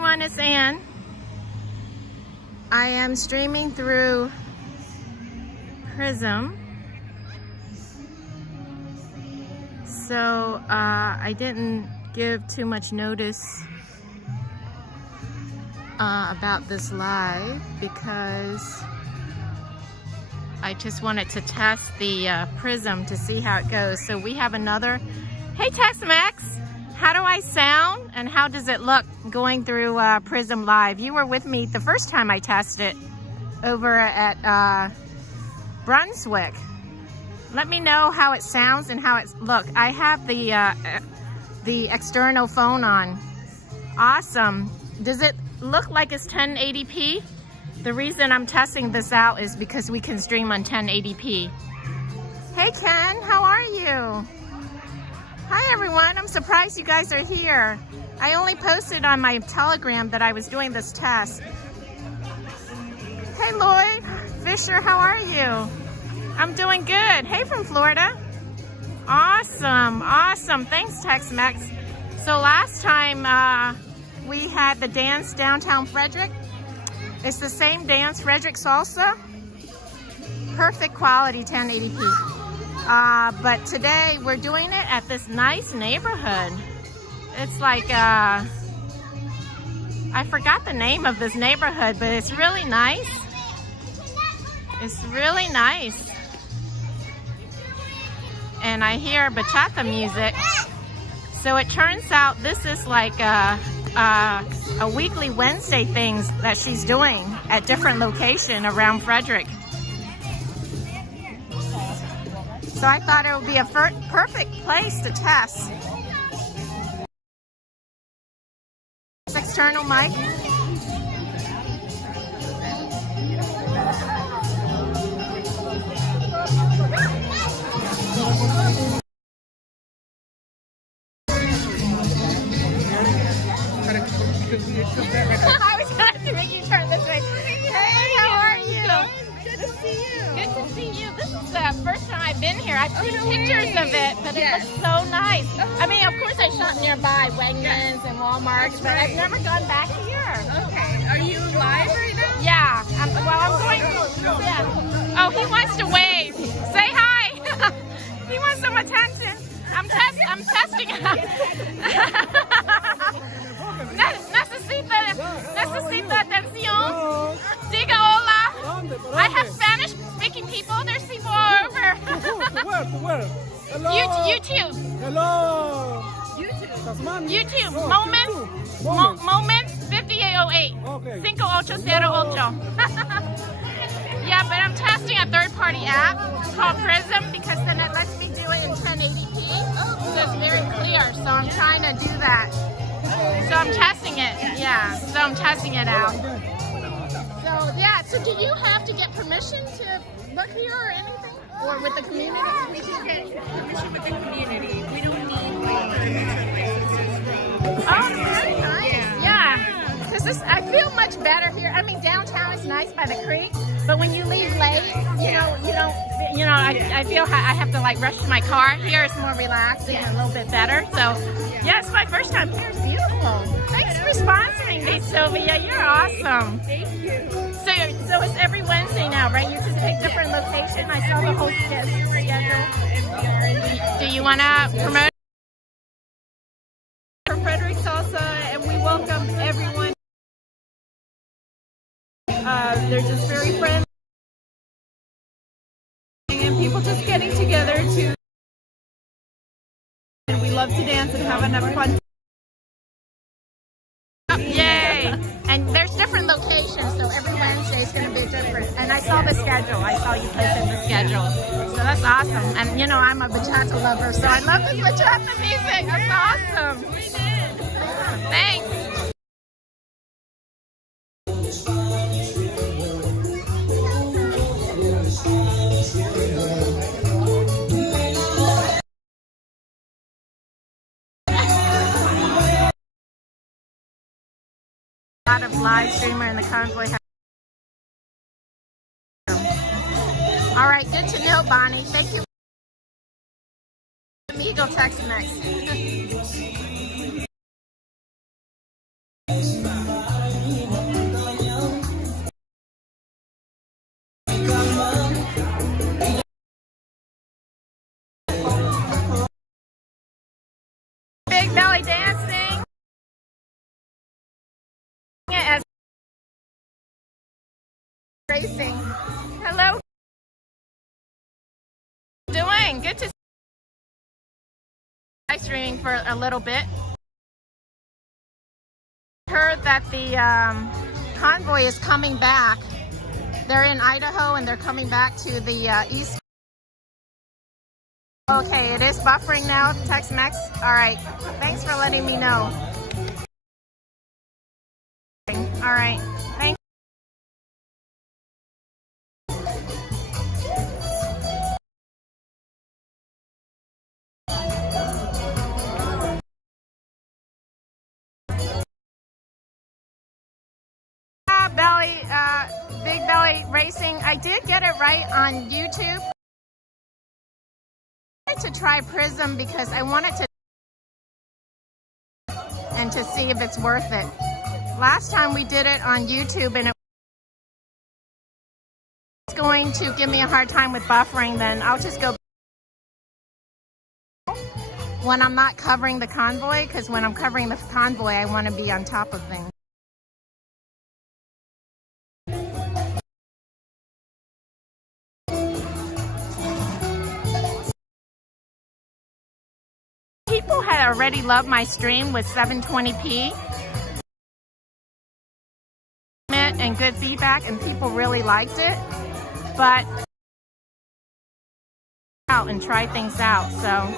everyone, it's Ann. I am streaming through Prism. So I didn't give too much notice about this live because I just wanted to test the Prism to see how it goes. So we have another, hey Tex-Mex, how do I sound and how does it look going through Prism Live? You were with me the first time I tested over at Brunswick. Let me know how it sounds and how it's look. I have the external phone on. Awesome. Does it look like it's 1080p? The reason I'm testing this out is because we can stream on 1080p. Hey Ken, how are you? Hi everyone, I'm surprised you guys are here. I only posted on my Telegram that I was doing this test. Hey Lloyd Fisher, how are you? I'm doing good. Hey from Florida. Awesome, awesome. Thanks Tex-Mex. So last time we had the dance downtown Frederick. It's the same dance, Frederick Salsa. Perfect quality 1080p. But today we're doing it at this nice neighborhood. It's like, I forgot the name of this neighborhood, but it's really nice. It's really nice. And I hear bachata music. So it turns out this is like a weekly Wednesday things that she's doing at different locations around Frederick. So I thought it would be a perfect place to test. External mic. I was trying to make you turn this way. Hey, how are you? Good to see you. Good to see you. This is the first time I've been here. I've seen pictures of it, but it looks so nice. I mean, of course I shop nearby, Wormans and Walmart, but I've never gone back here. Okay. Are you live right now? Yeah. I'm going. Yeah. Oh, he wants to wave. Say hi. He wants some attention. I'm testing him. Necesita atención. Diga hola. I have Spanish speaking people. There's people all over. Where? Hello. YouTube. Hello. YouTube. Moments 5808. Okay. 5808. Yeah, but I'm testing a third-party app called Prism because then it lets me do it in 1080p. So it's very clear. So I'm trying to do that. So I'm testing it. Yeah. So I'm testing it out. So yeah. So do you have to get permission to look here or anything? Or with the community? We can get permission with the community. We don't need like licenses. Oh, very nice. Yeah. Because I feel much better here. I mean, downtown is nice by the creek, but when you leave late, I feel I have to like rush to my car. Here it's more relaxing and a little bit better. So, yeah, it's my first time here. It's beautiful. Thanks for sponsoring me, Sylvia. You're awesome. Thank you. So it's every Wednesday now, right? You just pick different location. I saw the whole schedule. Do you want to promote For Frederick Salsa, and we welcome everyone. They're just very friendly, and people just getting together to. And we love to dance and have enough fun. Yay! And there's different locations, so every Wednesday is going to be different. And I saw the schedule. I saw you posted the schedule. So that's awesome. And I'm a bachata lover, so I love this bachata music. That's awesome. Thanks. A lot of live streamer in the convoy. All right, good to know, Bonnie. Thank you. Amigo Tex-Mex. Racing. Hello. Doing good to see you. Live streaming for a little bit. Heard that the convoy is coming back. They're in Idaho and they're coming back to the east. Okay, it is buffering now, Tex-Mex. All right, thanks for letting me know. All right, thanks. Big Belly Racing. I did get it right on YouTube. I wanted to try Prism because I wanted to and to see if it's worth it. Last time we did it on YouTube and it's going to give me a hard time with buffering, then I'll just go when I'm not covering the convoy, because when I'm covering the convoy, I want to be on top of things. People had already loved my stream with 720p and good feedback, and people really liked it, but out and try things out. So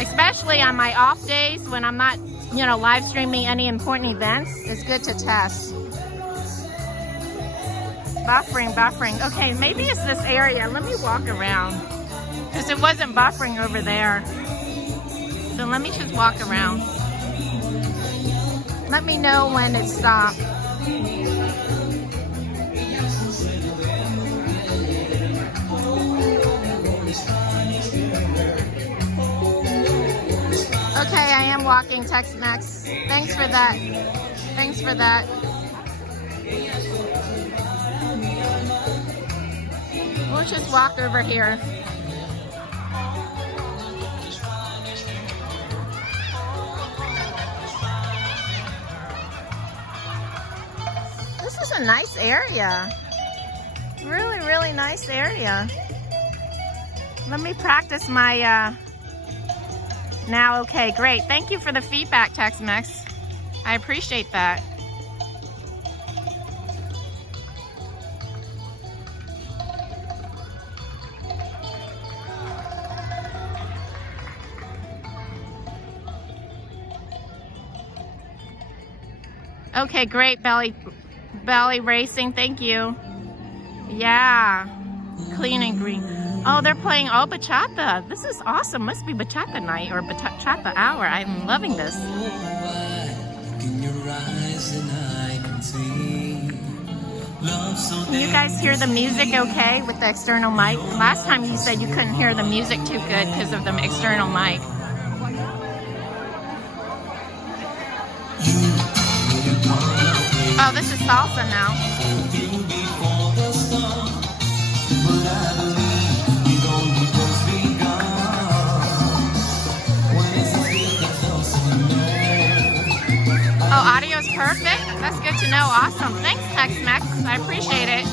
especially on my off days when I'm not, you know, live streaming any important events, it's good to test. Buffering. Okay, maybe it's this area. Let me walk around because it wasn't buffering over there. So let me just walk around. Let me know when it stopped. Okay, I am walking, Tex-Mex. Thanks for that. Thanks for that. We'll just walk over here. This is a nice area. Really, really nice area. Let me practice my now. Okay, great. Thank you for the feedback, Tex-Mex. I appreciate that. Okay, great, Belly Racing. Thank you. Yeah, clean and green. Oh, they're playing bachata. This is awesome. Must be bachata night or bachata hour. I'm loving this. Can you guys hear the music okay with the external mic? Last time you said you couldn't hear the music too good because of the external mic. Oh, this is salsa now. Oh, audio's perfect? That's good to know. Awesome. Thanks, Tex-Mex. I appreciate it.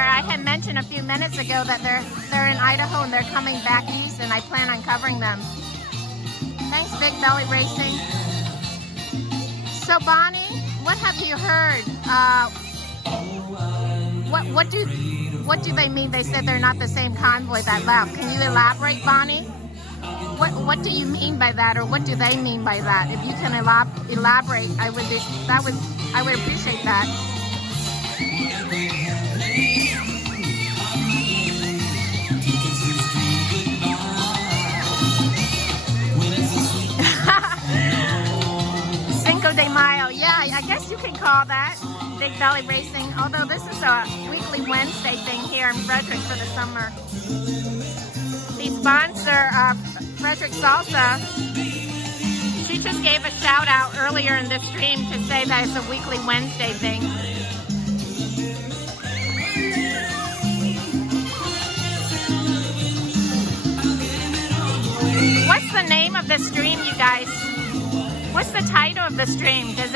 I had mentioned a few minutes ago that they're in Idaho and they're coming back east, and I plan on covering them. Thanks, Big Belly Racing. So Bonnie, what have you heard? What do they mean? They said they're not the same convoy that left. Can you elaborate, Bonnie? What do you mean by that, or what do they mean by that? If you can elaborate, I would appreciate that. Cinco de Mayo, yeah, I guess you can call that Big Belly Racing, although this is a weekly Wednesday thing here in Frederick for the summer. The sponsor Frederick Salsa, she just gave a shout out earlier in this stream to say that it's a weekly Wednesday thing. What's the name of the stream, you guys? What's the title of the stream? Does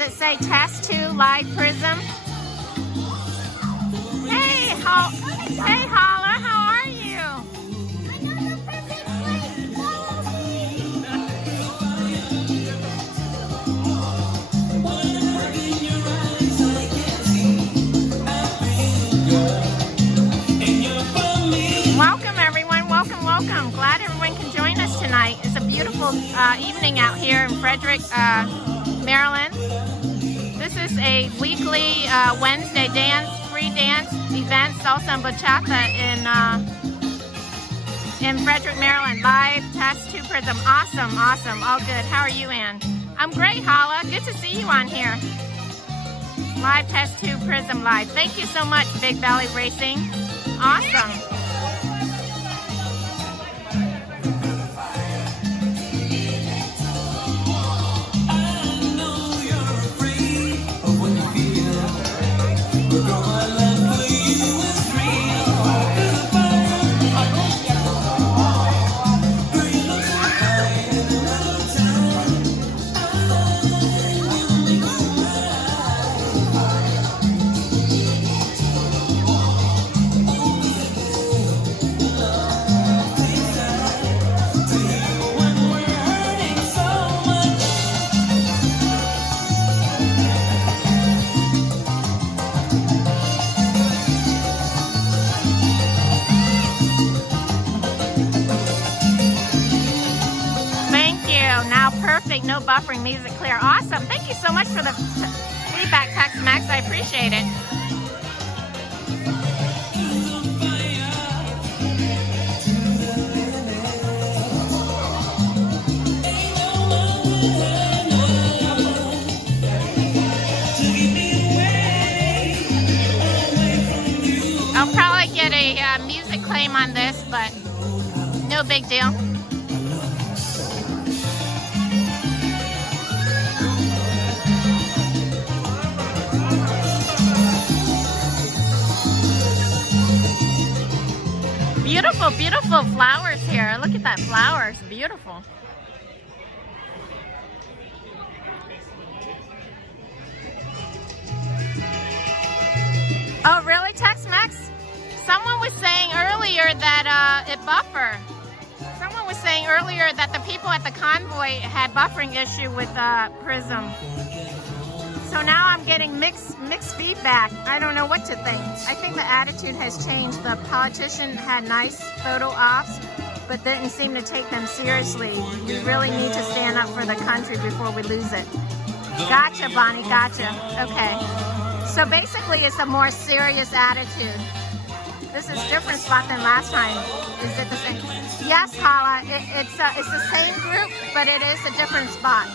it say Test 2 Live Prism? Hey, hey Holla, how are you? Welcome everyone, welcome. Glad everyone can join us tonight. It's a beautiful evening out here in Frederick, Maryland. This is a weekly Wednesday free dance event, Salsa and Bachata in Frederick, Maryland. Live Test 2 Prism. Awesome. All good. How are you, Ann? I'm great, Holla. Good to see you on here. Live Test 2 Prism Live. Thank you so much, Big Belly Racing. Awesome. Perfect, no buffering, music clear. Awesome. Thank you so much for the feedback, Tex-Mex. I appreciate it. I'll probably get a music claim on this, but no big deal. Beautiful flowers here. Look at that flowers. Beautiful. Oh, really, Tex-Mex? Someone was saying earlier that it buffer. Someone was saying earlier that the people at the convoy had buffering issue with Prism. So now I'm getting mixed feedback. I don't know what to think. I think the attitude has changed. The politician had nice photo ops, but didn't seem to take them seriously. We really need to stand up for the country before we lose it. Gotcha, Bonnie, gotcha. Okay. So basically it's a more serious attitude. This is a different spot than last time. Is it the same? Yes, Hala, it's the same group, but it is a different spot.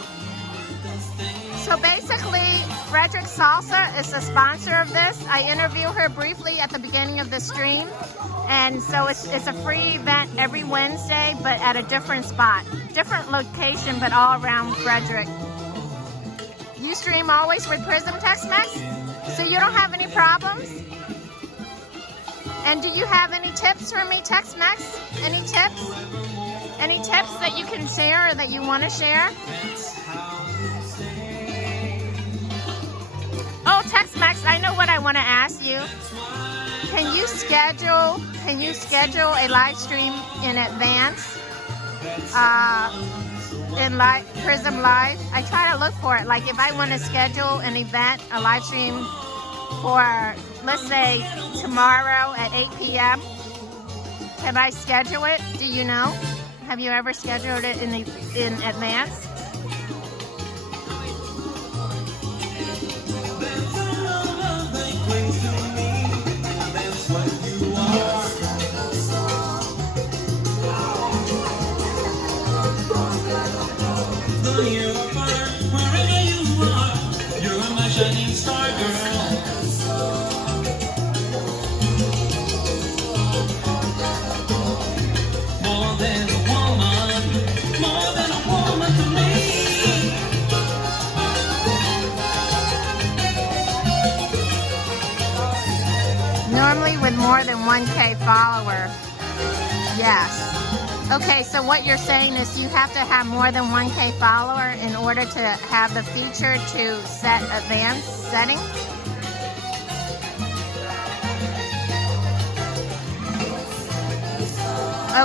So basically, Frederick Salsa is the sponsor of this. I interview her briefly at the beginning of the stream. And so it's a free event every Wednesday, but at a different spot. Different location, but all around Frederick. You stream always with Prism, Tex-Mex? So you don't have any problems? And do you have any tips for me, Tex-Mex? Any tips? Any tips that you can share or that you want to share? Oh, Tex-Mex, I know what I want to ask you. Can you schedule a live stream in advance? In Prism Live? I try to look for it. Like if I want to schedule an event, a live stream for, let's say, tomorrow at 8 p.m. Can I schedule it? Do you know? Have you ever scheduled it in advance? normally with more than 1K follower. Yes. Okay, so what you're saying is you have to have more than 1K follower in order to have the feature to set advanced setting?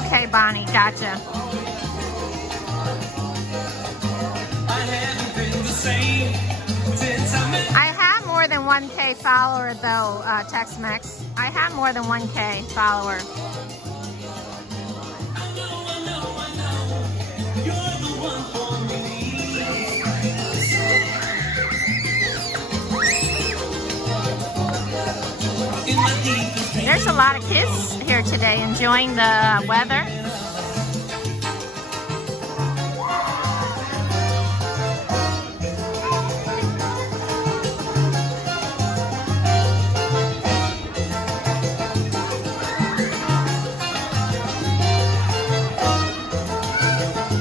Okay, Bonnie, gotcha. I have more than 1K follower though, Tex-Mex. I have more than 1K follower. There's a lot of kids here today enjoying the weather.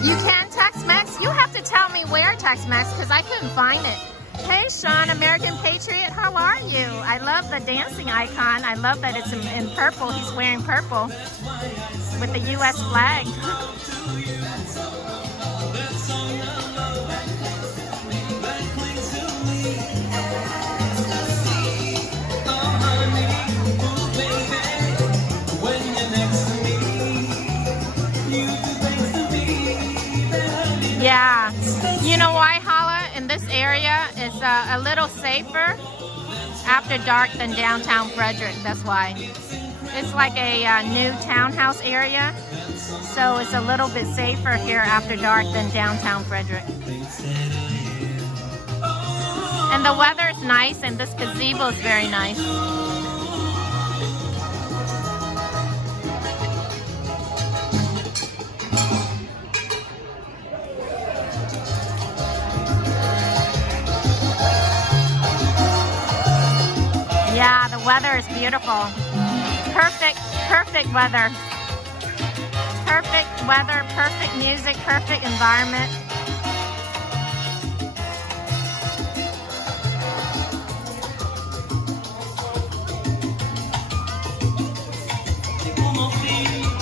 You can Tex-Mex? You have to tell me where Tex-Mex because I couldn't find it. Hey Sean, American Patriot, how are you? I love the dancing icon. I love that it's in purple. He's wearing purple with the U.S. flag. Yeah, you know why, Hala? In this area, it's a little safer after dark than downtown Frederick. That's why. It's like a new townhouse area, so it's a little bit safer here after dark than downtown Frederick. And the weather is nice, and this gazebo is very nice. Yeah, the weather is beautiful. Perfect weather. Perfect weather, perfect music, perfect environment.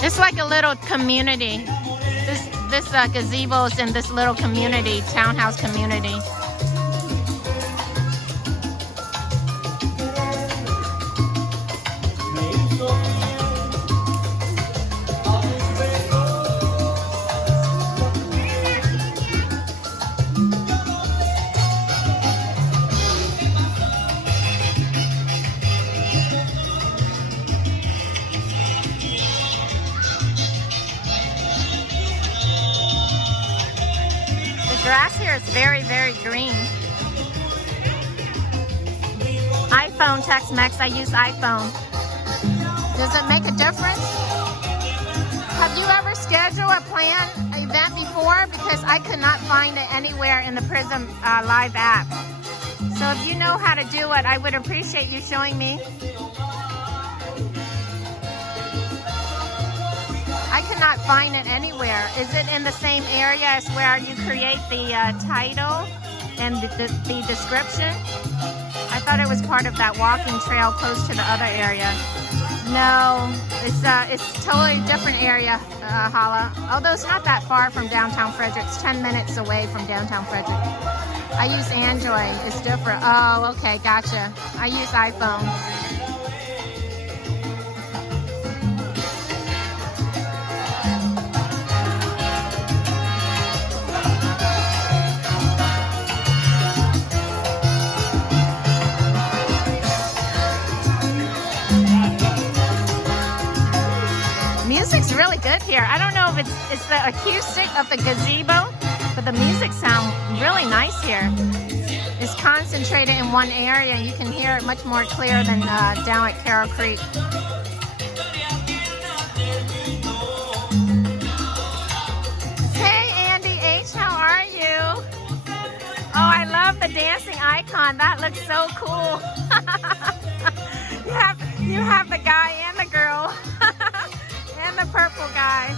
It's like a little community. This gazebo is in this little community, townhouse community. Grass here is very, very green. iPhone Tex-Mex, I use iPhone. Does it make a difference? Have you ever scheduled a planned event before? Because I could not find it anywhere in the Prism Live app. So if you know how to do it, I would appreciate you showing me. I cannot find it anywhere. Is it in the same area as where you create the title and the description? I thought it was part of that walking trail close to the other area. No, it's totally different area, Hala. Although it's not that far from downtown Frederick. It's 10 minutes away from downtown Frederick. I use Android. It's different. Oh, okay, gotcha. I use iPhone. Music's really good here. I don't know if it's the acoustic of the gazebo, but the music sounds really nice here. It's concentrated in one area. You can hear it much more clear than down at Carroll Creek. Hey Andy H, how are you? Oh, I love the dancing icon. That looks so cool. you have the guy and the girl. And the purple guy.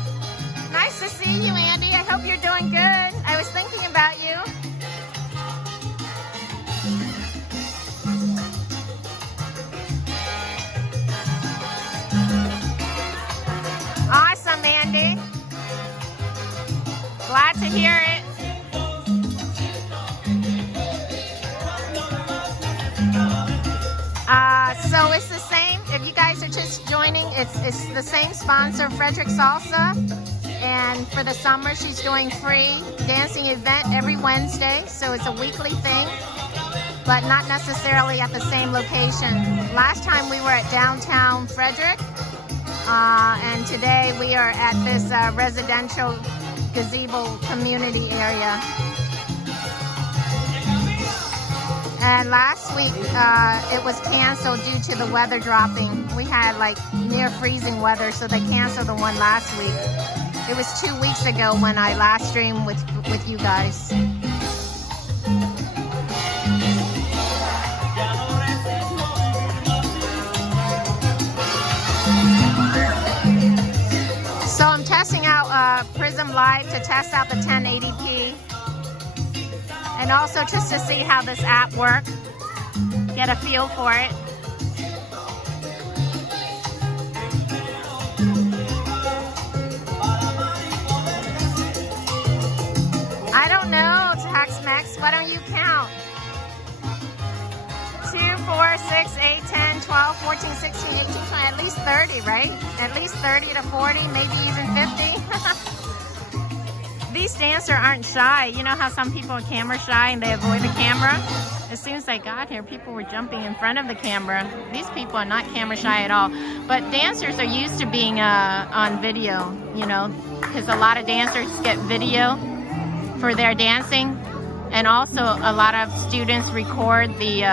Nice to see you, Andy. I hope you're doing good. I was thinking about you. it's the same sponsor, Frederick Salsa. And for the summer, she's doing free dancing event every Wednesday. So it's a weekly thing, but not necessarily at the same location. Last time we were at downtown Frederick, and today we are at this residential gazebo community area. And last week it was canceled due to the weather dropping. We had like near freezing weather, so they canceled the one last week. It was 2 weeks ago when I last streamed with you guys. So I'm testing out Prism Live to test out the 1080p. And also just to see how this app works, get a feel for it. I don't know, Tex-Mex, why don't you count? 2, 4, 6, 8, 10, 12, 14, 16, 18, 20, at least 30, right? At least 30 to 40, maybe even 50. These dancers aren't shy. You know how some people are camera shy and they avoid the camera? As soon as they got here, people were jumping in front of the camera. These people are not camera shy at all. But dancers are used to being on video, you know, because a lot of dancers get video for their dancing. And also a lot of students record the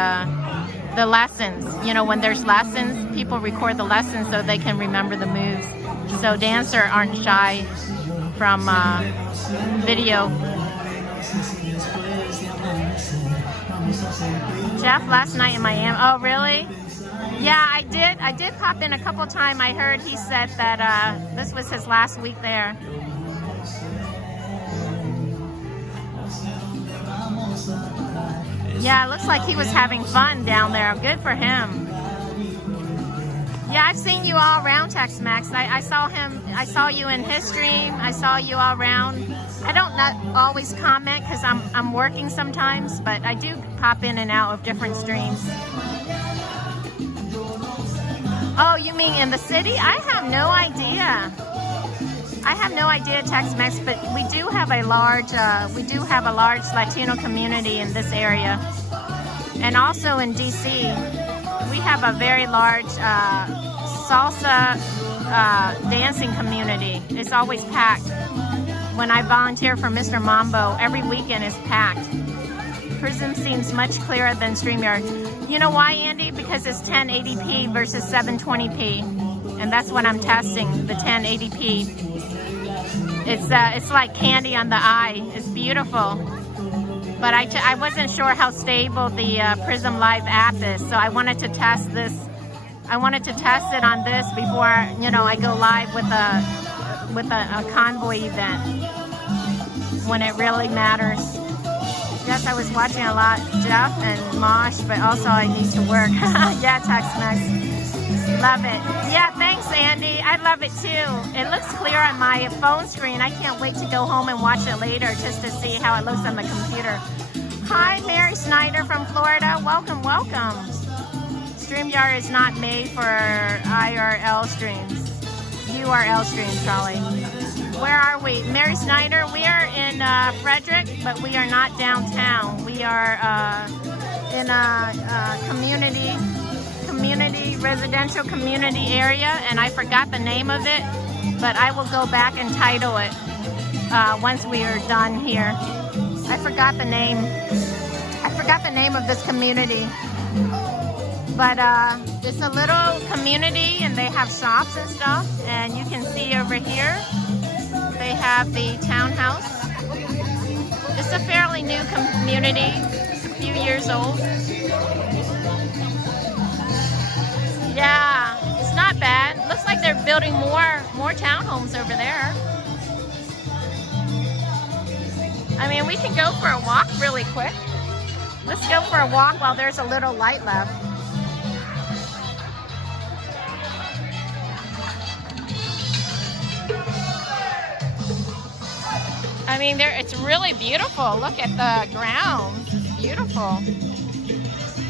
lessons. You know, when there's lessons, people record the lessons so they can remember the moves. So dancers aren't shy from video. Jeff last night in Miami. Oh, really? Yeah, I did pop in a couple times. I heard he said that this was his last week there. Yeah, it looks like he was having fun down there. Good for him. Yeah, I've seen you all around, Tex-Mex. I saw him. I saw you in his stream. I saw you all around. I don't not always comment because I'm working sometimes, but I do pop in and out of different streams. Oh, you mean in the city? I have no idea. I have no idea, Tex-Mex, but we do have a large Latino community in this area, and also in DC. We have a very large salsa dancing community. It's always packed. When I volunteer for Mr. Mambo, every weekend is packed. Prism seems much clearer than StreamYard. You know why, Andy? Because it's 1080p versus 720p. And that's what I'm testing, the 1080p. It's like candy on the eye. It's beautiful. But I wasn't sure how stable the Prism Live App is, so I wanted to test this. I wanted to test it on this before, you know, I go live with a convoy event when it really matters. Yes, I was watching a lot, Jeff and Mosh, but also I need to work. Yeah, Tex-Mex. Love it. Yeah, thanks, Andy. I love it too. It looks clear on my phone screen. I can't wait to go home and watch it later just to see how it looks on the computer. Hi, Mary Snyder from Florida. Welcome, welcome. StreamYard is not made for IRL streams. URL streams, probably. Where are we? Mary Snyder, we are in Frederick, but we are not downtown. We are in a residential community area, and I forgot the name of it, but I will go back and title it once we are done here. I forgot the name. I forgot the name of this community, but it's a little community, and they have shops and stuff. And you can see over here, they have the townhouse. It's a fairly new community. It's a few years old. Yeah, it's not bad. Looks like they're building more townhomes over there. I mean, we can go for a walk really quick. Let's go for a walk while there's a little light left. I mean, it's really beautiful. Look at the grounds. It's beautiful.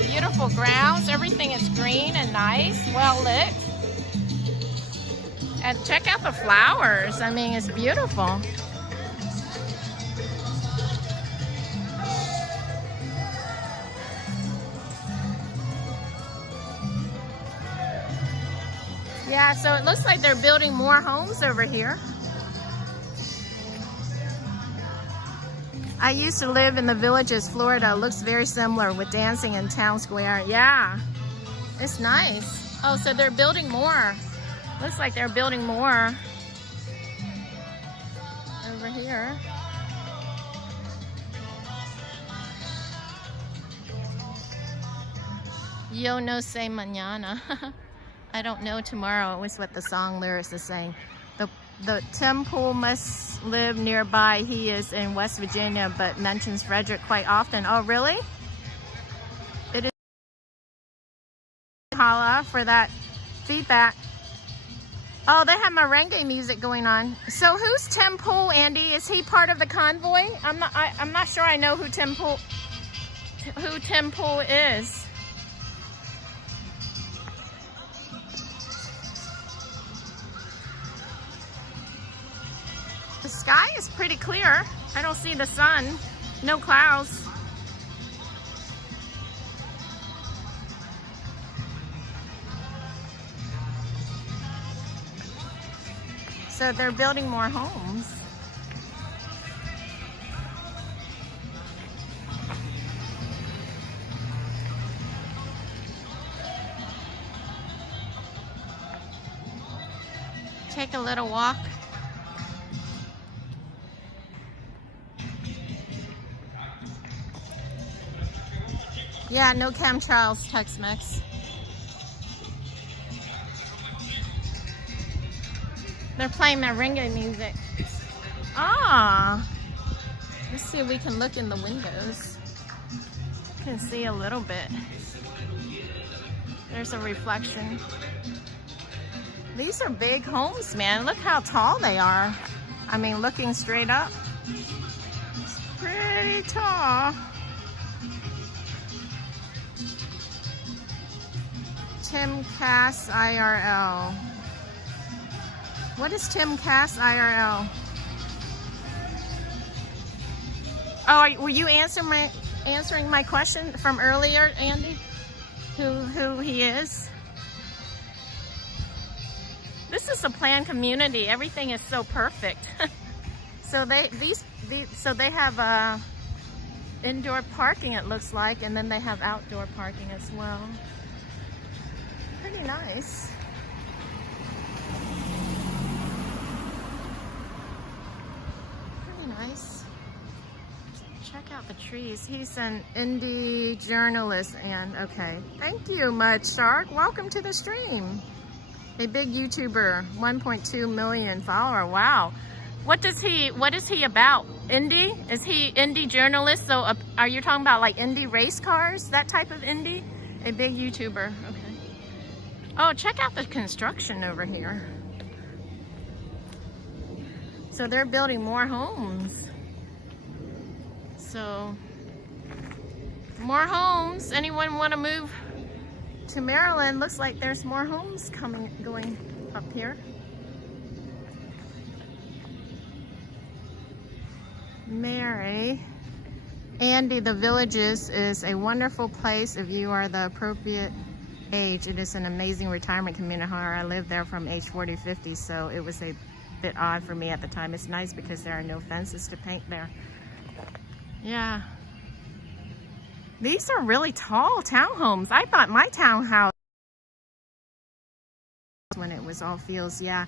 Beautiful grounds. Everything is green and nice, well lit. And check out the flowers. I mean, it's beautiful. Yeah, so it looks like they're building more homes over here. I used to live in the Villages, Florida. It looks very similar with dancing in town square. Yeah, it's nice. Oh, so they're building more. Looks like they're building more over here. Yo no sé mañana. I don't know tomorrow was what the song lyrics is saying. The Tim Pool must live nearby. He is in West Virginia, but mentions Frederick quite often. Oh, really? It is. Holla for that feedback. Oh, they have merengue music going on. So who's Tim Pool, Andy? Is he part of the convoy? I'm not sure I know who Tim Pool is. The sky is pretty clear. I don't see the sun. No clouds. So they're building more homes. Take a little walk. Yeah, no chemtrails, Tex-Mex. They're playing merengue music. Ah, let's see if we can look in the windows. You can see a little bit. There's a reflection. These are big homes, man. Look how tall they are. I mean, looking straight up. It's pretty tall. Tim Cass IRL. What is Tim Cass IRL? Oh, were you answering my question from earlier, Andy? Who he is? This is a planned community. Everything is so perfect. So they have indoor parking, it looks like, and then they have outdoor parking as well. Pretty nice. Pretty nice. Check out the trees. He's an indie journalist, and okay. Thank you, Mud Shark. Welcome to the stream. A big YouTuber, 1.2 million follower. Wow. What is he about? Indie? Is he indie journalist? So are you talking about like indie race cars? That type of indie? A big YouTuber. Okay. Oh, check out the construction over here. So they're building more homes. So, more homes. Anyone want to move to Maryland? Looks like there's more homes going up here. Mary. Andy, the Villages is a wonderful place if you are the appropriate age. It is an amazing retirement community. However, I lived there from age 40 to 50, so it was a bit odd for me at the time. It's nice because there are no fences to paint there. Yeah. These are really tall townhomes. I thought my townhouse, when it was all fields, yeah.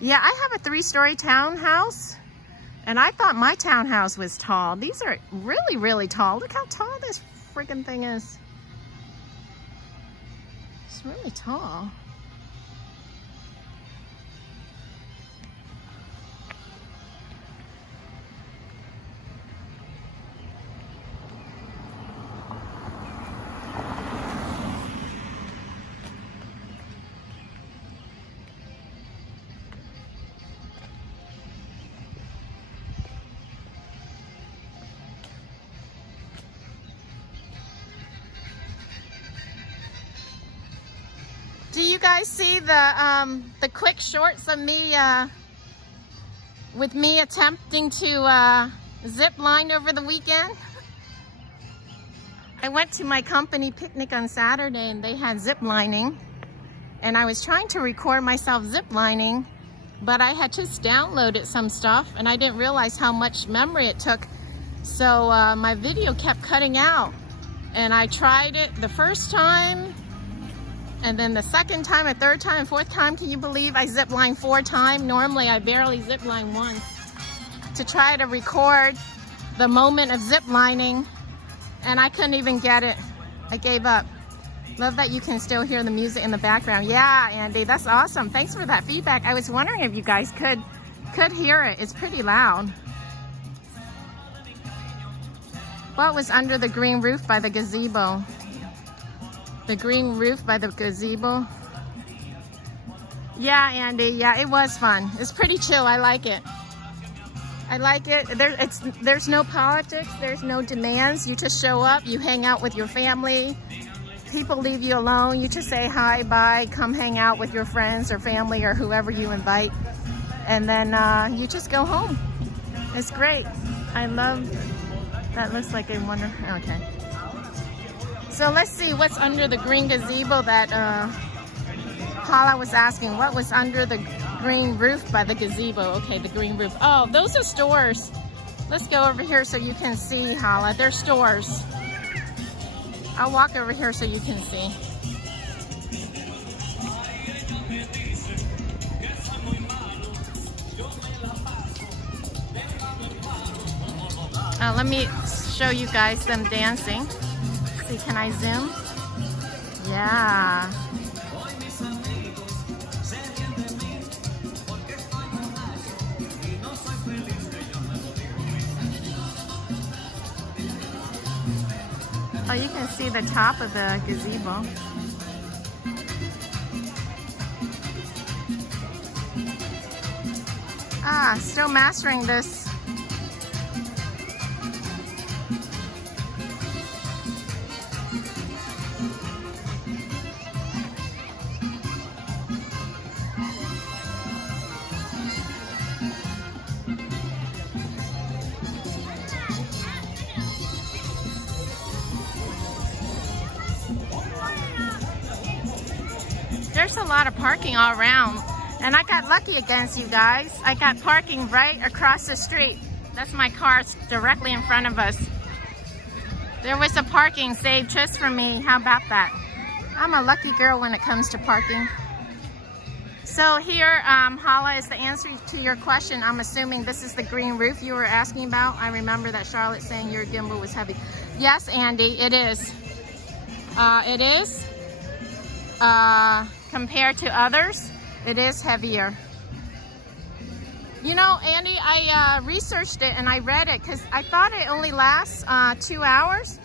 Yeah, I have a 3-story townhouse, and I thought my townhouse was tall. These are really, really tall. Look how tall this freaking thing is. It's really tall. Do you guys see the quick shorts of me with me attempting to zip line over the weekend? I went to my company picnic on Saturday and they had zip lining, and I was trying to record myself zip lining, but I had just downloaded some stuff and I didn't realize how much memory it took. So my video kept cutting out, and I tried it the first time, and then the second time, a third time, fourth time. Can you believe I zip lined 4 times? Normally I barely zip line once. To try to record the moment of zip lining, and I couldn't even get it. I gave up. Love that you can still hear the music in the background. Yeah, Andy, that's awesome. Thanks for that feedback. I was wondering if you guys could hear it. It's pretty loud. What was under the green roof by the gazebo? The green roof by the gazebo. Yeah, Andy, yeah, it was fun. It's pretty chill. I like it. I like it. There's no politics. There's no demands. You just show up. You hang out with your family. People leave you alone. You just say hi, bye, come hang out with your friends or family or whoever you invite. And then you just go home. It's great. I love, that looks like a wonder, okay. So let's see what's under the green gazebo that Paula was asking. What was under the green roof by the gazebo? Okay, the green roof. Oh, those are stores. Let's go over here so you can see, Hala. They're stores. I'll walk over here so you can see. Let me show you guys them dancing. Let's see, can I zoom? Yeah. Oh, you can see the top of the gazebo. Ah, still mastering this. There's a lot of parking all around, and I got lucky against you guys. I got parking right across the street. That's my car directly in front of us. There was a parking saved just for me. How about that? I'm a lucky girl when it comes to parking. So here, Hala, is the answer to your question. I'm assuming this is the green roof you were asking about. I remember that Charlotte saying your gimbal was heavy. Yes, Andy, it is. It is. Compared to others, it is heavier. You know, Andy, I researched it and I read it because I thought it only lasts 2 hours.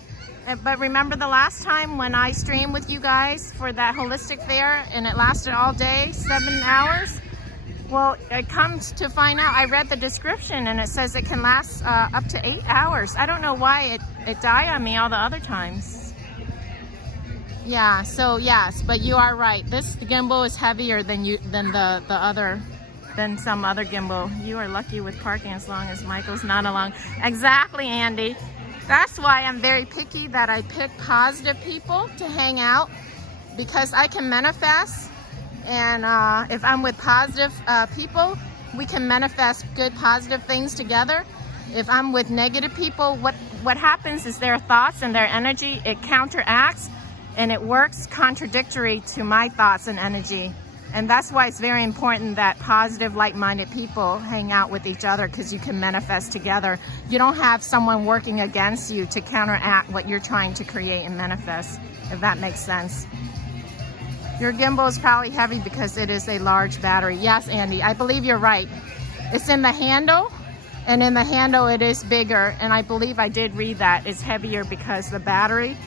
But remember the last time when I streamed with you guys for that holistic fair and it lasted all day, 7 hours? Well, it comes to find out, I read the description and it says it can last up to 8 hours. I don't know why it died on me all the other times. Yeah, so yes, but you are right. This gimbal is heavier than some other gimbal. You are lucky with parking as long as Michael's not along. Exactly, Andy. That's why I'm very picky that I pick positive people to hang out, because I can manifest, and if I'm with positive people, we can manifest good positive things together. If I'm with negative people, what happens is their thoughts and their energy, it counteracts. And it works contradictory to my thoughts and energy. And that's why it's very important that positive, like-minded people hang out with each other, because you can manifest together. You don't have someone working against you to counteract what you're trying to create and manifest, if that makes sense. Your gimbal is probably heavy because it is a large battery. Yes, Andy, I believe you're right. It's in the handle, and in the handle it is bigger. And I believe I did read that it's heavier because the battery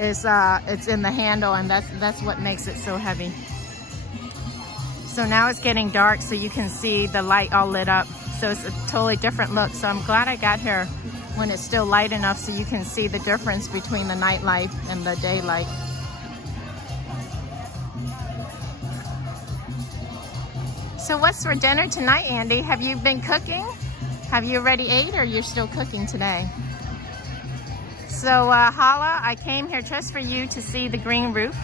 is it's in the handle, and that's what makes it so heavy. So now it's getting dark, so you can see the light all lit up. So it's a totally different look. So I'm glad I got here when it's still light enough so you can see the difference between the night light and the daylight. So what's for dinner tonight, Andy? Have you been cooking? Have you already ate, or you're still cooking today? So Hala, I came here just for you to see the green roof.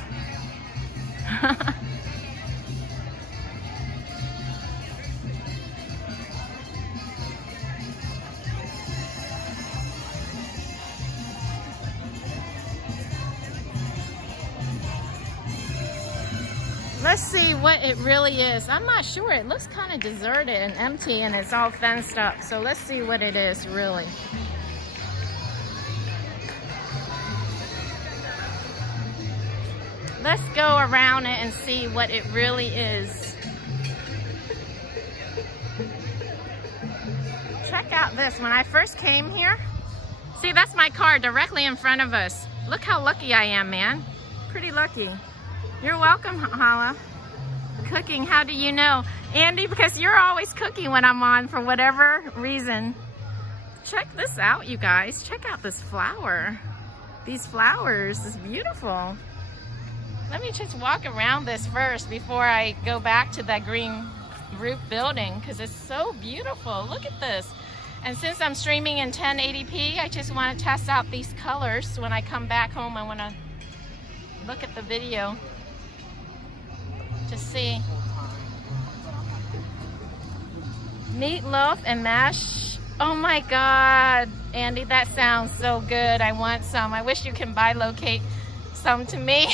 Let's see what it really is. I'm not sure. It looks kind of deserted and empty, and it's all fenced up. So let's see what it is really. Let's go around it and see what it really is. Check out this. When I first came here, see, that's my car directly in front of us. Look how lucky I am, man. Pretty lucky. You're welcome, Hala. Cooking, how do you know? Andy, because you're always cooking when I'm on for whatever reason. Check this out, you guys. Check out this flower. These flowers is beautiful. Let me just walk around this first before I go back to that green roof building, because it's so beautiful. Look at this. And since I'm streaming in 1080p, I just want to test out these colors. When I come back home, I want to look at the video to see. Meatloaf and mash. Oh my God, Andy, that sounds so good. I want some. I wish you can buy locate some to me.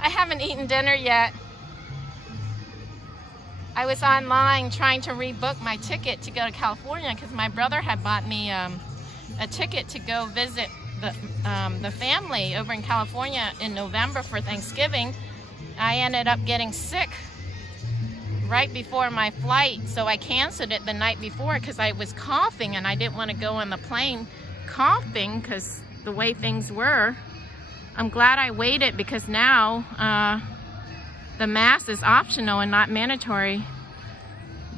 I haven't eaten dinner yet. I was online trying to rebook my ticket to go to California because my brother had bought me a ticket to go visit the family over in California in November for Thanksgiving. I ended up getting sick right before my flight, so I canceled it the night before because I was coughing and I didn't want to go on the plane coughing because the way things were. I'm glad I waited because now the mask is optional and not mandatory.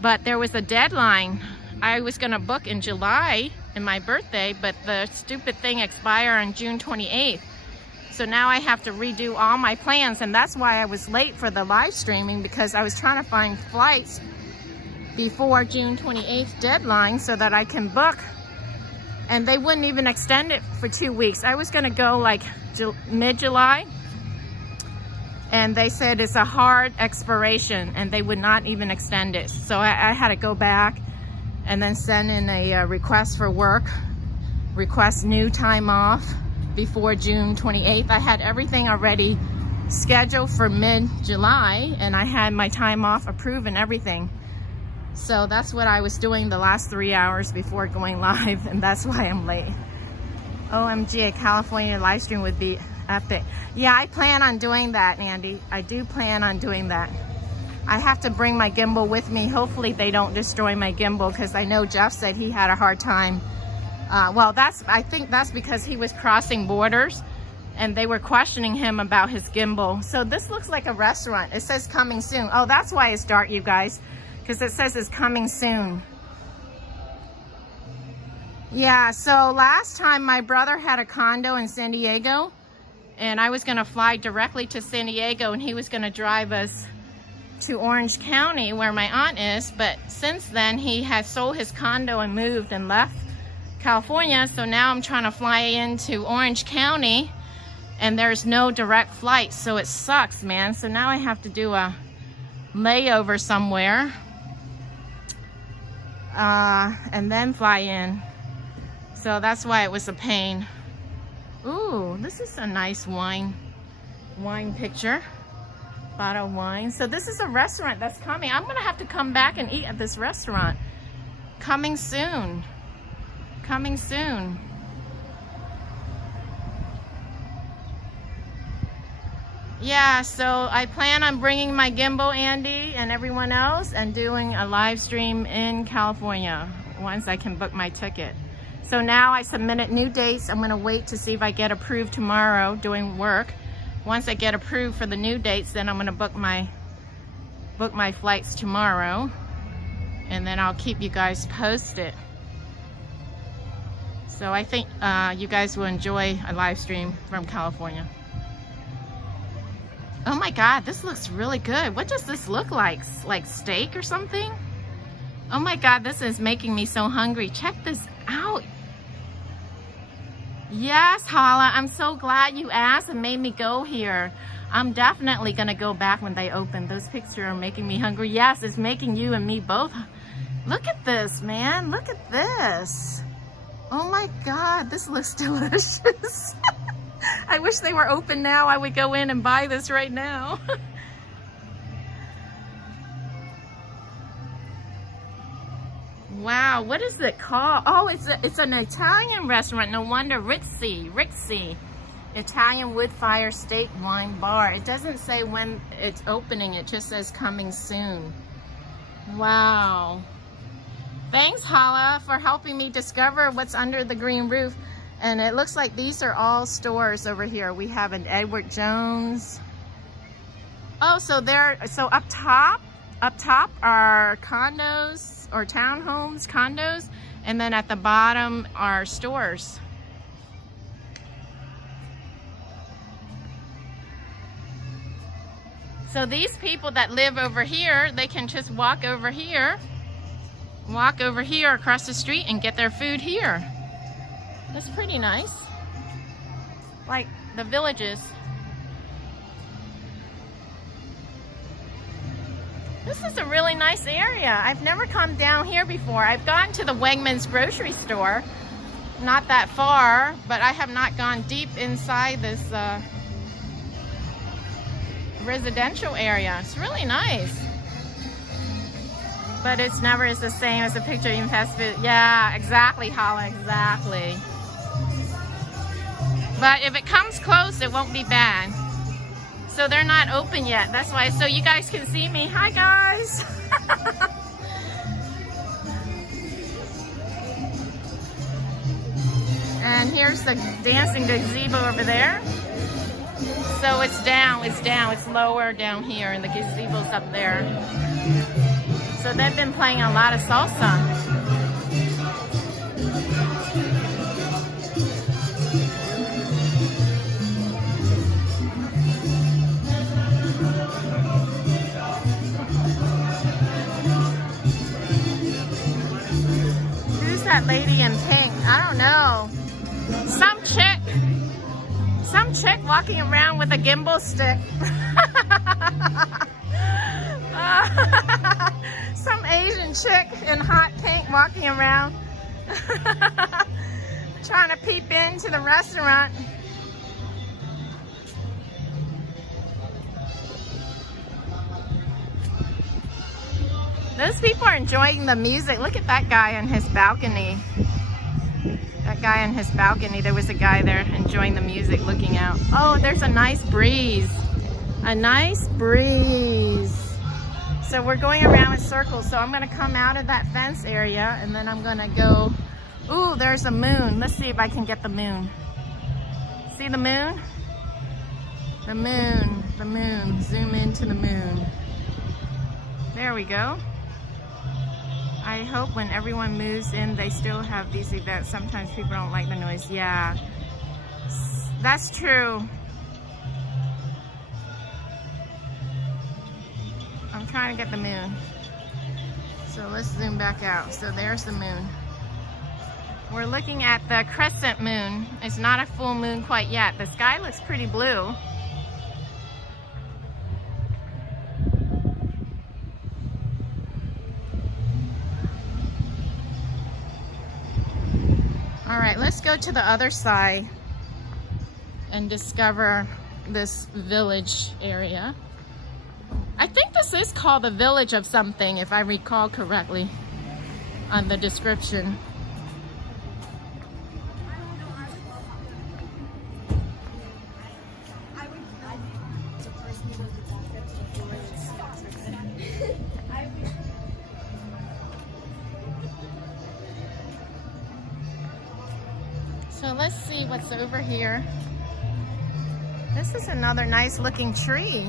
But there was a deadline. I was going to book in July in my birthday, but the stupid thing expired on June 28th. So now I have to redo all my plans, and that's why I was late for the live streaming, because I was trying to find flights before June 28th deadline so that I can book. And they wouldn't even extend it for 2 weeks. I was gonna go like mid-July, and they said it's a hard expiration and they would not even extend it. So I had to go back and then send in a request for work, request new time off before June 28th. I had everything already scheduled for mid-July, and I had my time off approved and everything. So that's what I was doing the last 3 hours before going live, and that's why I'm late. OMG, a California live stream would be epic. Yeah, I plan on doing that, Andy. I do plan on doing that. I have to bring my gimbal with me. Hopefully they don't destroy my gimbal, because I know Jeff said he had a hard time. Well, I think that's because he was crossing borders and they were questioning him about his gimbal. So this looks like a restaurant. It says coming soon. Oh, that's why it's dark, you guys, because it says it's coming soon. Yeah, so last time my brother had a condo in San Diego, and I was gonna fly directly to San Diego, and he was gonna drive us to Orange County where my aunt is. But since then he has sold his condo and moved and left California, so now I'm trying to fly into Orange County and there's no direct flight, so it sucks, man. So now I have to do a layover somewhere and then fly in. So that's why it was a pain. Ooh, this is a nice wine picture, bottle of wine. So this is a restaurant that's coming. I'm gonna have to come back and eat at this restaurant. Coming soon. Coming soon. Yeah, so I plan on bringing my gimbal, Andy, and everyone else, and doing a live stream in California once I can book my ticket. So now I submitted new dates. I'm gonna wait to see if I get approved tomorrow doing work. Once I get approved for the new dates, then I'm gonna book my flights tomorrow, and then I'll keep you guys posted. So I think you guys will enjoy a live stream from California. Oh my God, this looks really good. What does this look like? Like steak or something? Oh my God, this is making me so hungry. Check this out. Yes, Hala, I'm so glad you asked and made me go here. I'm definitely gonna go back when they open. Those pictures are making me hungry. Yes, it's making you and me both. Look at this, man. Look at this. Oh my God, this looks delicious. I wish they were open now. I would go in and buy this right now. Wow, what is it called? Oh, it's an Italian restaurant. No wonder. Ritzy. Italian wood fire steak wine bar. It doesn't say when it's opening. It just says coming soon. Wow. Thanks, Hala, for helping me discover what's under the green roof. And it looks like these are all stores over here. We have an Edward Jones. Oh, so up top are condos or townhomes, condos, and then at the bottom are stores. So these people that live over here, they can just walk over here across the street and get their food here. That's pretty nice. Like the villages. This is a really nice area. I've never come down here before. I've gone to the Wormans grocery store, not that far, but I have not gone deep inside this residential area. It's really nice. But it's never is the same as a picture in fast food. Yeah, exactly, Hala, exactly. But if it comes close, it won't be bad. So they're not open yet. That's why, so you guys can see me. Hi, guys. And here's the dancing gazebo over there. So it's down. It's lower down here, and the gazebo's up there. So they've been playing a lot of salsa. Who's that lady in pink? I don't know. Some chick walking around with a gimbal stick. Some Asian chick in hot pink walking around trying to peep into the restaurant. Those people are enjoying the music. Look at that guy on his balcony. That guy on his balcony, there was a guy there enjoying the music, looking out. Oh, there's a nice breeze. A nice breeze. So we're going around in circles. So I'm gonna come out of that fence area and then I'm gonna go, ooh, there's a moon. Let's see if I can get the moon. See the moon? The moon, zoom into the moon. There we go. I hope when everyone moves in, they still have these events. Sometimes people don't like the noise. Yeah, that's true. I'm trying to get the moon. So let's zoom back out. So there's the moon. We're looking at the crescent moon. It's not a full moon quite yet. The sky looks pretty blue. All right, let's go to the other side and discover this village area. I think this is called the village of something, if I recall correctly on the description. So let's see what's over here. This is another nice looking tree.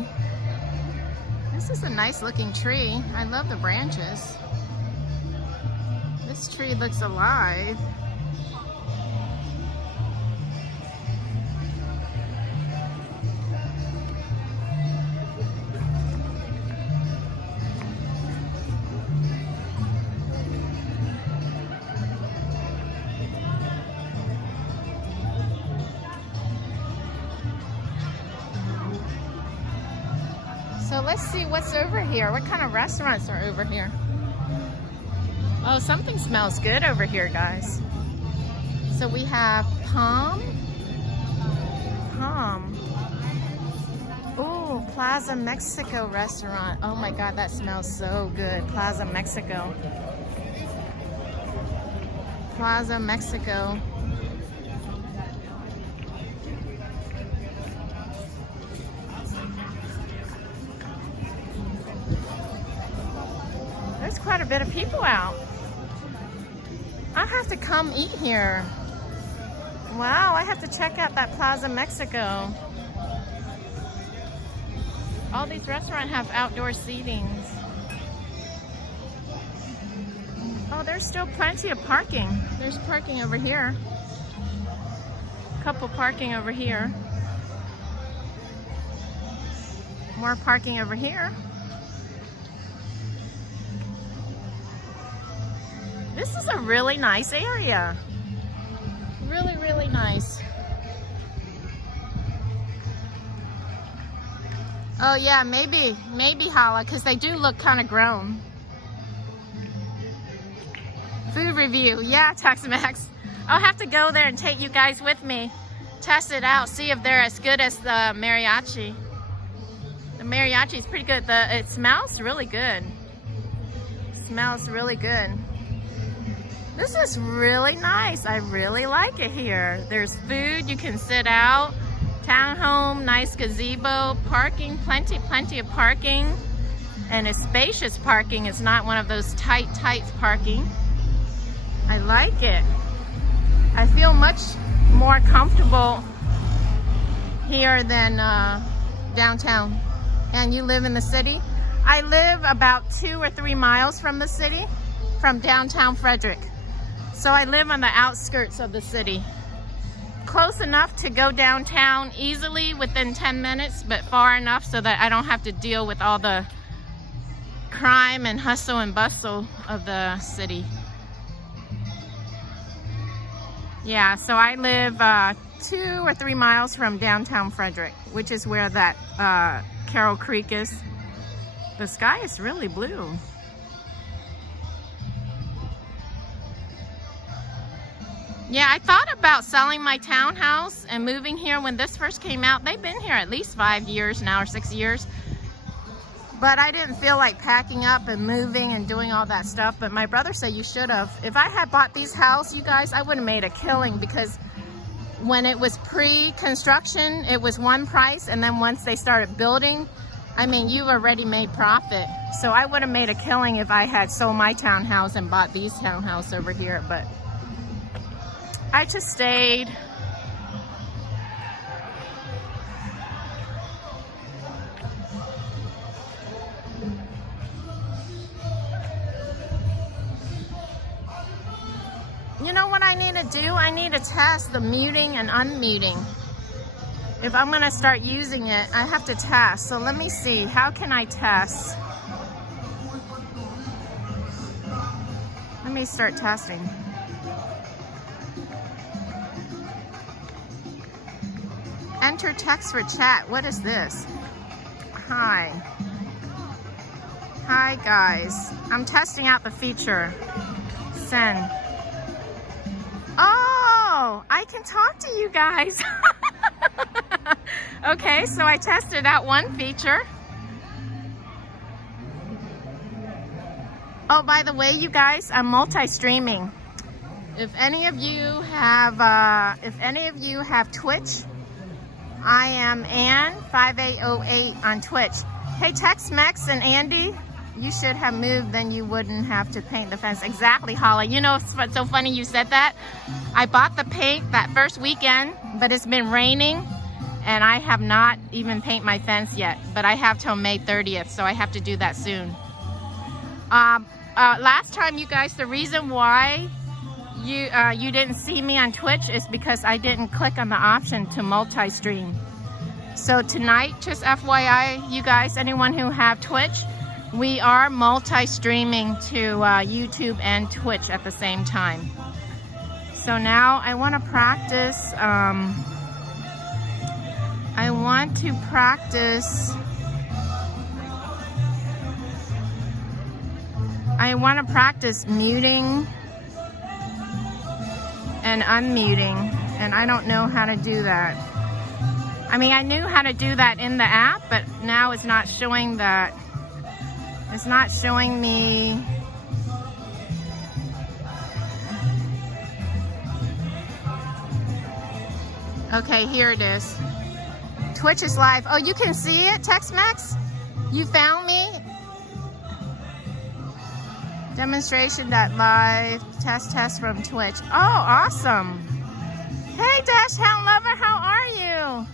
This is a nice looking tree. I love the branches. This tree looks alive. So let's see what's over here. What kind of restaurants are over here? Oh, something smells good over here, guys. So we have Palm. Ooh, Plaza Mexico restaurant. Oh my God, that smells so good. Plaza Mexico. Plaza Mexico. There's quite a bit of people out. I have to come eat here. Wow, I have to check out that Plaza Mexico. All these restaurants have outdoor seatings. Oh, there's still plenty of parking. There's parking over here. Couple parking over here. More parking over here. This is a really nice area. Really, really nice. Oh yeah, maybe Hala, because they do look kind of grown. Food review, yeah, Tex-Mex. I'll have to go there and take you guys with me. Test it out, see if they're as good as the mariachi. The mariachi is pretty good. It smells really good. Smells really good. This is really nice. I really like it here. There's food, you can sit out. Townhome, nice gazebo, parking, plenty of parking. And it's spacious parking. It's not one of those tight parking. I like it. I feel much more comfortable here than downtown. And you live in the city? I live about 2 or 3 miles from the city, from downtown Frederick. So I live on the outskirts of the city. Close enough to go downtown easily within 10 minutes, but far enough so that I don't have to deal with all the crime and hustle and bustle of the city. Yeah, so I live 2 or 3 miles from downtown Frederick, which is where that Carroll Creek is. The sky is really blue. Yeah, I thought about selling my townhouse and moving here when this first came out. They've been here at least 5 years now, or 6 years. But I didn't feel like packing up and moving and doing all that stuff. But my brother said you should have. If I had bought these houses, you guys, I would have made a killing, because when it was pre-construction, it was one price. And then once they started building, I mean, you already made profit. So I would have made a killing if I had sold my townhouse and bought these townhouses over here. But I just stayed. You know what I need to do? I need to test the muting and unmuting. If I'm going to start using it, I have to test. So let me see. How can I test? Let me start testing. Enter text for chat. What is this? Hi. Hi, guys. I'm testing out the feature. Send. Oh, I can talk to you guys. Okay, so I tested out one feature. Oh, by the way, you guys, I'm multi-streaming. If any of you have Twitch, I am Ann5808 on Twitch. Hey, Tex-Mex and Andy, you should have moved, then you wouldn't have to paint the fence. Exactly, Holly. You know, it's so funny you said that. I bought the paint that first weekend, but it's been raining, and I have not even painted my fence yet. But I have till May 30th, so I have to do that soon. Last time, you guys, the reason why you didn't see me on Twitch is because I didn't click on the option to multi-stream. So tonight, just FYI, you guys, anyone who have Twitch, we are multi-streaming to YouTube and Twitch at the same time. So now I want to practice, I want to practice muting and unmuting, and I don't know how to do that. I mean, I knew how to do that in the app, but now it's not showing that. It's not showing me. Okay, here it is. Twitch is live. Oh, you can see it, Tex-Mex? You found me? Demonstration.live, test from Twitch. Oh, awesome. Hey, Dash Hound Lover, how are you?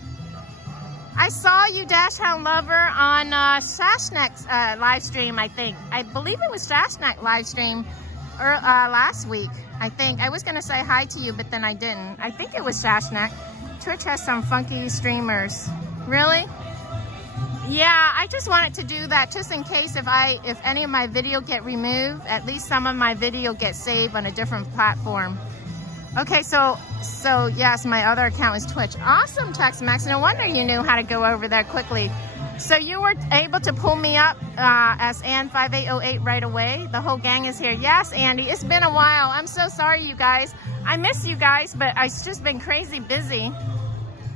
I saw you, Dash Hound Lover, on Shashnek's live stream, I think. I believe it was Shashnek live stream last week, I think. I was going to say hi to you, but then I didn't. I think it was Shashnek. Twitch has some funky streamers. Really? Yeah, I just wanted to do that just in case if any of my video get removed, at least some of my video gets saved on a different platform. Okay, so yes, my other account is Twitch. Awesome, Tex-Mex. No wonder you knew how to go over there quickly. So you were able to pull me up as Ann5808 right away. The whole gang is here. Yes, Andy, it's been a while. I'm so sorry, you guys. I miss you guys, but I've just been crazy busy.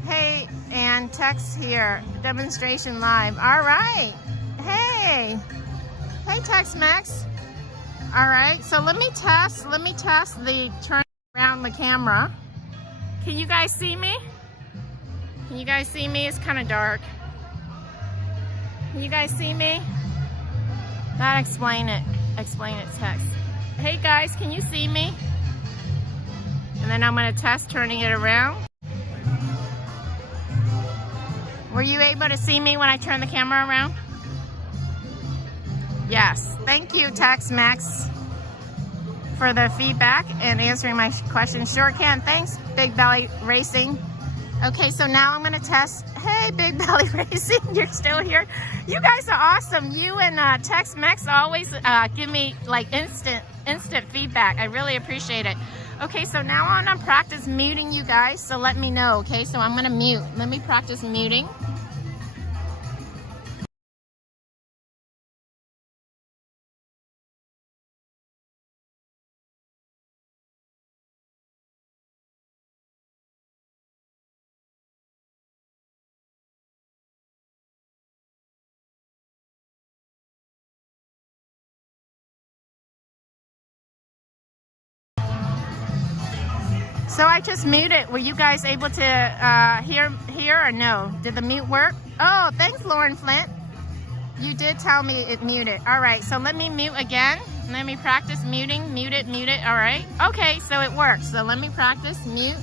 Hey, and Tex here, demonstration live. All right. Hey, Tex-Mex. All right, so let me test the turn around the camera. Can you guys see me? Can you guys see me? It's kind of dark. Can you guys see me? That explain it, Tex. Hey guys, can you see me? And then I'm gonna test turning it around. Were you able to see me when I turned the camera around? Yes. Thank you, Tex-Mex, for the feedback and answering my question. Sure can. Thanks, Big Belly Racing. Okay, so now I'm gonna test. Hey, Big Belly Racing, you're still here. You guys are awesome. You and Tex-Mex always give me like instant feedback. I really appreciate it. Okay, so now I'm gonna practice muting you guys, so let me know, okay? So I'm gonna mute. Let me practice muting. So I just muted. Were you guys able to hear or no? Did the mute work? Oh, thanks, Lauren Flint. You did tell me it muted. All right, so let me mute again. Let me practice muting. Mute it. All right. Okay, so it works. So let me practice mute.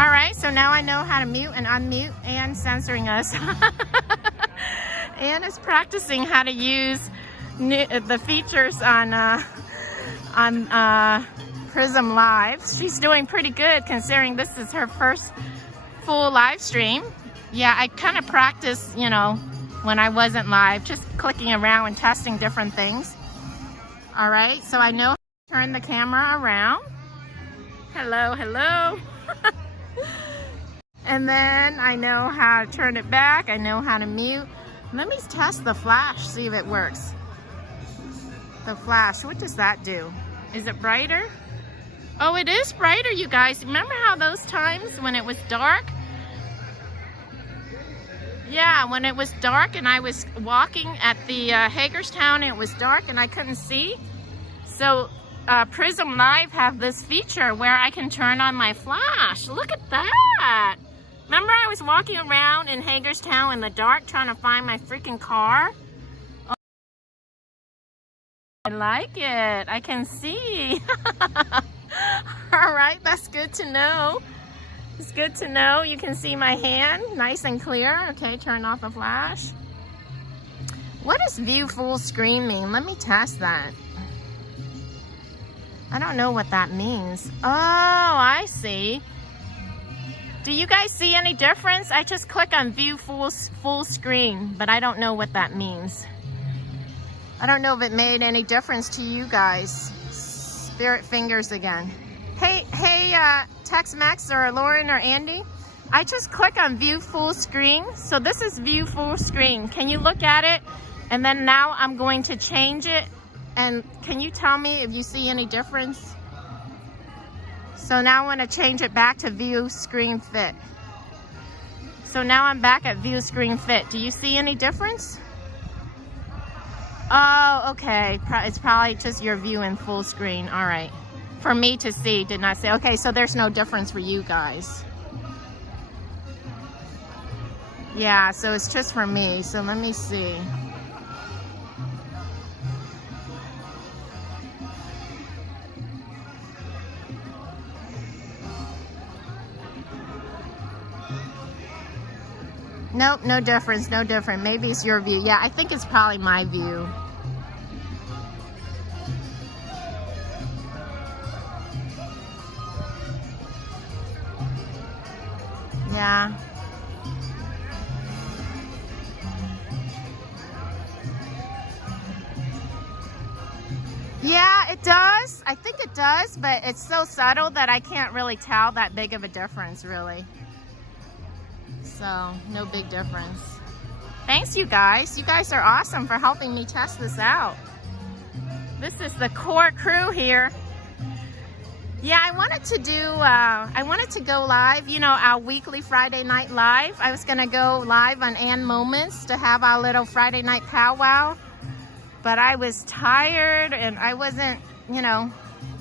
All right, so now I know how to mute and unmute and censoring us. Anne is practicing how to use the features on Prism Live. She's doing pretty good considering this is her first full live stream. Yeah, I kind of practiced, you know, when I wasn't live, just clicking around and testing different things. All right, so I know how to turn the camera around. Hello, hello. And then I know how to turn it back. I know how to mute. Let me test the flash, see if it works. The flash, what does that do? Is it brighter? Oh, it is brighter, you guys. Remember how those times when it was dark? Yeah, when it was dark and I was walking at the Hagerstown and it was dark and I couldn't see. So Prism Live have this feature where I can turn on my flash. Look at that. Remember I was walking around in Hagerstown in the dark trying to find my freaking car? Oh, I like it. I can see. All right, that's good to know. It's good to know. You can see my hand nice and clear. Okay, turn off the flash. What does view full screen mean? Let me test that. I don't know what that means. Oh, I see. Do you guys see any difference? I just click on view full screen, but I don't know what that means. I don't know if it made any difference to you guys. Spirit fingers again. Hey, Tex-Mex or Lauren or Andy, I just click on view full screen. So this is view full screen. Can you look at it? And then now I'm going to change it. And can you tell me if you see any difference? So now I want to change it back to view screen fit. So now I'm back at view screen fit. Do you see any difference? Oh, okay. It's probably just your view in full screen. All right. For me to see, did not say. Okay, so there's no difference for you guys. Yeah, so it's just for me. So let me see. Nope, no difference, no different. Maybe it's your view. Yeah, I think it's probably my view. Yeah. Yeah, it does. I think it does, but it's so subtle that I can't really tell that big of a difference, really. So, no big difference. Thanks, you guys. You guys are awesome for helping me test this out. This is the core crew here. Yeah, I wanted to go live, you know, our weekly Friday night live. I was gonna go live on And Moments to have our little Friday night powwow, but I was tired and I wasn't, you know,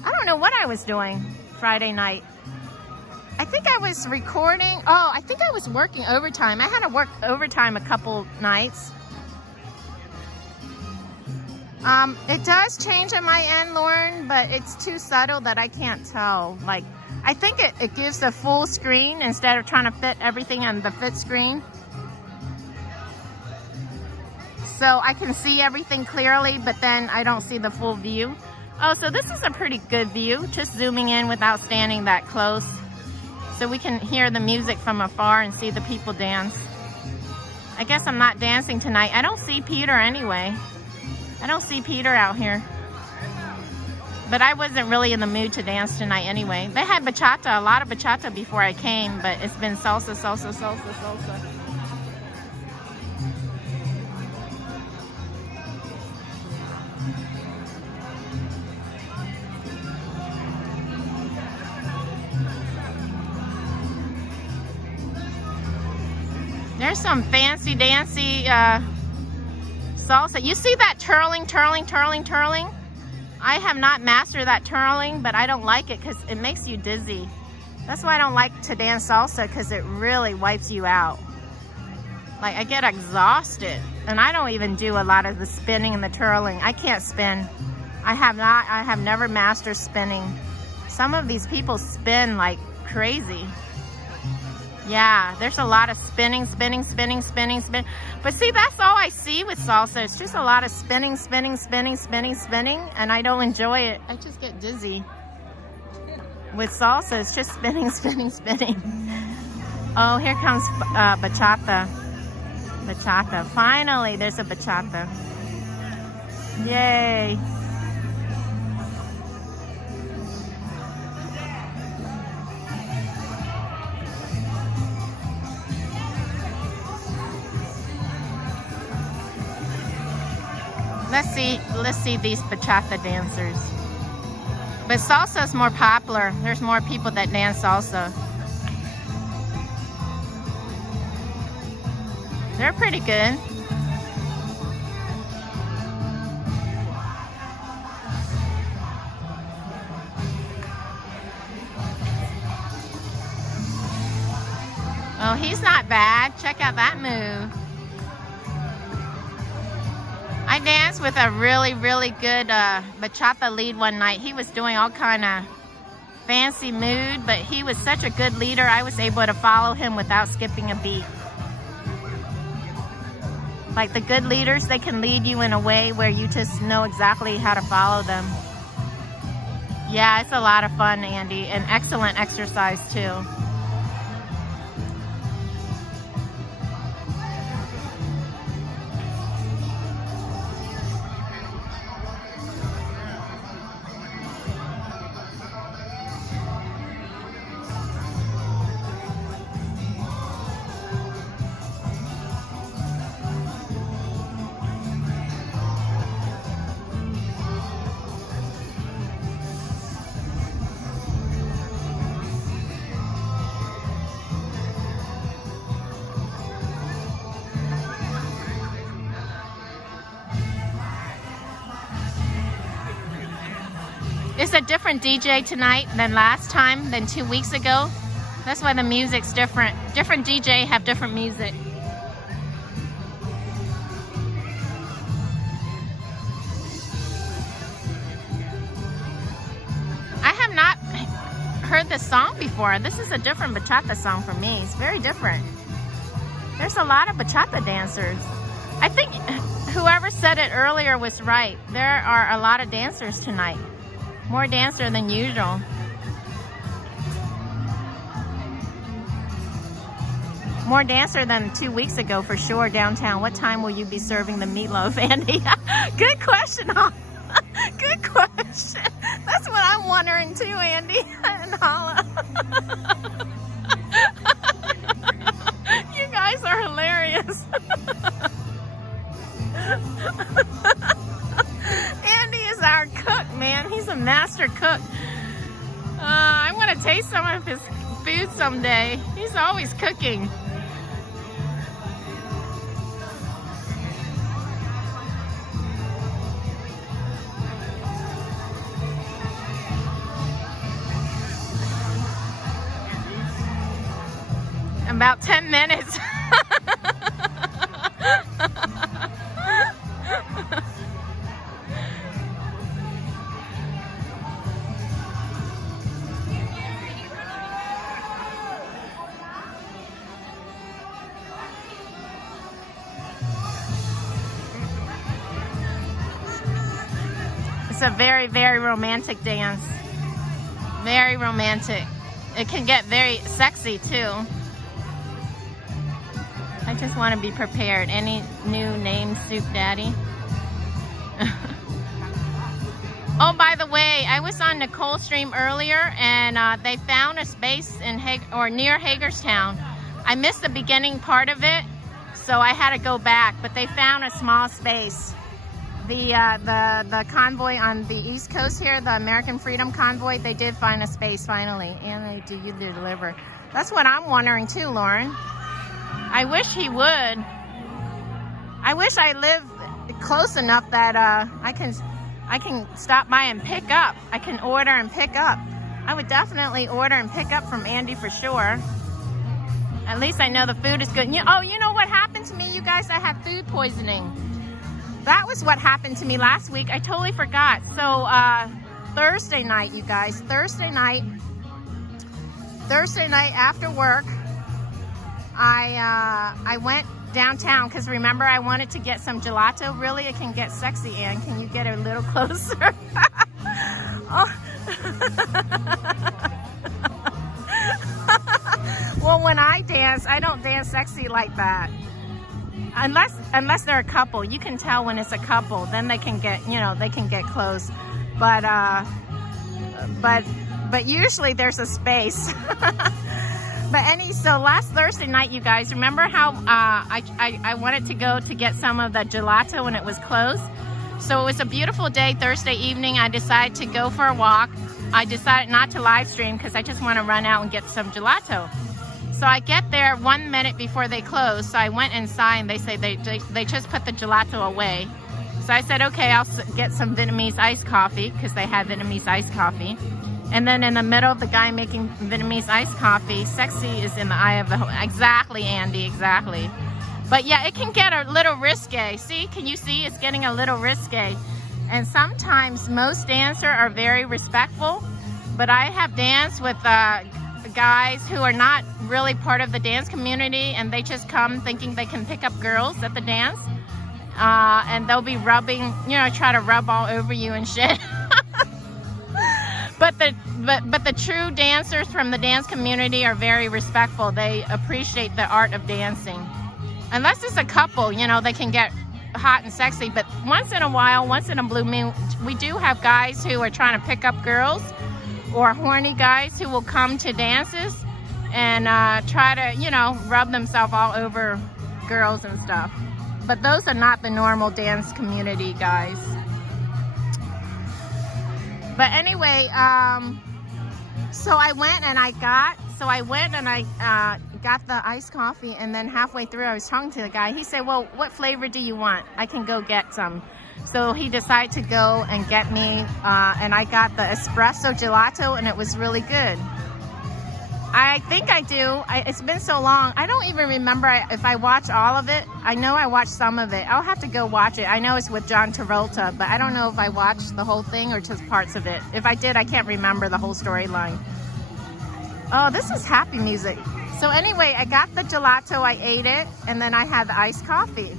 I don't know what I was doing Friday night. I think I was recording. Oh, I think I was working overtime. I had to work overtime a couple nights. It does change on my end, Lauren, but it's too subtle that I can't tell. Like, I think it gives the full screen instead of trying to fit everything on the fit screen. So I can see everything clearly, but then I don't see the full view. Oh, so this is a pretty good view, just zooming in without standing that close. So we can hear the music from afar and see the people dance. I guess I'm not dancing tonight. I don't see Peter anyway. I don't see Peter out here. But I wasn't really in the mood to dance tonight anyway. They had bachata, a lot of bachata before I came, but it's been salsa, salsa, salsa, salsa. There's some fancy dancy salsa. You see that twirling, twirling, twirling, twirling? I have not mastered that twirling, but I don't like it because it makes you dizzy. That's why I don't like to dance salsa, because it really wipes you out. Like, I get exhausted, and I don't even do a lot of the spinning and the twirling. I can't spin. I have never mastered spinning. Some of these people spin like crazy. Yeah, there's a lot of spinning, spinning, spinning, spinning, spinning. But see, that's all I see with salsa. It's just a lot of spinning, spinning, spinning, spinning, spinning, and I don't enjoy it. I just get dizzy. With salsa, it's just spinning, spinning, spinning. Oh, here comes bachata. Bachata. Finally, there's a bachata. Yay. Let's see these bachata dancers. But salsa is more popular. There's more people that dance salsa. They're pretty good. Oh, he's not bad. Check out that move. I danced with a really, really good bachata lead one night. He was doing all kind of fancy mood, but he was such a good leader, I was able to follow him without skipping a beat. Like the good leaders, they can lead you in a way where you just know exactly how to follow them. Yeah, it's a lot of fun, Andy, and excellent exercise too. It's a different DJ tonight than last time, than 2 weeks ago. That's why the music's different. Different DJ have different music. I have not heard this song before. This is a different bachata song for me. It's very different. There's a lot of bachata dancers. I think whoever said it earlier was right. There are a lot of dancers tonight. More dancer than usual. More dancer than 2 weeks ago for sure downtown. What time will you be serving the meatloaf, Andy? Good question, Hala. Good question. That's what I'm wondering too, Andy and Hala. You guys are hilarious. Andy is our cook, man. He's a master cook. I want to taste some of his food someday. He's always cooking. About 10 minutes. It's a very, very romantic dance. Very romantic. It can get very sexy too. I just want to be prepared. Any new name, Soup Daddy? Oh, by the way, I was on Nicole's stream earlier, and they found a space in near Hagerstown. I missed the beginning part of it, so I had to go back. But they found a small space. The convoy on the East Coast here, the American Freedom Convoy, they did find a space finally, and they do deliver. That's what I'm wondering too, Lauren. I wish he would. I wish I lived close enough that I can stop by and pick up. I can order and pick up. I would definitely order and pick up from Andy for sure. At least I know the food is good. Oh, you know what happened to me, you guys? I had food poisoning. That was what happened to me last week. I totally forgot. So Thursday night, you guys. Thursday night after work, I went downtown because remember I wanted to get some gelato. Really, it can get sexy, Ann. Can you get a little closer? Oh. Well, when I dance, I don't dance sexy like that. Unless they're a couple. You can tell when it's a couple. Then they can get, they can get close. But usually there's a space. So last Thursday night, you guys, remember how I wanted to go to get some of the gelato when it was closed? So it was a beautiful day Thursday evening. I decided to go for a walk. I decided not to live stream because I just want to run out and get some gelato. So I get there 1 minute before they close. So I went inside and they say they just put the gelato away. So I said, okay, I'll get some Vietnamese iced coffee because they had Vietnamese iced coffee. And then in the middle of the guy making Vietnamese iced coffee, sexy is in the eye of the hole. Exactly, Andy, exactly. But yeah, it can get a little risque. See, can you see? It's getting a little risque. And sometimes most dancers are very respectful, but I have danced with guys who are not really part of the dance community, and they just come thinking they can pick up girls at the dance. And they'll be rubbing, try to rub all over you and shit. But the true dancers from the dance community are very respectful. They appreciate the art of dancing. Unless it's a couple, they can get hot and sexy. But once in a while, once in a blue moon, we do have guys who are trying to pick up girls, or horny guys who will come to dances and try to, rub themselves all over girls and stuff. But those are not the normal dance community guys. But anyway, so I went and I got the iced coffee, and then halfway through I was talking to the guy. He said, well, what flavor do you want? I can go get some. So he decided to go and get me, and I got the espresso gelato, and it was really good. I think I do. It's been so long. I don't even remember if I watched all of it. I know I watched some of it. I'll have to go watch it. I know it's with John Travolta, but I don't know if I watched the whole thing or just parts of it. If I did, I can't remember the whole storyline. Oh, this is happy music. So anyway, I got the gelato, I ate it, and then I had the iced coffee.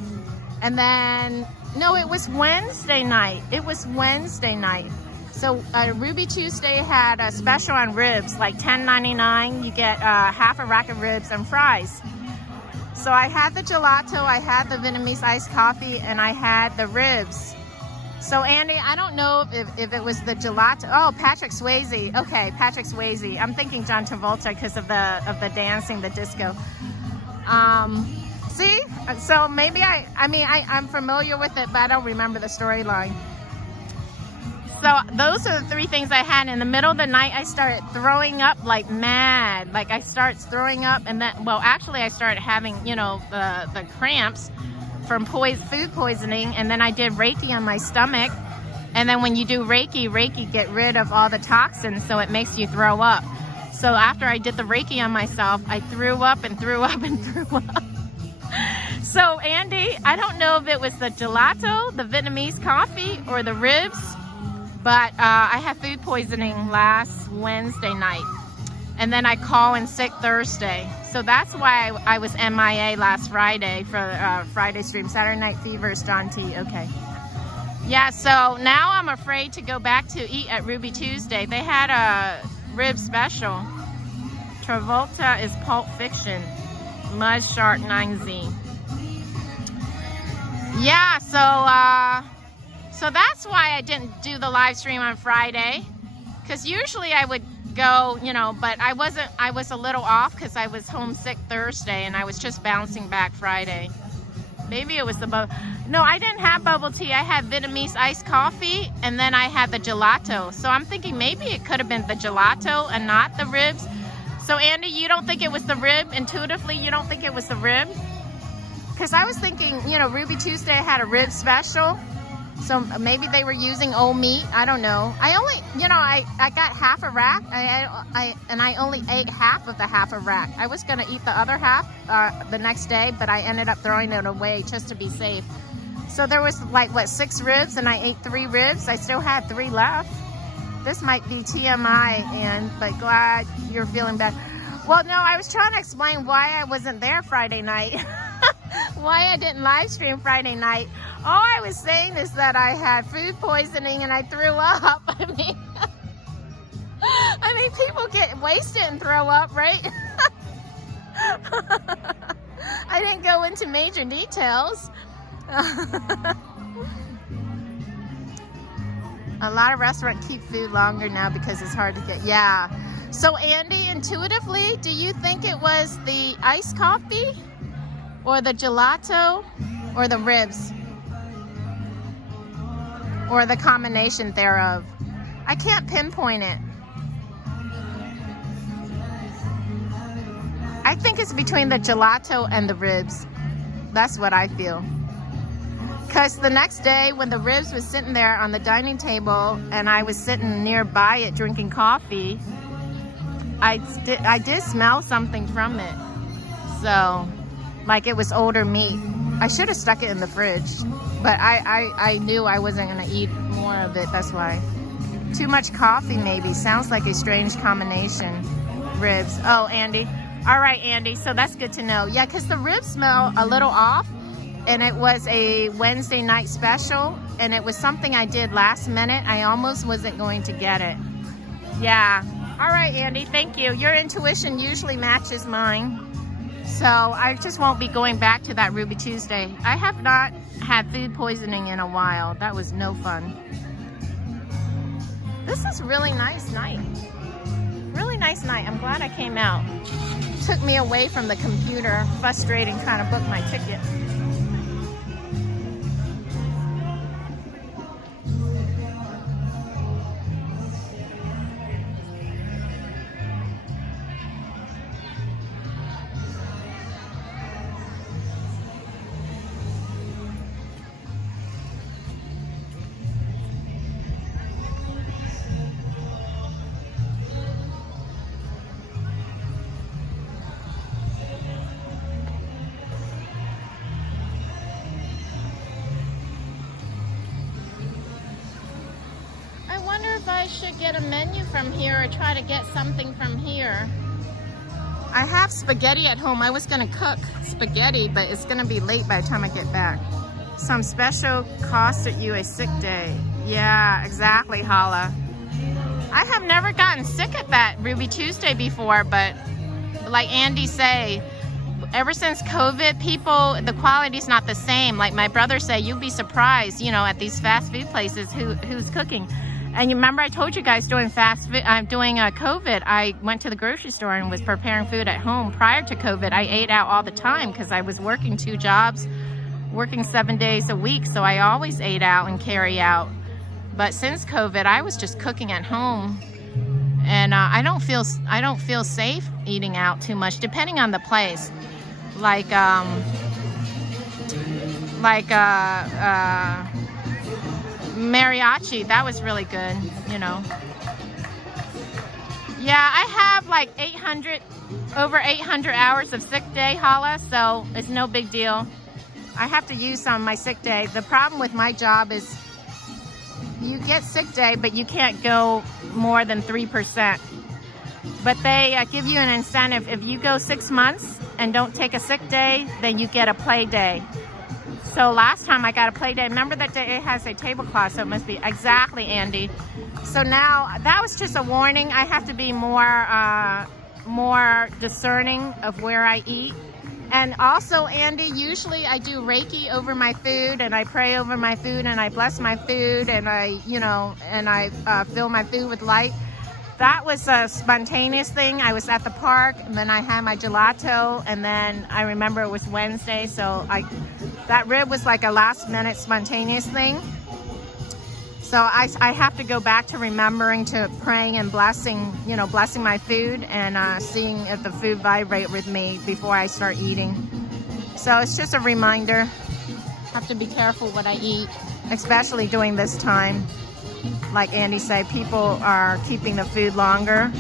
And then, no, it was Wednesday night. It was Wednesday night. So Ruby Tuesday had a special on ribs, like $10.99. You get half a rack of ribs and fries. So I had the gelato, I had the Vietnamese iced coffee, and I had the ribs. So Andy, I don't know if it was the gelato. Oh, Patrick Swayze. Okay, Patrick Swayze. I'm thinking John Travolta because of the dancing, the disco. See? So maybe I'm familiar with it, but I don't remember the storyline. So those are the three things I had. In the middle of the night, I started throwing up like mad. Like I started throwing up, and then, well, actually I started having, you know, the cramps from food poisoning, and then I did Reiki on my stomach. And then when you do Reiki get rid of all the toxins, so it makes you throw up. So after I did the Reiki on myself, I threw up and threw up and threw up. So Andy, I don't know if it was the gelato, the Vietnamese coffee, or the ribs, but I had food poisoning last Wednesday night. And then I called in sick Thursday. So that's why I was MIA last Friday for Friday stream. Saturday Night Fever is John T. Okay. Yeah, so now I'm afraid to go back to eat at Ruby Tuesday. They had a rib special. Travolta is Pulp Fiction. Mud Shark 9Z. Yeah, so that's why I didn't do the live stream on Friday. Because usually I would go, you know, but I was a little off because I was homesick Thursday and I was just bouncing back Friday. Maybe it was no, I didn't have bubble tea. I had Vietnamese iced coffee, and then I had the gelato. So I'm thinking maybe it could have been the gelato and not the ribs. So Andy, you don't think it was the rib? Intuitively, you don't think it was the rib? Because I was thinking, you know, Ruby Tuesday had a rib special. So maybe they were using old meat. I don't know. I only, you know, I got half a rack. And I only ate half of the half a rack. I was going to eat the other half the next day, but I ended up throwing it away just to be safe. So there was like, what, 6 ribs, and I ate 3 ribs. I still had 3 left. This might be TMI, but glad you're feeling better. Well, no, I was trying to explain why I wasn't there Friday night. Why I didn't live stream Friday night. All I was saying is that I had food poisoning and I threw up. I mean, people get wasted and throw up, right? I didn't go into major details. A lot of restaurants keep food longer now because it's hard to get. Yeah. So Andy, intuitively, do you think it was the iced coffee or the gelato or the ribs or the combination thereof? I can't pinpoint it. I think it's between the gelato and the ribs. That's what I feel. Because the next day when the ribs was sitting there on the dining table and I was sitting nearby it drinking coffee, I did smell something from it. So, like it was older meat. I should have stuck it in the fridge, but I knew I wasn't gonna eat more of it, that's why. Too much coffee maybe, sounds like a strange combination. Ribs, oh Andy. All right Andy, so that's good to know. Yeah, because the ribs smell a little off, and it was a Wednesday night special, and it was something I did last minute. I almost wasn't going to get it. Yeah. All right, Andy, thank you. Your intuition usually matches mine. So I just won't be going back to that Ruby Tuesday. I have not had food poisoning in a while. That was no fun. This is a really nice night. Really nice night. I'm glad I came out. Took me away from the computer. Frustrating trying to book my ticket. wonder if I should get a menu from here or try to get something from here. I have spaghetti at home. I was gonna cook spaghetti, but it's gonna be late by the time I get back. Some special costed you a sick day. Yeah, exactly, Hala. I have never gotten sick at that Ruby Tuesday before, but like Andy say, ever since COVID, people, the quality's not the same. Like my brother said, you'll be surprised, you know, at these fast food places who's cooking. And you remember I told you guys during COVID, I went to the grocery store and was preparing food at home. Prior to COVID, I ate out all the time because I was working 2 jobs, working 7 days a week. So I always ate out and carry out. But since COVID, I was just cooking at home, and I don't feel safe eating out too much, depending on the place. Like mariachi, that was really good, you know. Yeah, I have like over 800 hours of sick day, Hala, so it's no big deal. I have to use some of my sick day. The problem with my job is you get sick day, but you can't go more than 3%. But they give you an incentive. If you go 6 months and don't take a sick day, then you get a play day. So last time I got a play day, remember that day it has a tablecloth, so it must be exactly, Andy. So now that was just a warning. I have to be more discerning of where I eat. And also, Andy, usually I do Reiki over my food, and I pray over my food, and I bless my food, and I fill my food with light. That was a spontaneous thing. I was at the park, and then I had my gelato, and then I remember it was Wednesday, so that rib was like a last-minute spontaneous thing. So I have to go back to remembering to praying and blessing my food and seeing if the food vibrate with me before I start eating. So it's just a reminder. Have to be careful what I eat, especially during this time. Like Andy said, people are keeping the food longer.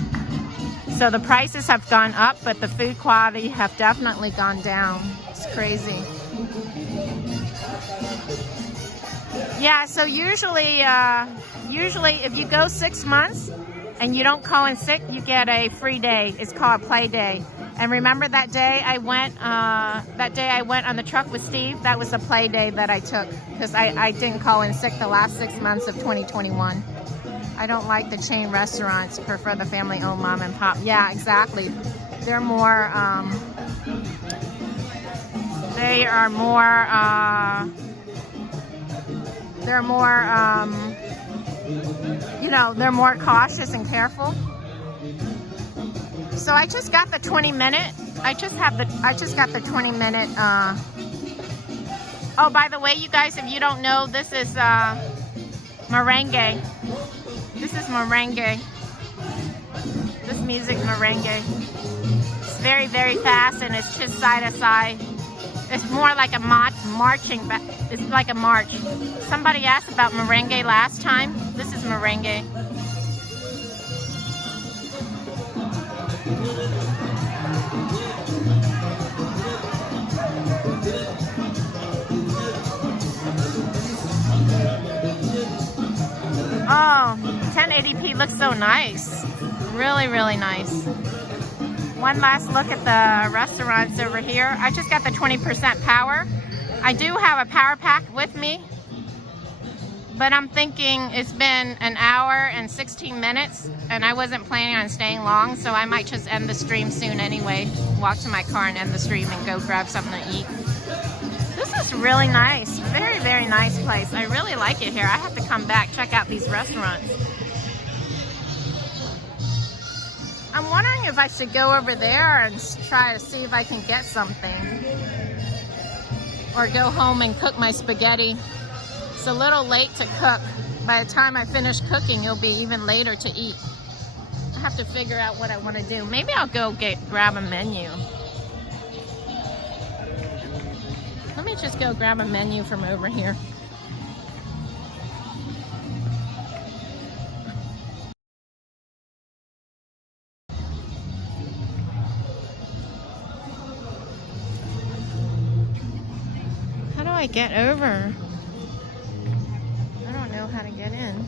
So the prices have gone up, but the food quality have definitely gone down. It's crazy. Yeah, so usually if you go 6 months and you don't call in sick, you get a free day. It's called a play day. And remember that day I went on the truck with Steve? That was the play day that I took because I didn't call in sick the last 6 months of 2021. I don't like the chain restaurants, prefer the family-owned mom and pop. Yeah, exactly. They're more, they're more cautious and careful. So I just got the 20-minute. I just got the 20-minute. Oh, by the way, you guys, if you don't know, this is merengue. This is merengue. This music merengue. It's very, very fast, and it's just side to side. It's more like a marching. It's like a march. Somebody asked about merengue last time. This is merengue. Oh, 1080p looks so nice. Really, really nice. One last look at the restaurants over here. I just got the 20% power. I do have a power pack with me, but I'm thinking it's been an hour and 16 minutes and I wasn't planning on staying long, so I might just end the stream soon anyway. Walk to my car and end the stream and go grab something to eat. This is really nice. Very, very nice place. I really like it here. I have to come back, check out these restaurants. I'm wondering if I should go over there and try to see if I can get something. Or go home and cook my spaghetti. It's a little late to cook. By the time I finish cooking, it'll be even later to eat. I have to figure out what I want to do. Maybe I'll go grab a menu. Let me just go grab a menu from over here. How do I get over? I don't know how how to get in.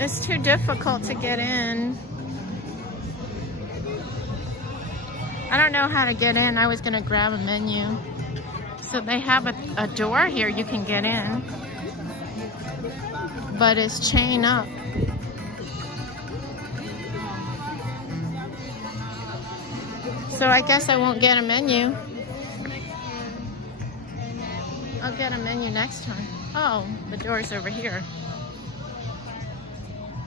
It's too difficult to get in. I don't know how to get in. I was gonna grab a menu. So they have a door here you can get in, but it's chained up. So I guess I won't get a menu. I'll get a menu next time. Oh, the door's over here.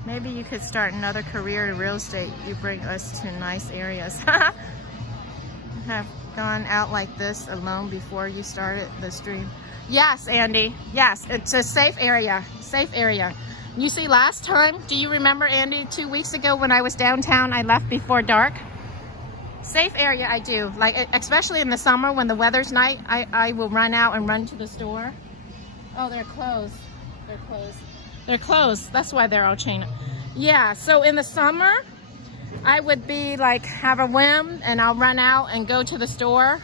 Maybe you could start another career in real estate. You bring us to nice areas. Have gone out like this alone before you started the stream? Yes, Andy. Yes, it's a safe area. Safe area. You see, last time, do you remember, Andy, 2 weeks ago when I was downtown, I left before dark? Safe area, I do. Like, especially in the summer when the weather's nice, I will run out and run to the store. Oh, they're closed. They're closed. They're closed. That's why they're all chained up. Yeah, so in the summer, I would be like, have a whim and I'll run out and go to the store.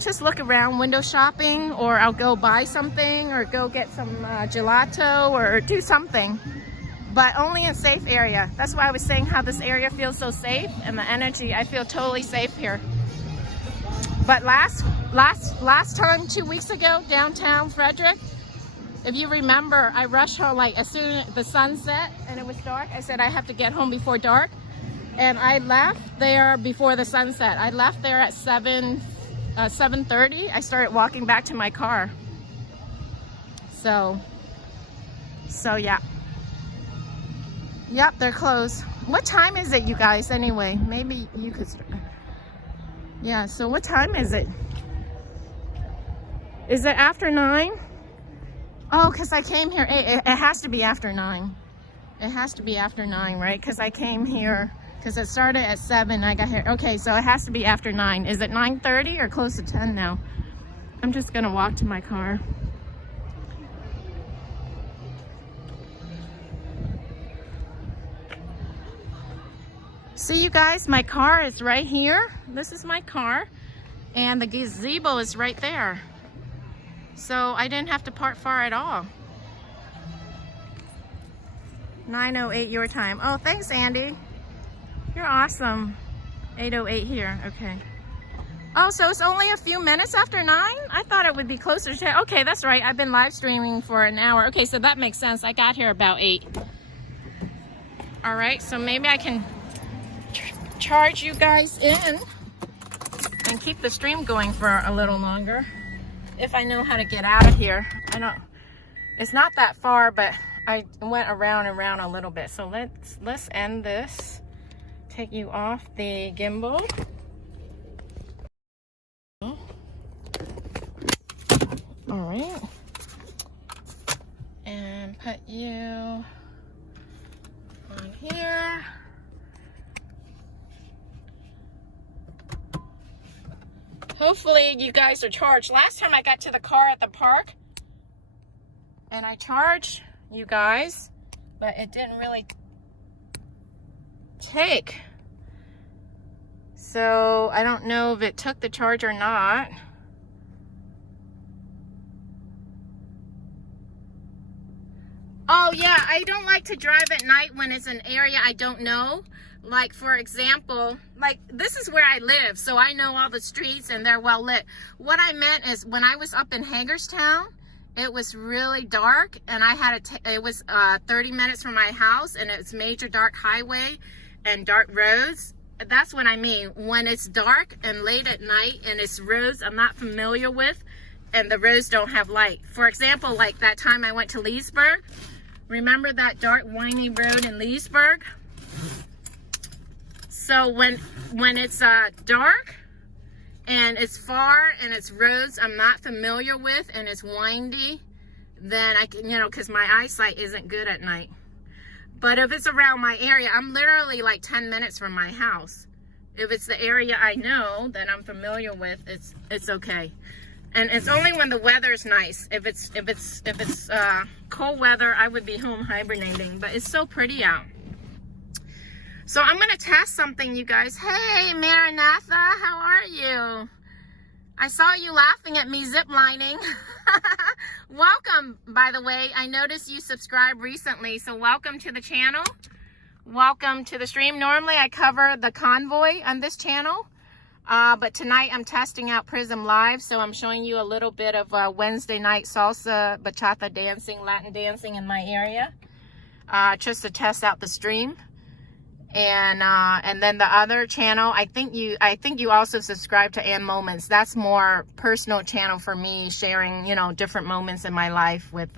Just look around, window shopping, or I'll go buy something or go get some gelato or do something. But only in safe area. That's why I was saying how this area feels so safe and the energy, I feel totally safe here. But last time, 2 weeks ago, downtown Frederick, if you remember, I rushed home like as soon as the sun set and it was dark. I said I have to get home before dark. And I left there before the sunset. I left there at 7:30. I started walking back to my car. So yeah. Yep, they're closed. What time is it, you guys, anyway? Maybe you could start. Yeah, so what time is it? Is it after 9? Oh, because I came here, it has to be after 9. It has to be after 9, right? Because I came here, because it started at 7, I got here. Okay, so it has to be after 9. Is it 9:30 or close to 10 now? I'm just gonna walk to my car. See, you guys, my car is right here. This is my car, and the gazebo is right there. So I didn't have to park far at all. 9:08 your time. Oh, thanks, Andy. You're awesome. 8:08 here. Okay. Oh, so it's only a few minutes after 9? I thought it would be closer to 10. Okay, that's right. I've been live streaming for an hour. Okay, so that makes sense. I got here about 8. All right, so maybe I can charge you guys in and keep the stream going for a little longer. If I know how to get out of here. It's not that far, but I went around and around a little bit. So let's end this. Take you off the gimbal. All right. And put you on here. Hopefully you guys are charged. Last time I got to the car at the park and I charged you guys, but it didn't really take. So I don't know if it took the charge or not. Oh yeah, I don't like to drive at night when it's an area I don't know. Like, for example, like this is where I live, so I know all the streets and they're well lit. What I meant is when I was up in Hagerstown, it was really dark and I had it was 30 minutes from my house and it's major dark highway and dark roads. That's what I mean. When it's dark and late at night and it's roads I'm not familiar with and the roads don't have light. For example, like that time I went to Leesburg. Remember that dark, windy road in Leesburg? So when it's dark and it's far and it's roads I'm not familiar with and it's windy, then I can, because my eyesight isn't good at night. But if it's around my area, I'm literally like 10 minutes from my house. If it's the area I know that I'm familiar with, it's okay. And it's only when the weather's nice. If it's cold weather, I would be home hibernating. But it's so pretty out. So I'm going to test something, you guys. Hey, Maranatha, how are you? I saw you laughing at me ziplining. Welcome, by the way. I noticed you subscribed recently, so welcome to the channel. Welcome to the stream. Normally I cover the convoy on this channel, but tonight I'm testing out Prism Live, so I'm showing you a little bit of Wednesday night salsa, bachata dancing, Latin dancing in my area, just to test out the stream. And then the other channel, I think you also subscribe to Ann Moments. That's more personal channel for me, sharing, you know, different moments in my life with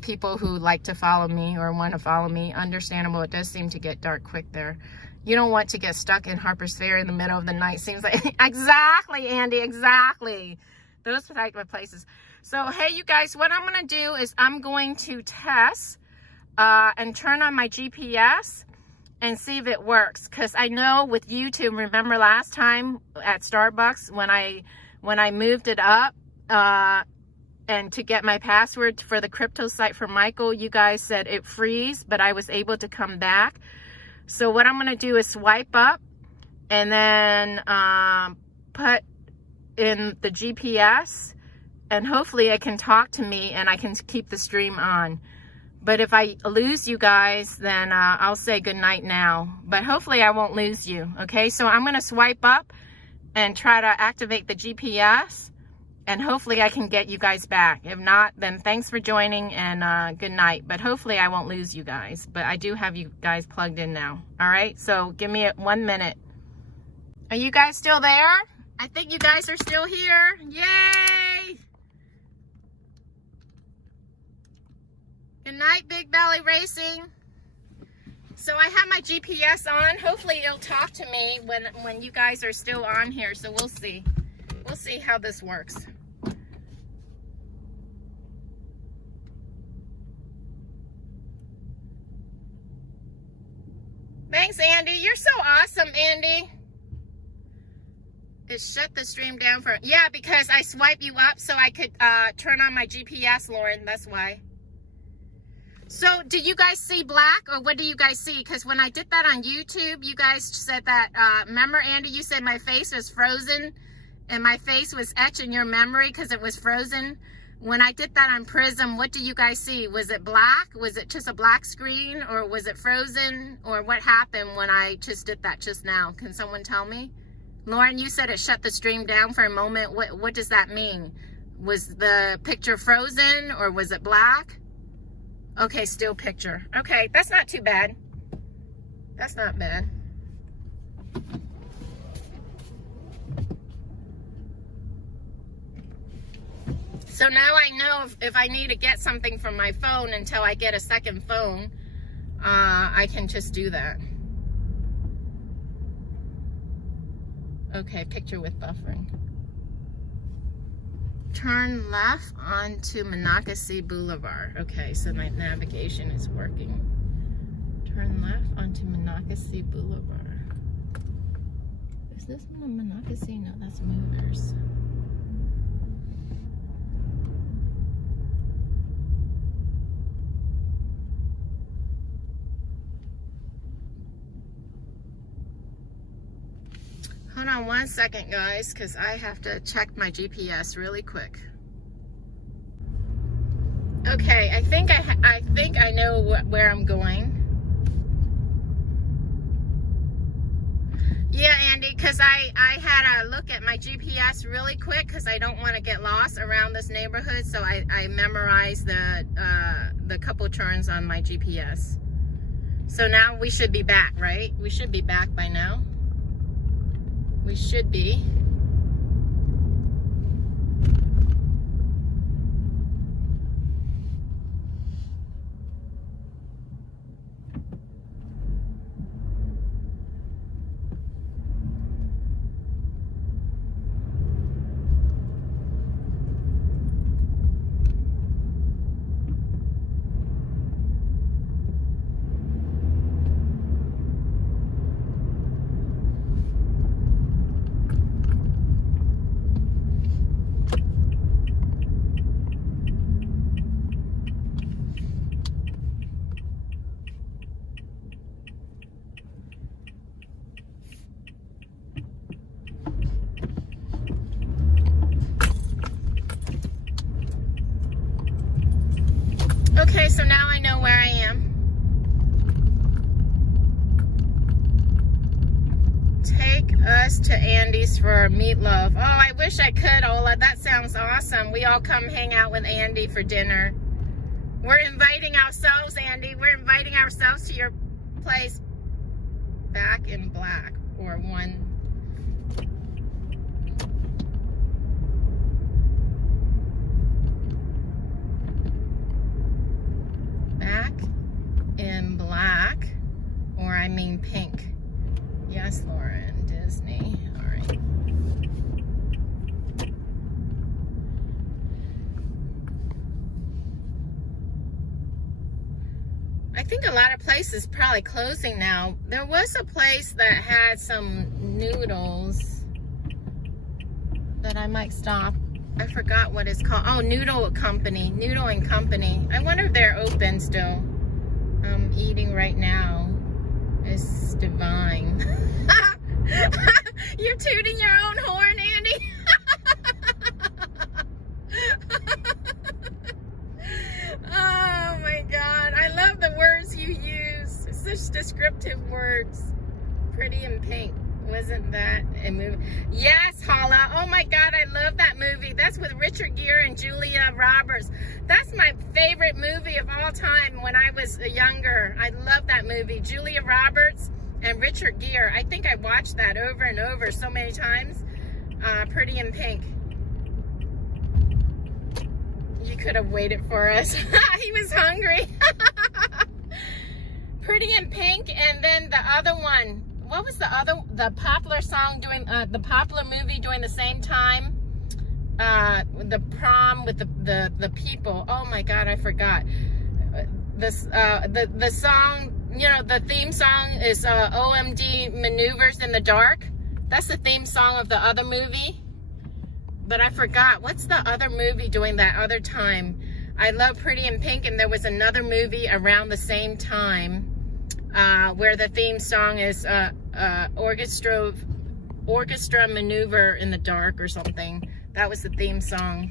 people who like to follow me or want to follow me. Understandable. It does seem to get dark quick there. You don't want to get stuck in Harper's Ferry in the middle of the night. Seems like exactly, Andy, exactly. Those type of places. So hey, you guys, what I'm gonna do is I'm going to test and turn on my GPS and see if it works, because I know with YouTube, remember last time at Starbucks when I moved it up and to get my password for the crypto site for Michael, you guys said it freeze, but I was able to come back. So what I'm gonna do is swipe up and then put in the GPS, and hopefully it can talk to me and I can keep the stream on. But if I lose you guys, then I'll say good night now. But hopefully I won't lose you, okay? So I'm going to swipe up and try to activate the GPS, and hopefully I can get you guys back. If not, then thanks for joining, and good night. But hopefully I won't lose you guys. But I do have you guys plugged in now, all right? So give me 1 minute. Are you guys still there? I think you guys are still here. Yay! Good night, Big Belly Racing. So I have my GPS on. Hopefully it'll talk to me when you guys are still on here. So we'll see. We'll see how this works. Thanks, Andy. You're so awesome, Andy. It shut the stream down for... Yeah, because I swipe you up so I could turn on my GPS, Lauren. That's why. So do you guys see black, or what do you guys see? Because when I did that on YouTube, you guys said that, remember, Andy, you said my face was frozen and my face was etched in your memory because it was frozen. When I did that on Prism, what do you guys see? Was it black? Was it just a black screen, or was it frozen? Or what happened when I just did that just now? Can someone tell me? Lauren, you said it shut the stream down for a moment. What does that mean? Was the picture frozen, or was it black? Okay, still picture. Okay, that's not too bad. That's not bad. So now I know if I need to get something from my phone until I get a second phone, I can just do that. Okay, picture with buffering. Turn left onto Monocacy Boulevard. Okay, so my navigation is working. Turn left onto Monocacy Boulevard. Is this Monocacy? No, that's Movers. Hold on 1 second, guys, because I have to check my GPS really quick. Okay, I think I know where I'm going. Yeah, Andy, because I had a look at my GPS really quick because I don't want to get lost around this neighborhood, so I memorized the couple turns on my GPS. So now we should be back, right? We should be back by now. We should be. so now I know where I am. Take us to Andy's for meatloaf. Oh, I wish I could, Ola. That sounds awesome. We all come hang out with Andy for dinner. We're inviting ourselves, Andy. We're inviting ourselves to your place. Back in Black, or one. Back in Black, or I mean pink. Yes, Lauren, Disney. All right. I think a lot of places probably closing now. There was a place that had some noodles that I might stop. I forgot what it's called. Oh, Noodle Company. Noodle and Company. I wonder if they're open still. I'm eating right now. It's divine. You're tooting your own horn, Andy. Oh my God. I love the words you use. Such descriptive words. Pretty in Pink. Wasn't that a movie? Yes, Hala. Oh my God, I love that movie. That's with Richard Gere and Julia Roberts. That's my favorite movie of all time when I was younger. I love that movie. Julia Roberts and Richard Gere. I think I watched that over and over so many times. Pretty in Pink. You could have waited for us. He was hungry. Pretty in Pink, and then the other one. What was the popular song doing, the popular movie during the same time? The Prom with the people. Oh my God, I forgot. The song, you know, the theme song is OMD Maneuvers in the Dark. That's the theme song of the other movie. But I forgot. What's the other movie doing that other time? I love Pretty in Pink, and there was another movie around the same time where the theme song is orchestra maneuver in the dark or something. That was the theme song.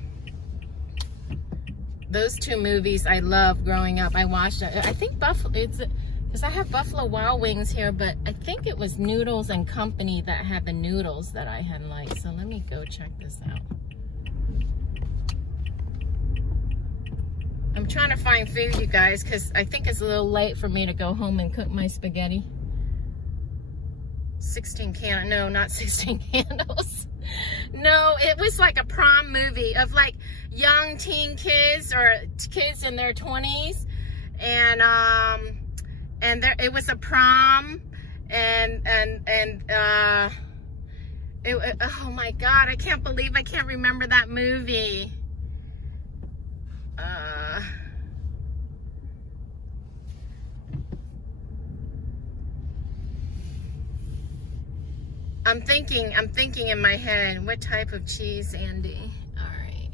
Those two movies I loved growing up. I watched it. I think Buffalo, because I have Buffalo Wild Wings here, but I think it was Noodles and Company that had the noodles that I had liked. So let me go check this out. I'm trying to find food, you guys, because I think it's a little late for me to go home and cook my spaghetti. 16 candles. No, not 16 candles. No, it was like a prom movie of like young teen kids or kids in their 20s. And there, it was a prom. Oh my God, I can't believe I can't remember that movie. I'm thinking in my head, what type of cheese, Andy? All right.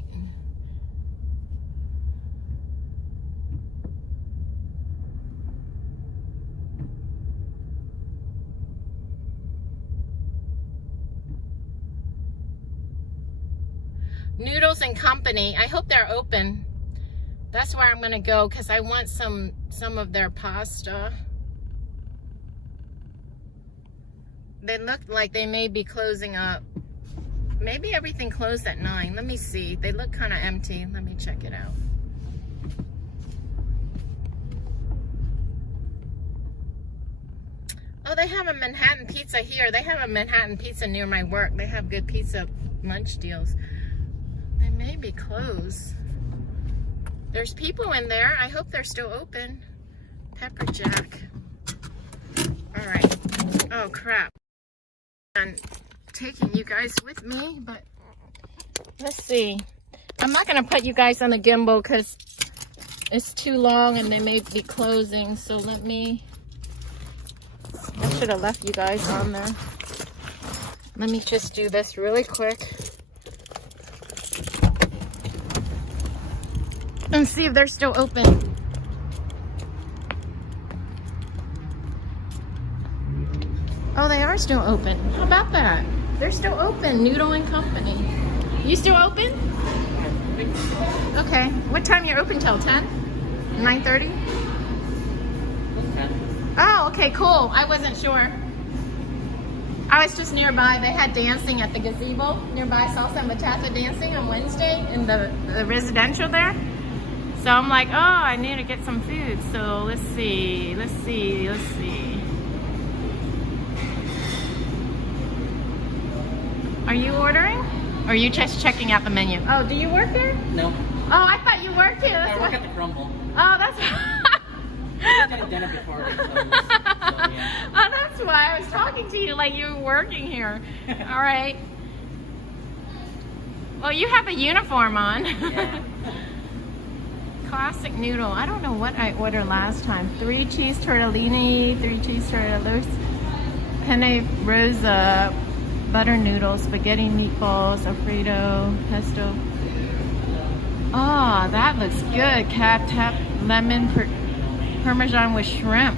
Noodles and Company. I hope they're open. That's where I'm gonna go because I want some of their pasta. They look like they may be closing up. Maybe everything closed at 9. Let me see. They look kind of empty. Let me check it out. Oh, they have a Manhattan pizza here. They have a Manhattan pizza near my work. They have good pizza lunch deals. They may be closed. There's people in there. I hope they're still open. Pepper Jack. All right. Oh, crap. I'm taking you guys with me, but let's see. I'm not going to put you guys on the gimbal because it's too long and they may be closing. So let me... I should have left you guys on there. Let me just do this really quick. And see if they're still open. Oh, they are still open. How about that? They're still open. Noodle and Company. You still open? Okay. What time you're open till? 10? 9:30? Okay. Oh, okay, cool. I wasn't sure. I was just nearby. They had dancing at the gazebo nearby, Salsa Bachata dancing on Wednesday in the residential there. So I'm like, oh, I need to get some food. So let's see. Are you ordering? Or are you just checking out the menu? Oh, do you work there? No. Oh, I thought you worked here. That's I work why. at the Crumble. Oh, that's I just got dinner before it closed, so yeah. Oh, that's why I was talking to you like you were working here. All right. Well, you have a uniform on. Yeah. Classic noodle. I don't know what I ordered last time. 3 cheese tortellini, 3 cheese tortellos, penne rosa, butter noodles, spaghetti meatballs, Alfredo, pesto. Oh, that looks good. Tap lemon parmesan with shrimp.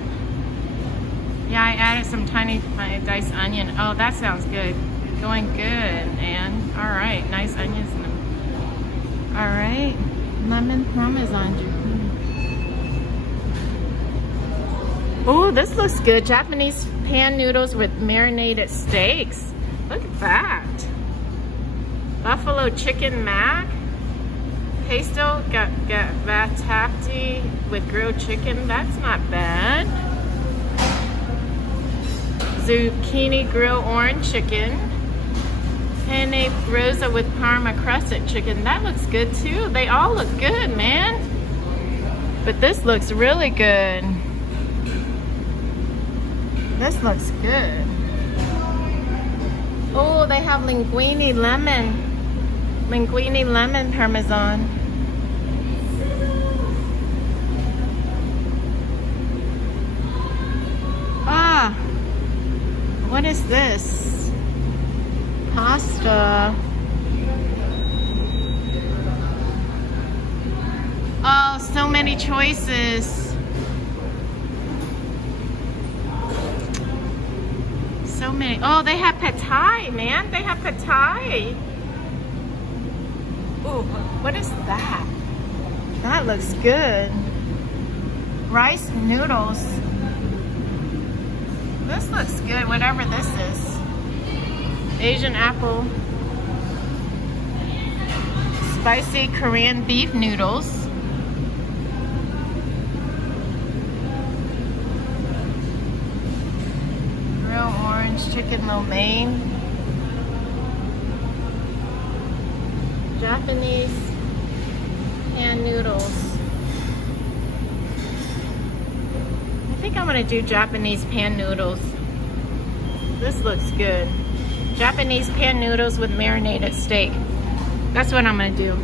Yeah, I added some tiny diced onion. Oh, that sounds good. Going good, and all right, nice onions. All right, lemon parmesan. Oh, this looks good. Japanese pan noodles with marinated steaks. Look at that. Buffalo chicken mac. Pesto gatapati with grilled chicken. That's not bad. Zucchini grilled orange chicken. Penne rosa with parma crescent chicken. That looks good too. They all look good, man. But this looks really good. This looks good. Oh, they have linguine lemon parmesan. Ah, what is this? Pasta. Oh, so many choices. So many. Oh, they have pad thai, man. They have pad thai. Ooh, what is that? That looks good. Rice noodles. This looks good, whatever this is. Asian apple. Spicy Korean beef noodles. Grilled orange chicken lo mein. Japanese pan noodles. I think I'm gonna do Japanese pan noodles. This looks good. Japanese pan noodles with marinated steak. That's what I'm gonna do.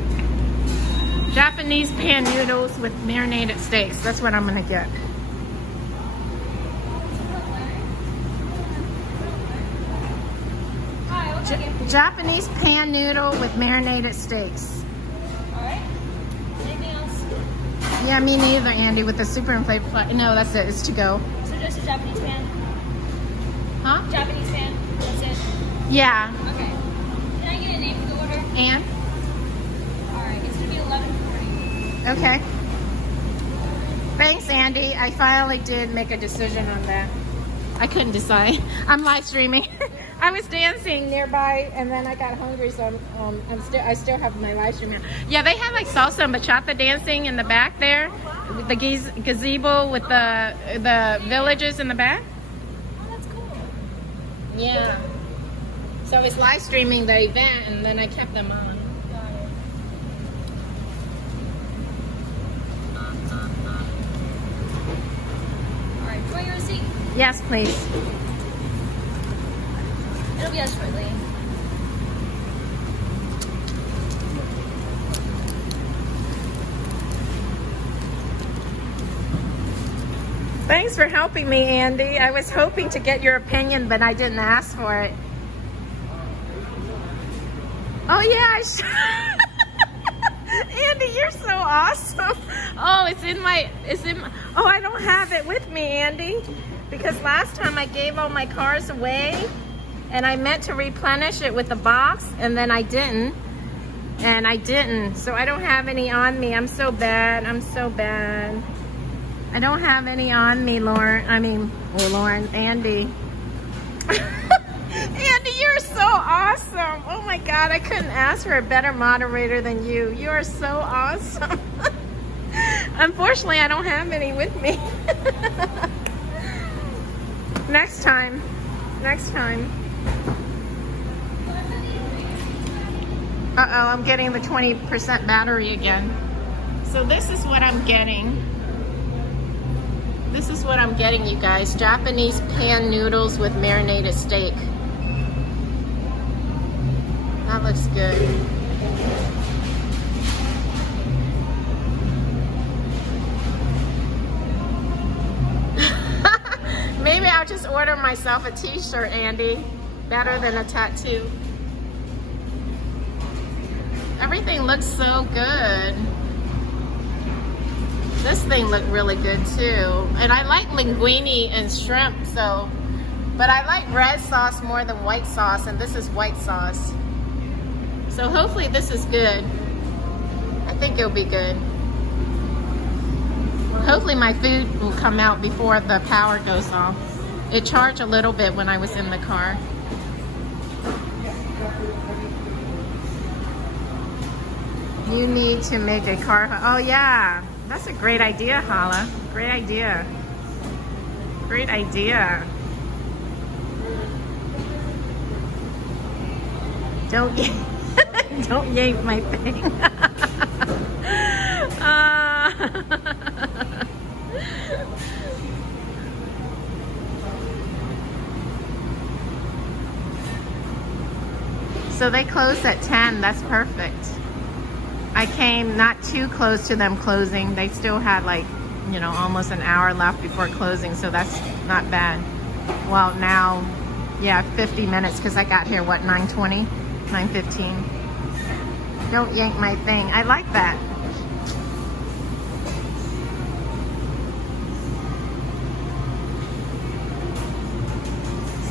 Japanese pan noodles with marinated steaks. That's what I'm gonna get. Japanese pan noodle with marinated steaks. Alright. Anything else? Yeah, me neither, Andy, with the super inflated flat. No, that's it. It's to go. So just a Japanese pan? Huh? Japanese pan? That's it? Yeah. Okay. Can I get a name for the order? And? Alright, it's gonna be 11:40. Okay. Thanks, Andy. I finally did make a decision on that. I couldn't decide. I'm live streaming. I was dancing nearby, and then I got hungry, so I still have my live stream here. Yeah, they have like salsa and bachata dancing in the back there, with the gazebo with the villages in the back. Oh, that's cool. Yeah. So it's live streaming the event, and then I kept them on. Got it. Alright, do you want your receipt? Yes, please. It'll be out shortly. Thanks for helping me, Andy. I was hoping to get your opinion, but I didn't ask for it. Oh yeah, Andy, you're so awesome. Oh, oh, I don't have it with me, Andy, because last time I gave all my cars away, and I meant to replenish it with the box, and then I didn't. And I didn't, so I don't have any on me. I'm so bad. I'm so bad. I don't have any on me, Lauren. Andy. Andy, you're so awesome. Oh my God, I couldn't ask for a better moderator than you. You are so awesome. Unfortunately, I don't have any with me. Next time. Next time. Uh-oh, I'm getting the 20% battery again. So this is what I'm getting. This is what I'm getting, you guys. Japanese pan noodles with marinated steak. That looks good. Maybe I'll just order myself a t-shirt, Andy. Better than a tattoo. Everything looks so good. This thing looked really good too. And I like linguine and shrimp, so, but I like red sauce more than white sauce, and this is white sauce. So hopefully this is good. I think it'll be good. Hopefully my food will come out before the power goes off. It charged a little bit when I was in the car. You need to make a car. Oh yeah, that's a great idea, Hala. Great idea. Great idea. Don't don't yank my thing. So they closed at 10. That's perfect. I came not too close to them closing. They still had like, you know, almost an hour left before closing, so that's not bad. Well, now, yeah, 50 minutes because I got here, what, 9:20, 9:15. Don't yank my thing. I like that.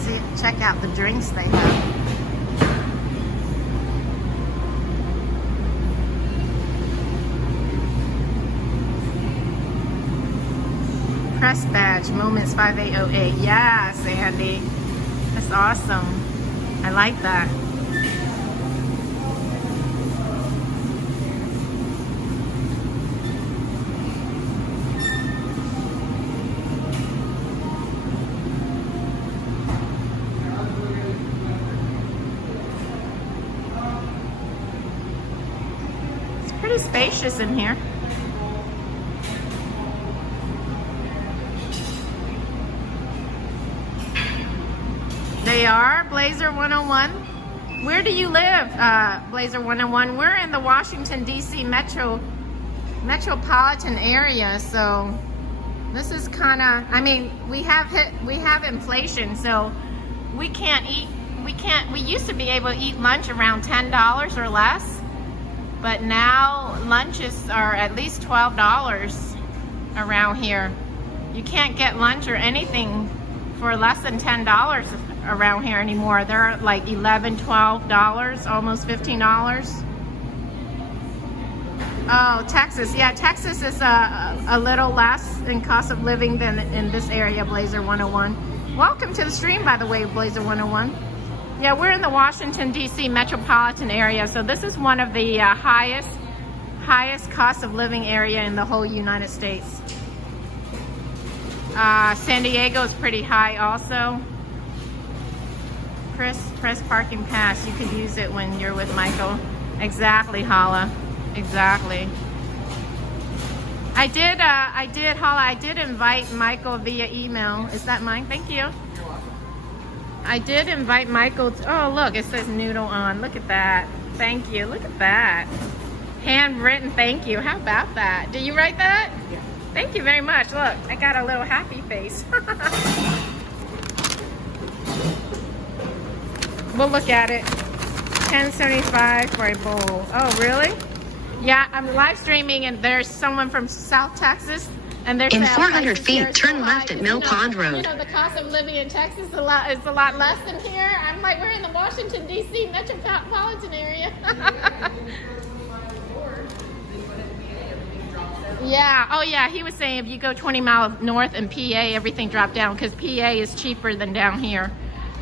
See, check out the drinks they have. Press badge, Moments 5808. Yes, Andy. That's awesome. I like that. It's pretty spacious in here. They are Blazer 101. Where do you live, Blazer 101? We're in the Washington, D.C. metropolitan area, so this is kind of, I mean, we have inflation, so we used to be able to eat lunch around $10 or less, but now lunches are at least $12 around here. You can't get lunch or anything for less than $10 around here anymore. They're like $11, $12, almost $15. Oh, Texas. Yeah, Texas is a little less in cost of living than in this area, Blazer 101. Welcome to the stream, by the way, Blazer 101. Yeah, we're in the Washington, D.C. metropolitan area, so this is one of the highest cost of living area in the whole United States. San Diego is pretty high also. Press parking pass. You could use it when you're with Michael. Exactly, Hala. Exactly. I did, Hala, I did invite Michael via email. Is that mine? Thank you. I did invite Michael to, oh look, it says noodle on. Look at that. Thank you. Look at that. Handwritten thank you. How about that? Did you write that? Yeah. Thank you very much. Look, I got a little happy face. We'll look at it. $10.75 for a bowl. Oh, really? Yeah, I'm live streaming and there's someone from South Texas And they're In saying 400 prices here feet, are turn so left high, at 'cause, Mill Pond Road. You know, the cost of living in Texas is a lot less than here. I'm like, we're in the Washington, D.C. metropolitan area. Yeah, oh yeah, he was saying if you go 20 miles north in PA, everything dropped down because PA is cheaper than down here.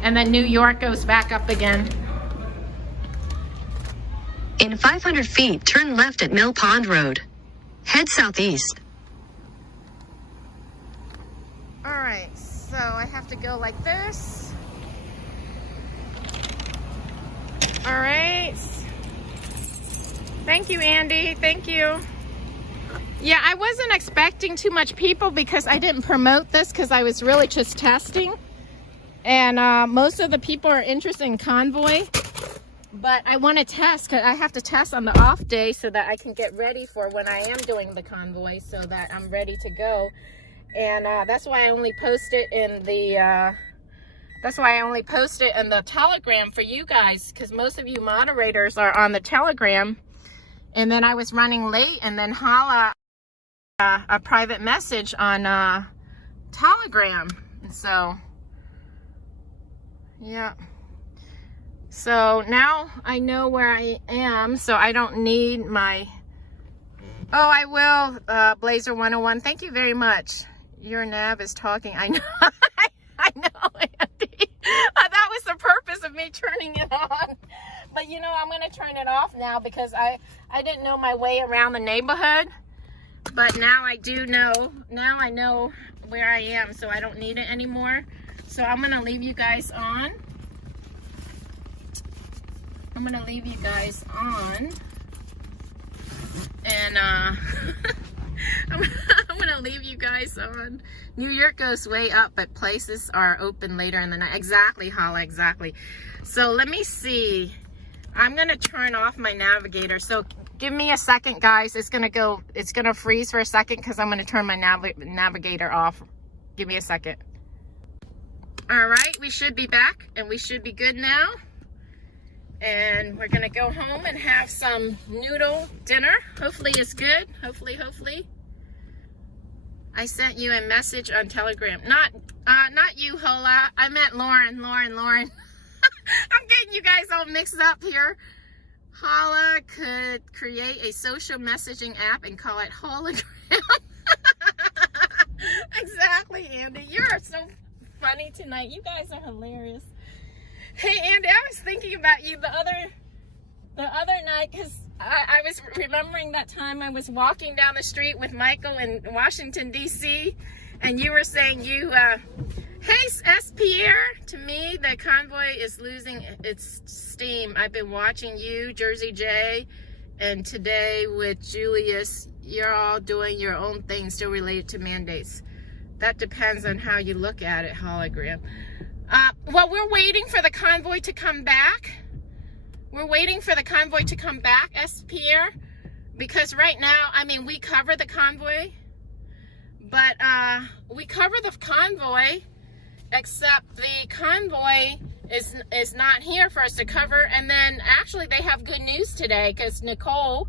And then New York goes back up again. In 500 feet, turn left at Mill Pond Road. Head southeast. All right, so I have to go like this. All right. Thank you, Andy. Thank you. Yeah, I wasn't expecting too much people because I didn't promote this because I was really just testing. And most of the people are interested in Convoy. But I want to test because I have to test on the off day so that I can get ready for when I am doing the Convoy so that I'm ready to go. And that's why I only post it in the Telegram for you guys, because most of you moderators are on the Telegram. And then I was running late, and then Hala a private message on Telegram. And so yeah. So now I know where I am, so I don't need my. Oh, I will, Blazer 101. Thank you very much. Your nav is talking. I know. I know, Andy. That was the purpose of me turning it on. But you know, I'm going to turn it off now because I didn't know my way around the neighborhood. But now I do know. Now I know where I am, so I don't need it anymore. So I'm going to leave you guys on. I'm going to leave you guys on. And I'm going to leave you guys on. New York goes way up, but places are open later in the night. Exactly, Hala, exactly. So let me see. I'm going to turn off my navigator. So give me a second, guys. It's going to freeze for a second because I'm going to turn my navigator off. Give me a second. All right, we should be back and we should be good now. And we're going to go home and have some noodle dinner. Hopefully it's good. Hopefully. I sent you a message on Telegram. Not you, Hola. I meant Lauren. I'm getting you guys all mixed up here. Hala could create a social messaging app and call it hologram. Exactly, Andy. You're so funny tonight. You guys are hilarious. Hey, Andy, I was thinking about you the other night because I was remembering that time I was walking down the street with Michael in Washington, D.C., and you were saying hey, S. Pierre, to me, the Convoy is losing its steam. I've been watching you, Jersey J, and today with Julius. You're all doing your own thing still related to mandates. That depends on how you look at it, hologram. Well, we're waiting for the Convoy to come back. We're waiting for the Convoy to come back, S. Pierre, because right now, I mean, we cover the Convoy, but we cover the Convoy, except the Convoy is not here for us to cover. And then actually they have good news today because Nicole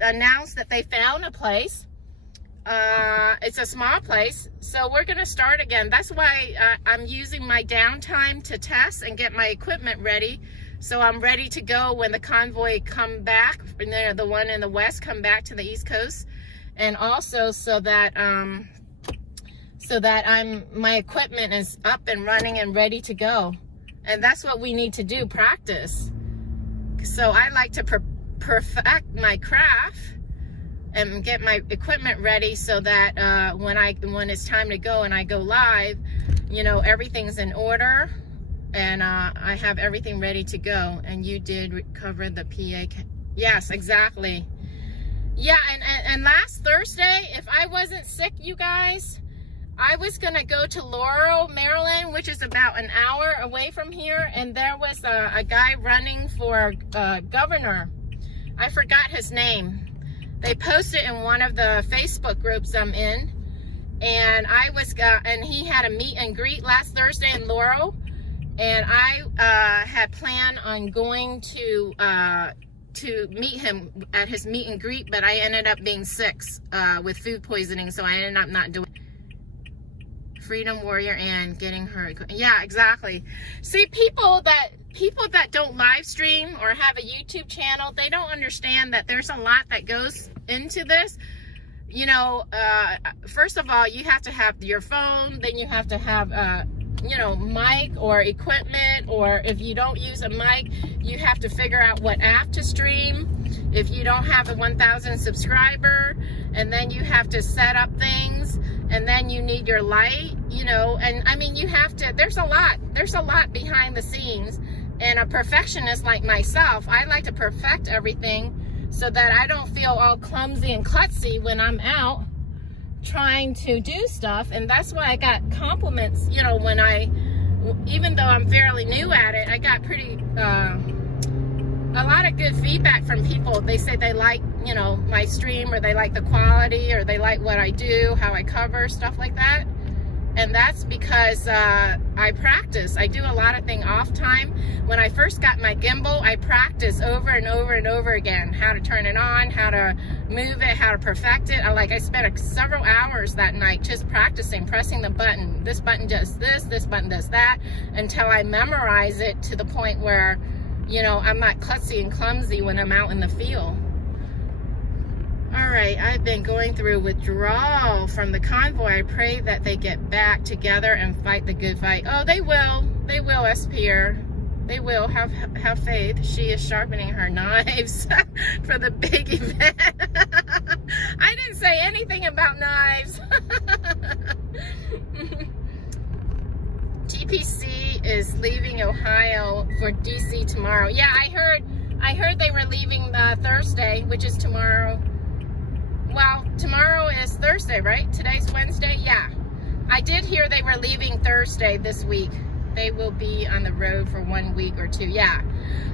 announced that they found a place. It's a small place, so we're gonna start again. That's why I'm using my downtime to test and get my equipment ready, so I'm ready to go when the Convoy come back. The one in the west come back to the East Coast, and also so that my equipment is up and running and ready to go. And that's what we need to do, practice. So I like to perfect my craft and get my equipment ready so that when it's time to go and I go live, you know, everything's in order and I have everything ready to go. And you did cover the PA. Yes, exactly. Yeah, and last Thursday, if I wasn't sick, you guys, I was gonna go to Laurel, Maryland, which is about an hour away from here, and there was a guy running for governor. I forgot his name. They posted in one of the Facebook groups I'm in, and and he had a meet and greet last Thursday in Laurel, and I had planned on going to to meet him at his meet and greet, but I ended up being sick with food poisoning, so I ended up not doing Freedom Warrior and getting her. Yeah, exactly. See, people that don't live stream or have a YouTube channel, they don't understand that there's a lot that goes into this. You know, first of all, you have to have your phone, then you have to have you know, mic or equipment, or if you don't use a mic, you have to figure out what app to stream. If you don't have a 1,000 subscriber, and then you have to set up things, and then you need your light, you know, and I mean, you have to, there's a lot behind the scenes. And a perfectionist like myself, I like to perfect everything so that I don't feel all clumsy and klutzy when I'm out trying to do stuff. And that's why I got compliments, you know, when even though I'm fairly new at it, I got a lot of good feedback from people. They say they like, you know, my stream, or they like the quality, or they like what I do, how I cover, stuff like that. And that's because I practice. I do a lot of things off time. When I first got my gimbal, I practiced over and over and over again how to turn it on, how to move it, how to perfect it. I spent several hours that night just practicing, pressing the button. This button does this button does that, until I memorize it to the point where, you know, I'm not klutzy and clumsy when I'm out in the field. All right, I've been going through withdrawal from the convoy. I pray that they get back together and fight the good fight. Oh, they will. They will, S-Pierre. They will. Have faith. She is sharpening her knives for the big event. I didn't say anything about knives. GPC is leaving Ohio for DC tomorrow. Yeah, I heard they were leaving Thursday, which is tomorrow. Well, tomorrow is Thursday, right? Today's Wednesday? Yeah. I did hear they were leaving Thursday this week. They will be on the road for 1 week or two. Yeah.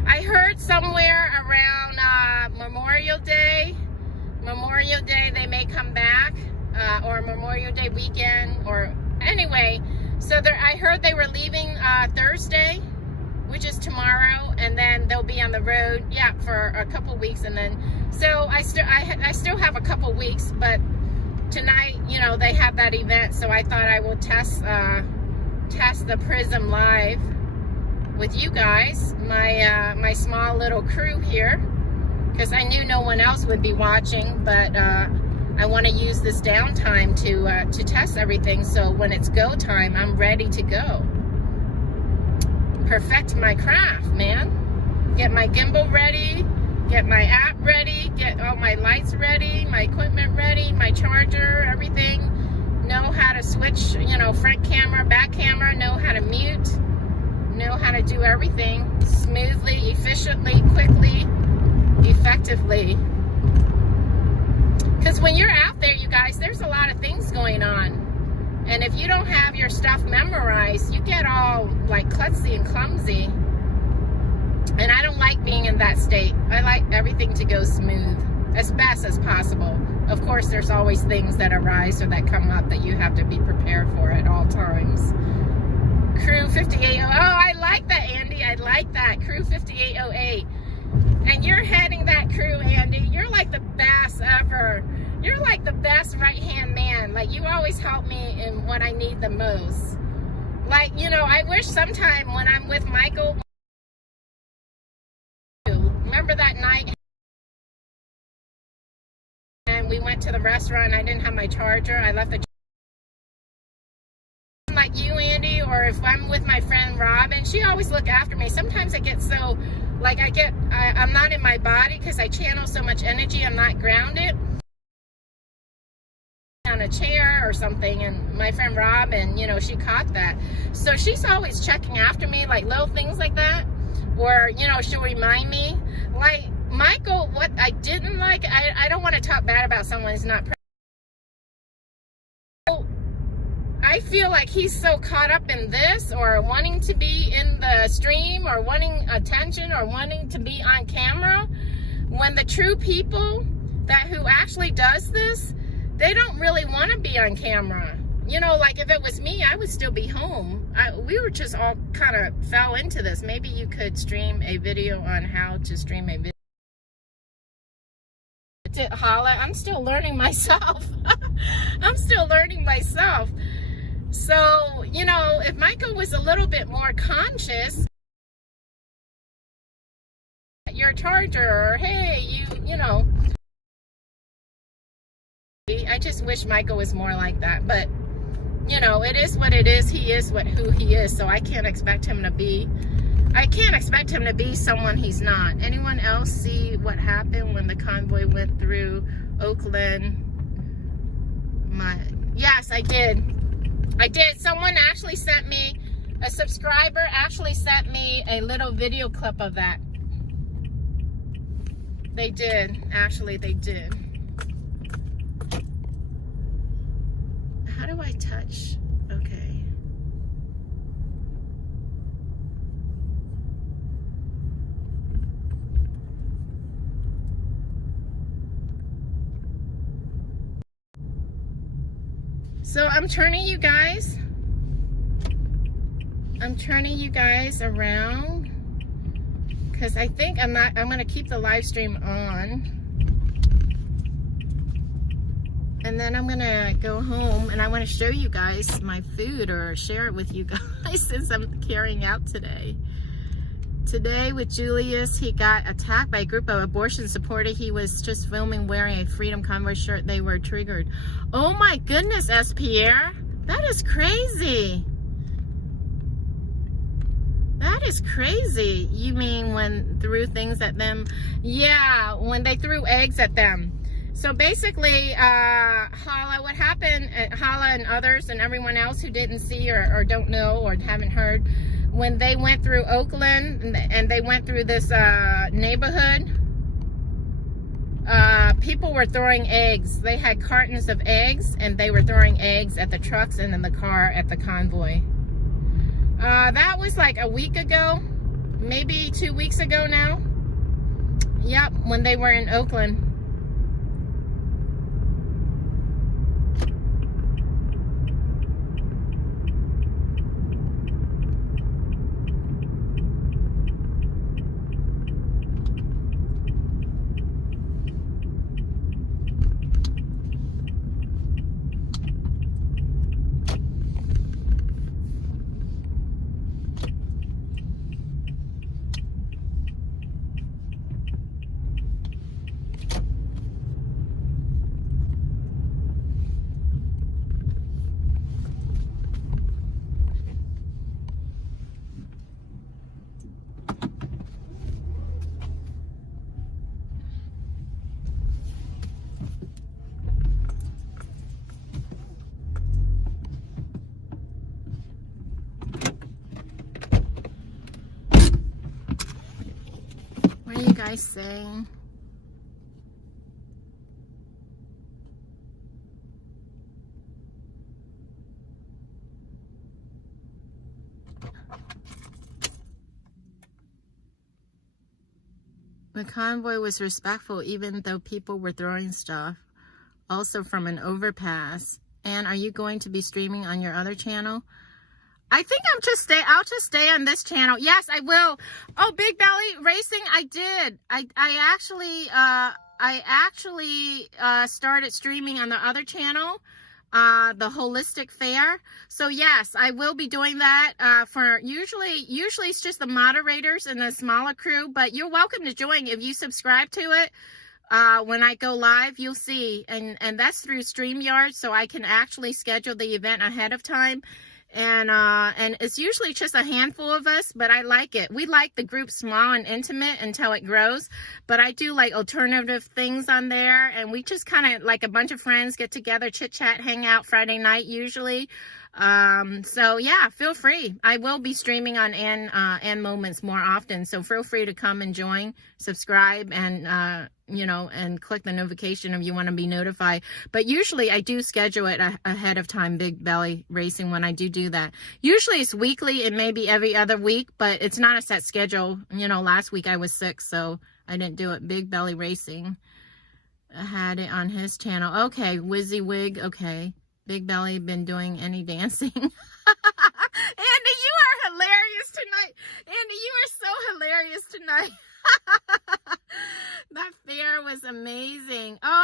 I heard somewhere around Memorial Day they may come back, or Memorial Day weekend, or anyway. So I heard they were leaving Thursday, which is tomorrow, and then they'll be on the road, yeah, for a couple weeks. And then, so I still have a couple weeks, but tonight, you know, they have that event, so I thought I will test the Prism Live with you guys, my small little crew here, because I knew no one else would be watching, but I want to use this downtime to test everything, so when it's go time, I'm ready to go. Perfect my craft, man. Get my gimbal ready, get my app ready, get all my lights ready, my equipment ready, my charger, everything. Know how to switch, you know, front camera, back camera, know how to mute, know how to do everything smoothly, efficiently, quickly, effectively. Because when you're out there, you guys, there's a lot of things going on. And if you don't have your stuff memorized, you get all like klutzy and clumsy. And I don't like being in that state. I like everything to go smooth as best as possible. Of course, there's always things that arise or that come up that you have to be prepared for at all times. Crew 5808. Oh, I like that, Andy. I like that. Crew 5808. And you're heading that crew, Andy. You're like the best ever. You're like the best right-hand man. Like, you always help me in what I need the most. Like, you know, I wish sometime when I'm with Michael, remember that night? And we went to the restaurant, I didn't have my charger. I left the like you, Andy, or if I'm with my friend Robin, she always look after me. Sometimes I get so, like I'm not in my body because I channel so much energy, I'm not grounded. On a chair or something, and my friend Robin, you know, she caught that. So she's always checking after me, like little things like that. Or, you know, she'll remind me. Like, Michael, what I didn't like, I don't want to talk bad about someone who's not I feel like he's so caught up in this, or wanting to be in the stream, or wanting attention, or wanting to be on camera, when the true people who actually does this, they don't really want to be on camera. You know, like if it was me, I would still be home. We were just all kind of fell into this. Maybe you could stream a video on how to stream a video. expect it, Hala. I'm still learning myself. I'm still learning myself. So, you know, if Michael was a little bit more conscious, your charger, or hey, you know, I just wish Michael was more like that. But, you know, it is what it is. He is who he is. So I can't expect him to be someone he's not. Anyone else see what happened when the convoy went through Oakland? Yes, I did. Someone actually sent me, a subscriber actually sent me a little video clip of that. They did. Actually, they did. How do I touch? Okay. So I'm turning you guys around because I think I'm going to keep the live stream on. And then I'm going to go home and I want to show you guys my food, or share it with you guys since I'm carrying out today. Today with Julius, he got attacked by a group of abortion supporters. He was just filming wearing a Freedom Convoy shirt. They were triggered. Oh my goodness, S. Pierre. That is crazy. That is crazy. You mean when threw things at them? Yeah, when they threw eggs at them. So basically, Hala, what happened, Hala and others and everyone else who didn't see or don't know or haven't heard, when they went through Oakland and they went through this neighborhood, people were throwing eggs. They had cartons of eggs and they were throwing eggs at the trucks and in the car at the convoy. That was like a week ago, maybe 2 weeks ago now. Yep, when they were in Oakland. What are you guys saying? The convoy was respectful even though people were throwing stuff. Also from an overpass. And are you going to be streaming on your other channel? I think I'll just stay on this channel. Yes, I will. Oh, Big Belly Racing, I did. I actually started streaming on the other channel, the Holistic Fair. So yes, I will be doing that for usually it's just the moderators and the smaller crew, but you're welcome to join if you subscribe to it. When I go live, you'll see, and that's through StreamYard, so I can actually schedule the event ahead of time. And it's usually just a handful of us, but I like it. We like the group small and intimate until it grows, but I do like alternative things on there, and we just kind of like a bunch of friends get together, chit chat, hang out Friday night usually. So yeah, feel free. I will be streaming on and Moments more often, so feel free to come and join, subscribe, and you know, and click the notification if you want to be notified. But usually I do schedule it ahead of time, Big Belly Racing, when I do that. Usually it's weekly and maybe every other week, but it's not a set schedule. You know, last week I was sick, so I didn't do it. Big Belly Racing, I had it on his channel. Okay, Wizzy Wig, okay. Big Belly been doing any dancing? Andy, you are hilarious tonight. Andy, you are so hilarious tonight. That fair was amazing. Oh,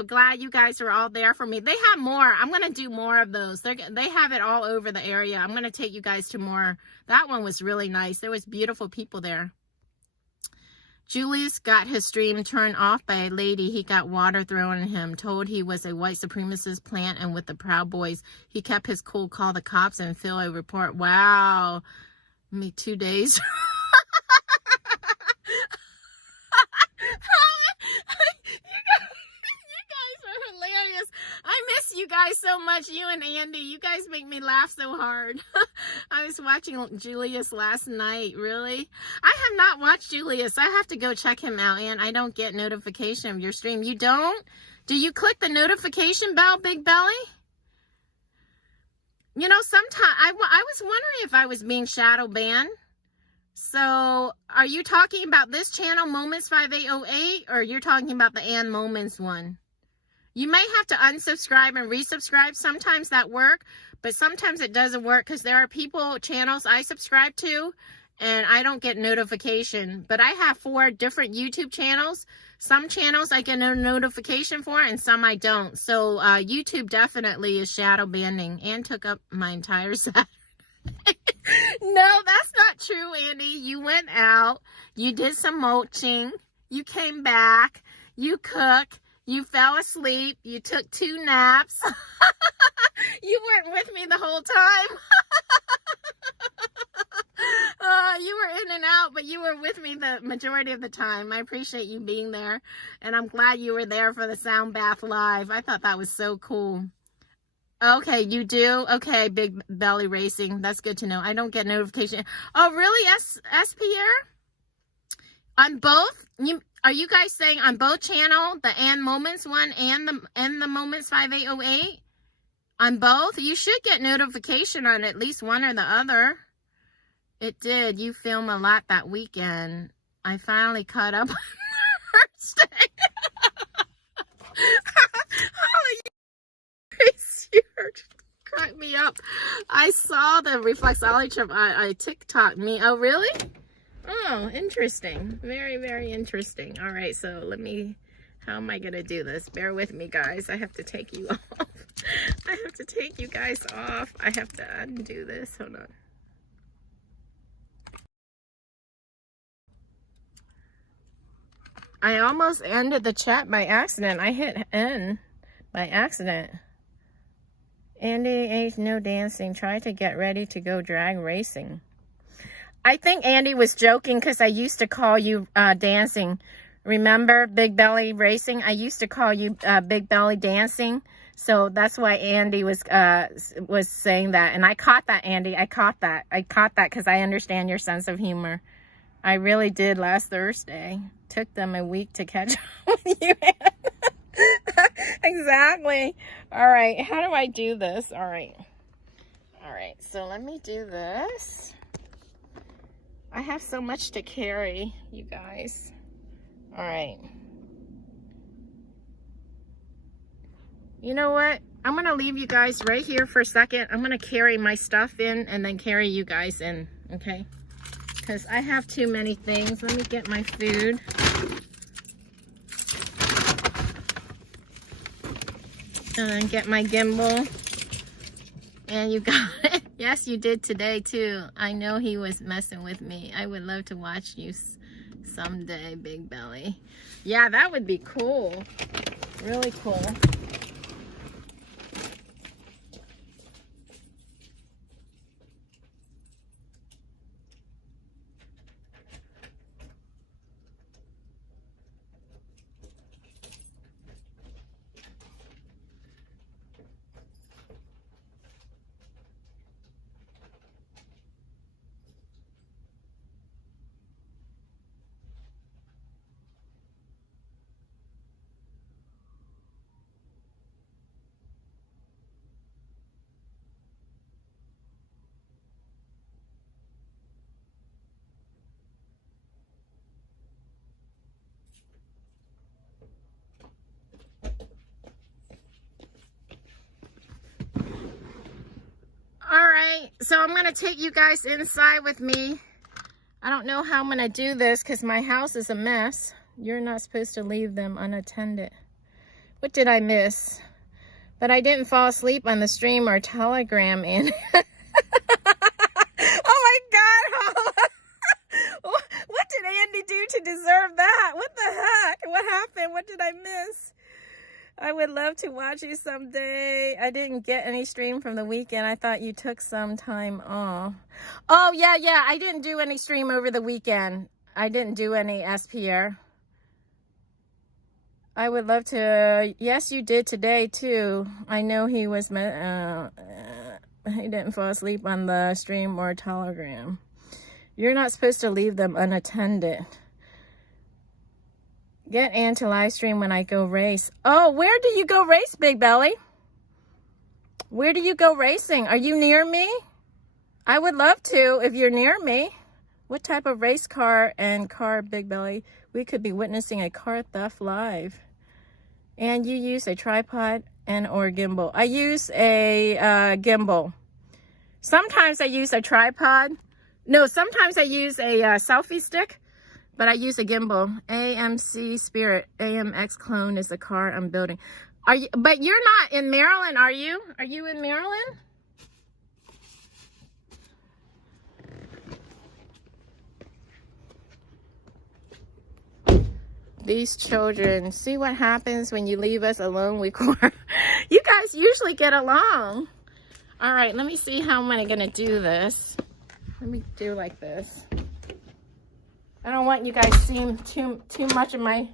so glad you guys are all there for me. They have more. I'm going to do more of those. They have it all over the area. I'm going to take you guys to more. That one was really nice. There was beautiful people there. Julius got his stream turned off by a lady. He got water thrown at him, told he was a white supremacist plant and with the Proud Boys. He kept his cool, called the cops and fill a report. Wow. Me 2 days. You guys are hilarious. I miss you guys so much, you and Andy. You guys make me laugh so hard. I was watching Julius last night. Really? I have not watched Julius. I have to go check him out, and I don't get notification of your stream. You don't? Do you click the notification bell, Big Belly? You know, sometimes I was wondering if I was being shadow banned. So, are you talking about this channel, Moments 5808, or you're talking about the Ann Moments one? You may have to unsubscribe and resubscribe. Sometimes that works, but sometimes it doesn't work because there are channels I subscribe to, and I don't get notification. But I have 4 different YouTube channels. Some channels I get no notification for, and some I don't. So, YouTube definitely is shadow banning and took up my entire Saturday. No, that's not true, Andy. You went out, you did some mulching, you came back, you cooked, you fell asleep, you took 2 naps. You weren't with me the whole time. You were in and out, but you were with me the majority of the time. I appreciate you being there, and I'm glad you were there for the Sound Bath Live. I thought that was so cool. Okay, you do? Okay, Big Belly Racing. That's good to know. I don't get notification. Oh, really, S. Pierre? On both? Are you guys saying on both channel, the Ann Moments one and the Moments 5808? On both? You should get notification on at least one or the other. It did. You film a lot that weekend. I finally caught up on Thursday. You cracked me up. I saw the reflexology trip on TikTok. Oh, really? Oh, interesting. Very, very interesting. All right, so how am I going to do this? Bear with me, guys. I have to take you off. I have to take you guys off. I have to undo this. Hold on. I almost ended the chat by accident. I hit end by accident. Andy H, no dancing. Try to get ready to go drag racing. I think Andy was joking because I used to call you dancing. Remember Big Belly Racing? I used to call you Big Belly Dancing. So that's why Andy was saying that. And I caught that, Andy. I caught that because I understand your sense of humor. I really did last Thursday. Took them a week to catch up with you. Exactly. All right, how do I do this? All right, so let me do this. I have so much to carry, you guys. All right, you know what, I'm gonna leave you guys right here for a second. I'm gonna carry my stuff in and then carry you guys in, okay? Because I have too many things. Let me get my food. And then get my gimbal. And you got it. Yes, you did today too. I know he was messing with me. I would love to watch you someday, Big Belly. Yeah, that would be cool. Really cool. So I'm going to take you guys inside with me. I don't know how I'm going to do this because my house is a mess. You're not supposed to leave them unattended. What did I miss? But I didn't fall asleep on the stream or telegram. And oh my God, what did Andy do to deserve that? What the heck? What happened? What did I miss? I would love to watch you someday. I didn't get any stream from the weekend. I thought you took some time off. Oh, yeah. I didn't do any stream over the weekend. I didn't do any SPR. I would love to. Yes, you did today, too. I know he was... he didn't fall asleep on the stream or telegram. You're not supposed to leave them unattended. Get Ann to live stream when I go race. Oh, where do you go race, Big Belly? Where do you go racing? Are you near me? I would love to if you're near me. What type of race car and car, Big Belly? We could be witnessing a car theft live. And you use a tripod and or gimbal. I use a gimbal. Sometimes I use a tripod. No, sometimes I use a selfie stick. But I use a gimbal. AMC Spirit. AMX Clone is the car I'm building. Are you? But you're not in Maryland, are you? Are you in Maryland? These children. See what happens when you leave us alone with Cora. You guys usually get along. All right, let me see how am I going to do this. Let me do like this. I don't want you guys seeing too much of my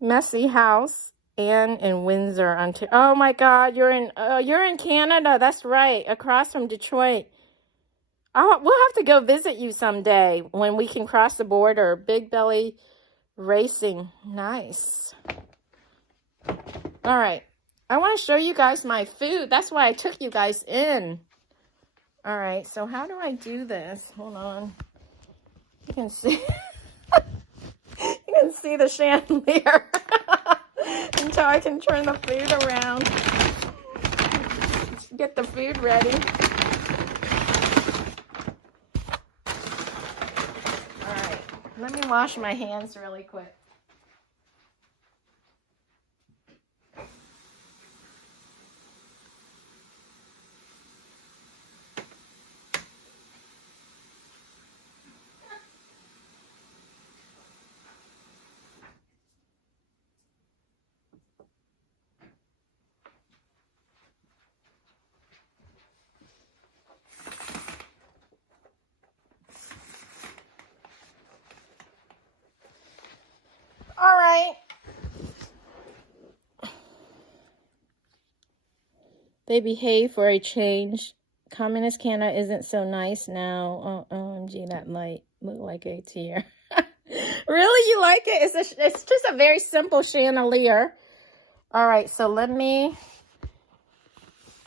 messy house. And in Windsor, Ontario. Oh my God, you're in Canada. That's right, across from Detroit. We'll have to go visit you someday when we can cross the border. Big Belly Racing, nice. All right, I want to show you guys my food. That's why I took you guys in. All right, so how do I do this? Hold on. You can see, you can see the chandelier until I can turn the food around. Get the food ready. All right, let me wash my hands really quick. All right. They behave for a change. Communist Canada isn't so nice now. Oh, OMG, that light look like a tear. Really? You like it? It's just a very simple chandelier. All right, so let me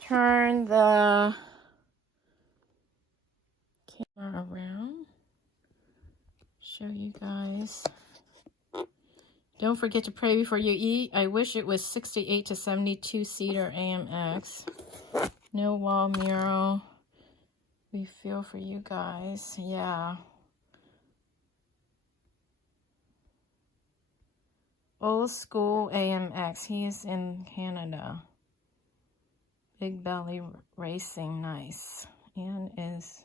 turn the camera around. Show you guys. Don't forget to pray before you eat. I wish it was 68 to 72 seater AMX. No wall mural. We feel for you guys. Yeah. Old school AMX. He is in Canada. Big Belly Racing. Nice. And is...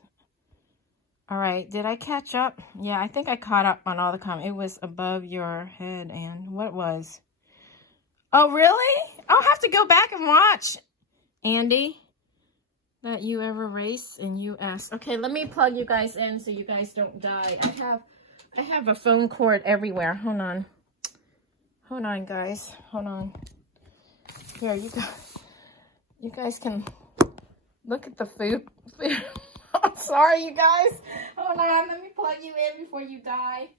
All right, did I catch up? Yeah, I think I caught up on all the comments. It was above your head, and what was? Oh, really? I'll have to go back and watch, Andy, that you ever race in U.S. Okay, let me plug you guys in so you guys don't die. I have a phone cord everywhere. Hold on. Hold on, guys. Hold on. Here, you guys can look at the food. I'm sorry, you guys. Hold on. Let me plug you in before you die.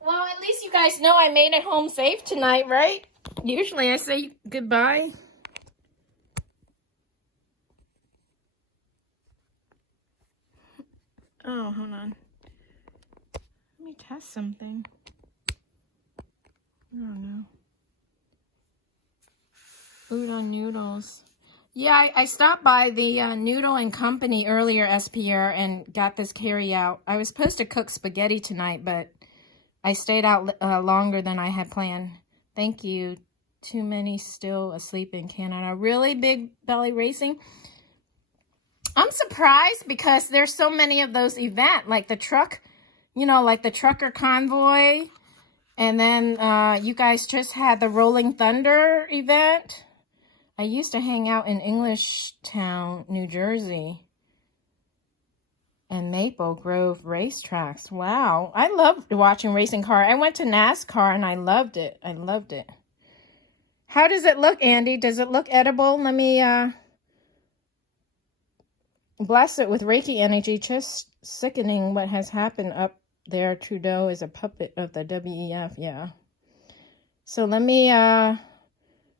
Well, at least you guys know I made it home safe tonight, right? Usually I say goodbye. Oh, hold on. Let me test something. I don't know. Food on noodles. Yeah, I stopped by the Noodle and Company earlier, SPR, and got this carry out. I was supposed to cook spaghetti tonight, but I stayed out longer than I had planned. Thank you. Too many still asleep in Canada. Really, Big Belly Racing? I'm surprised because there's so many of those events, like the truck, you know, like the trucker convoy. And then you guys just had the Rolling Thunder event. I used to hang out in Englishtown, New Jersey, and Maple Grove racetracks. Wow, I loved watching racing car. I went to NASCAR and I loved it. I loved it. How does it look, Andy? Does it look edible? Let me bless it with Reiki energy. Just sickening what has happened up there. Trudeau is a puppet of the WEF. Yeah. So let me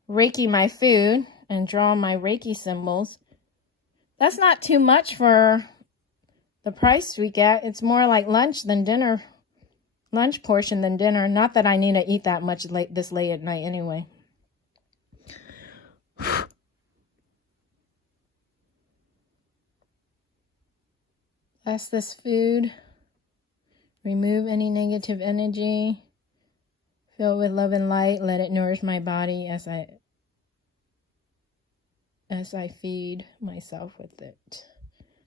Reiki my food and draw my Reiki symbols. That's not too much for the price we get. It's more like lunch than dinner. Lunch portion than dinner. Not that I need to eat that much this late at night anyway. Bless this food. Remove any negative energy. Fill with love and light. Let it nourish my body as I feed myself with it.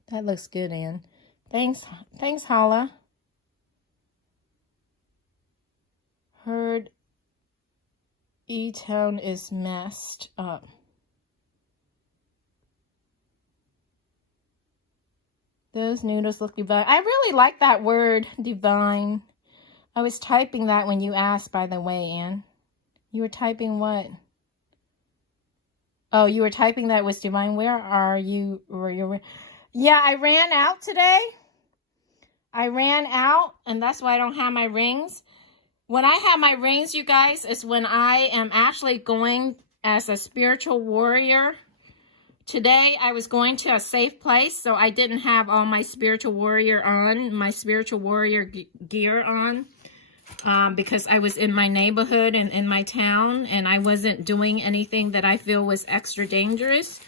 That looks good, Ann. Thanks, Hala. Heard E-Town is messed up. Those noodles look divine. I really like that word, divine. I was typing that when you asked, by the way, Ann. You were typing what? Oh, you were typing that was divine. Where are you? Yeah, I ran out today. I ran out, and that's why I don't have my rings. When I have my rings, you guys, is when I am actually going as a spiritual warrior. Today, I was going to a safe place, so I didn't have all my spiritual warrior on, my spiritual warrior gear on, because I was in my neighborhood and in my town, and I wasn't doing anything that I feel was extra dangerous.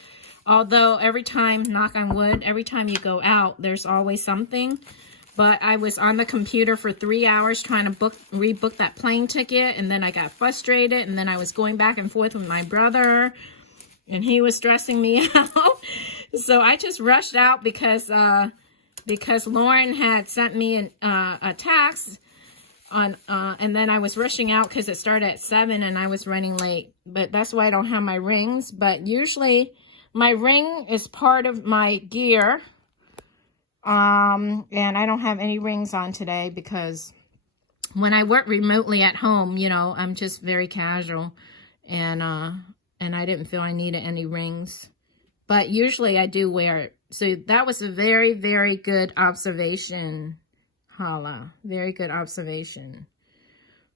Although every time, knock on wood, every time you go out, there's always something. But I was on the computer for 3 hours trying to rebook that plane ticket, and then I got frustrated, and then I was going back and forth with my brother, and he was stressing me out. So I just rushed out because Lauren had sent me a text on, and then I was rushing out because it started at 7 and I was running late. But that's why I don't have my rings. But usually my ring is part of my gear. And I don't have any rings on today because when I work remotely at home, you know, I'm just very casual, and I didn't feel I needed any rings, but usually I do wear it. So that was a very, very good observation, Hala. Very good observation.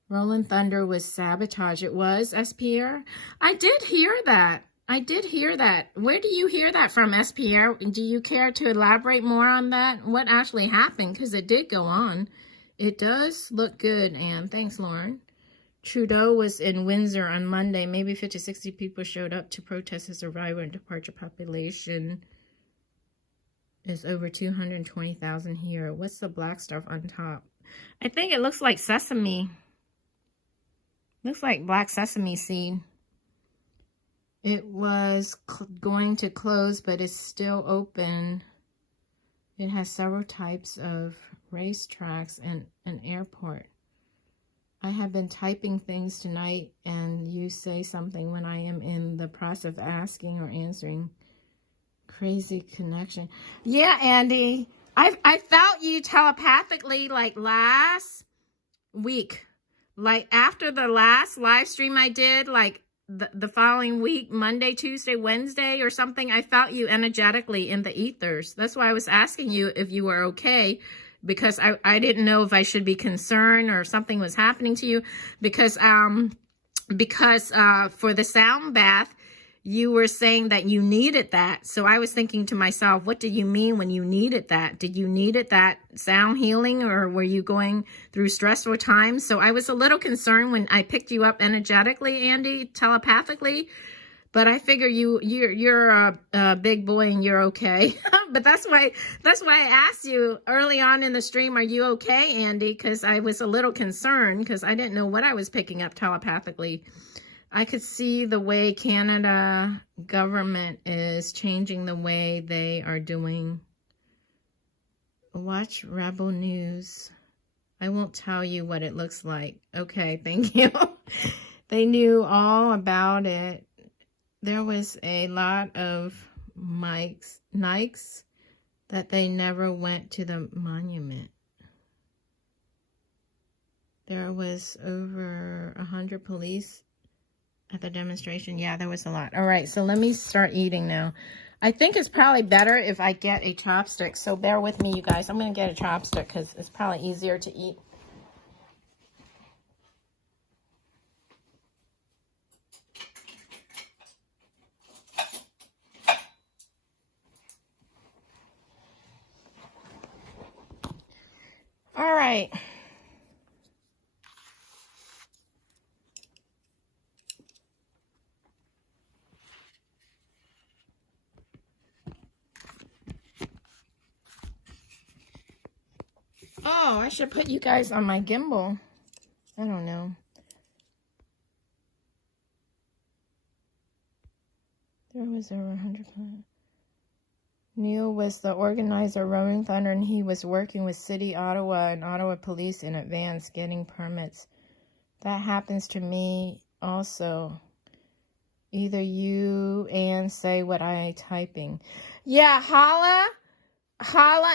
Rolling Thunder was sabotage. It was, SPR? I did hear that. I did hear that. Where do you hear that from, SPR? Do you care to elaborate more on that? What actually happened? Because it did go on. It does look good, Anne. Thanks, Lauren. Trudeau was in Windsor on Monday. Maybe 50, 60 people showed up to protest his arrival and departure. Population is over 220,000 here. What's the black stuff on top? I think it looks like sesame. Looks like black sesame seed. It was going to close, but it's still open. It has several types of racetracks and an airport. I have been typing things tonight, and you say something when I am in the process of asking or answering. Crazy connection. Yeah, Andy. I felt you telepathically like last week. Like after the last live stream I did, like the following week, Monday, Tuesday, Wednesday or something, I felt you energetically in the ethers. That's why I was asking you if you were okay, because I didn't know if I should be concerned or something was happening to you, because for the sound bath, you were saying that you needed that. So I was thinking to myself, what do you mean when you needed that? Did you needed that sound healing, or were you going through stressful times? So I was a little concerned when I picked you up energetically, Andy, telepathically, But I figure you're a big boy and you're okay. But that's why I asked you early on in the stream, are you okay, Andy? Because I was a little concerned because I didn't know what I was picking up telepathically. I could see the way Canada government is changing the way they are doing. Watch Rebel News. I won't tell you what it looks like. Okay, thank you. They knew all about it. There was a lot of Nikes that they never went to the monument. There was over 100 police at the demonstration. Yeah, there was a lot. All right, so let me start eating now. I think it's probably better if I get a chopstick. So bear with me, you guys. I'm going to get a chopstick because it's probably easier to eat. All right. Oh, I should put you guys on my gimbal. I don't know. There was over 100. Neil was the organizer of Rolling Thunder, and he was working with City Ottawa and Ottawa Police in advance getting permits. That happens to me also. Either you and say what I typing. Yeah, Hala,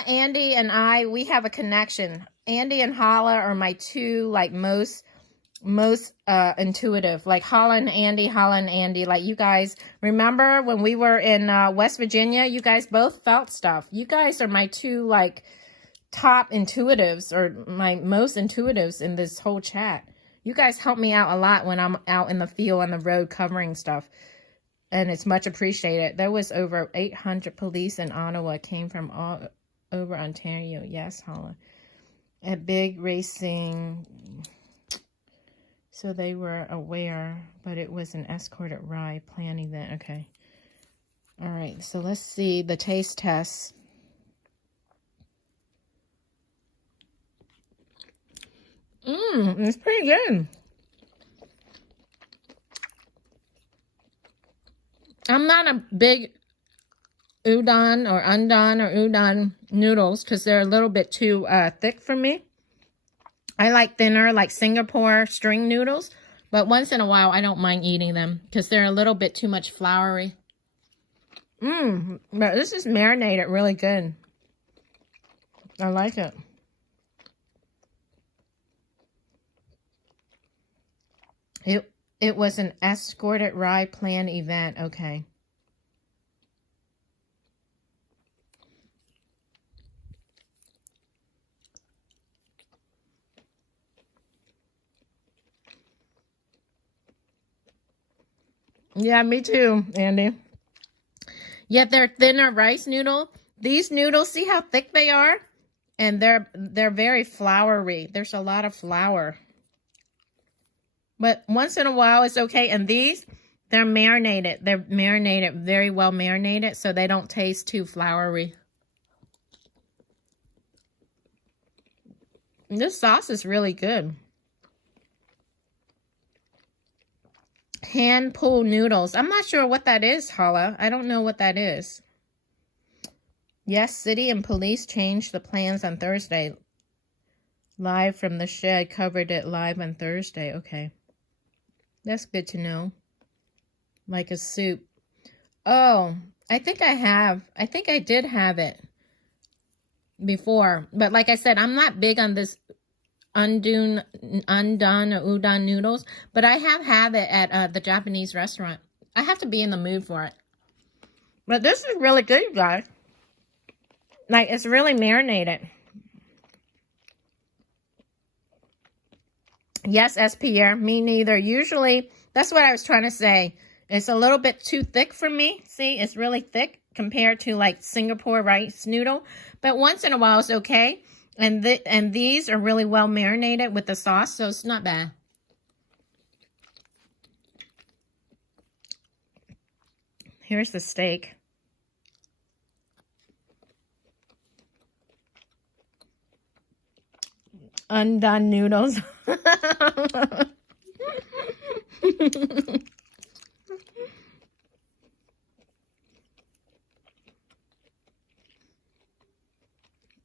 Andy, and I, we have a connection. Andy and Hala are my two, like, most intuitive. Like, Hala and Andy. Like, you guys, remember when we were in West Virginia, you guys both felt stuff. You guys are my two, like, top intuitives, or my most intuitives in this whole chat. You guys help me out a lot when I'm out in the field on the road covering stuff. And it's much appreciated. There was over 800 police in Ottawa, came from all over Ontario. Yes, Hala. A big racing. So they were aware, but it was an escorted ride plan event. Okay. All right. So let's see the taste test. It's pretty good. I'm not a big udon noodles because they're a little bit too thick for me. I like thinner, like Singapore string noodles, but once in a while I don't mind eating them because they're a little bit too much floury. But this is marinated really good. I like it. It was an escorted ride plan event. Okay. Yeah, me too, Andy. Yeah, they're thinner rice noodle. These noodles, see how thick they are? And they're very floury. There's a lot of flour. But once in a while, it's okay. And these, they're marinated. They're marinated, very well marinated, so they don't taste too floury. This sauce is really good. Hand pulled noodles. I'm not sure what that is, Hala. I don't know what that is. Yes, city and police changed the plans on Thursday. Live from the shed, covered it live on Thursday. Okay. That's good to know. Like a soup. Oh, I think I have. I think I did have it before. But like I said, I'm not big on this undone or udon noodles. But I have had it at the Japanese restaurant. I have to be in the mood for it. But this is really good, you guys. Like, it's really marinated. Yes, S. Pierre, me neither. Usually, that's what I was trying to say. It's a little bit too thick for me. See, it's really thick compared to like Singapore rice noodle. But once in a while, it's okay. And these are really well marinated with the sauce, so it's not bad. Here's the steak. Undone noodles.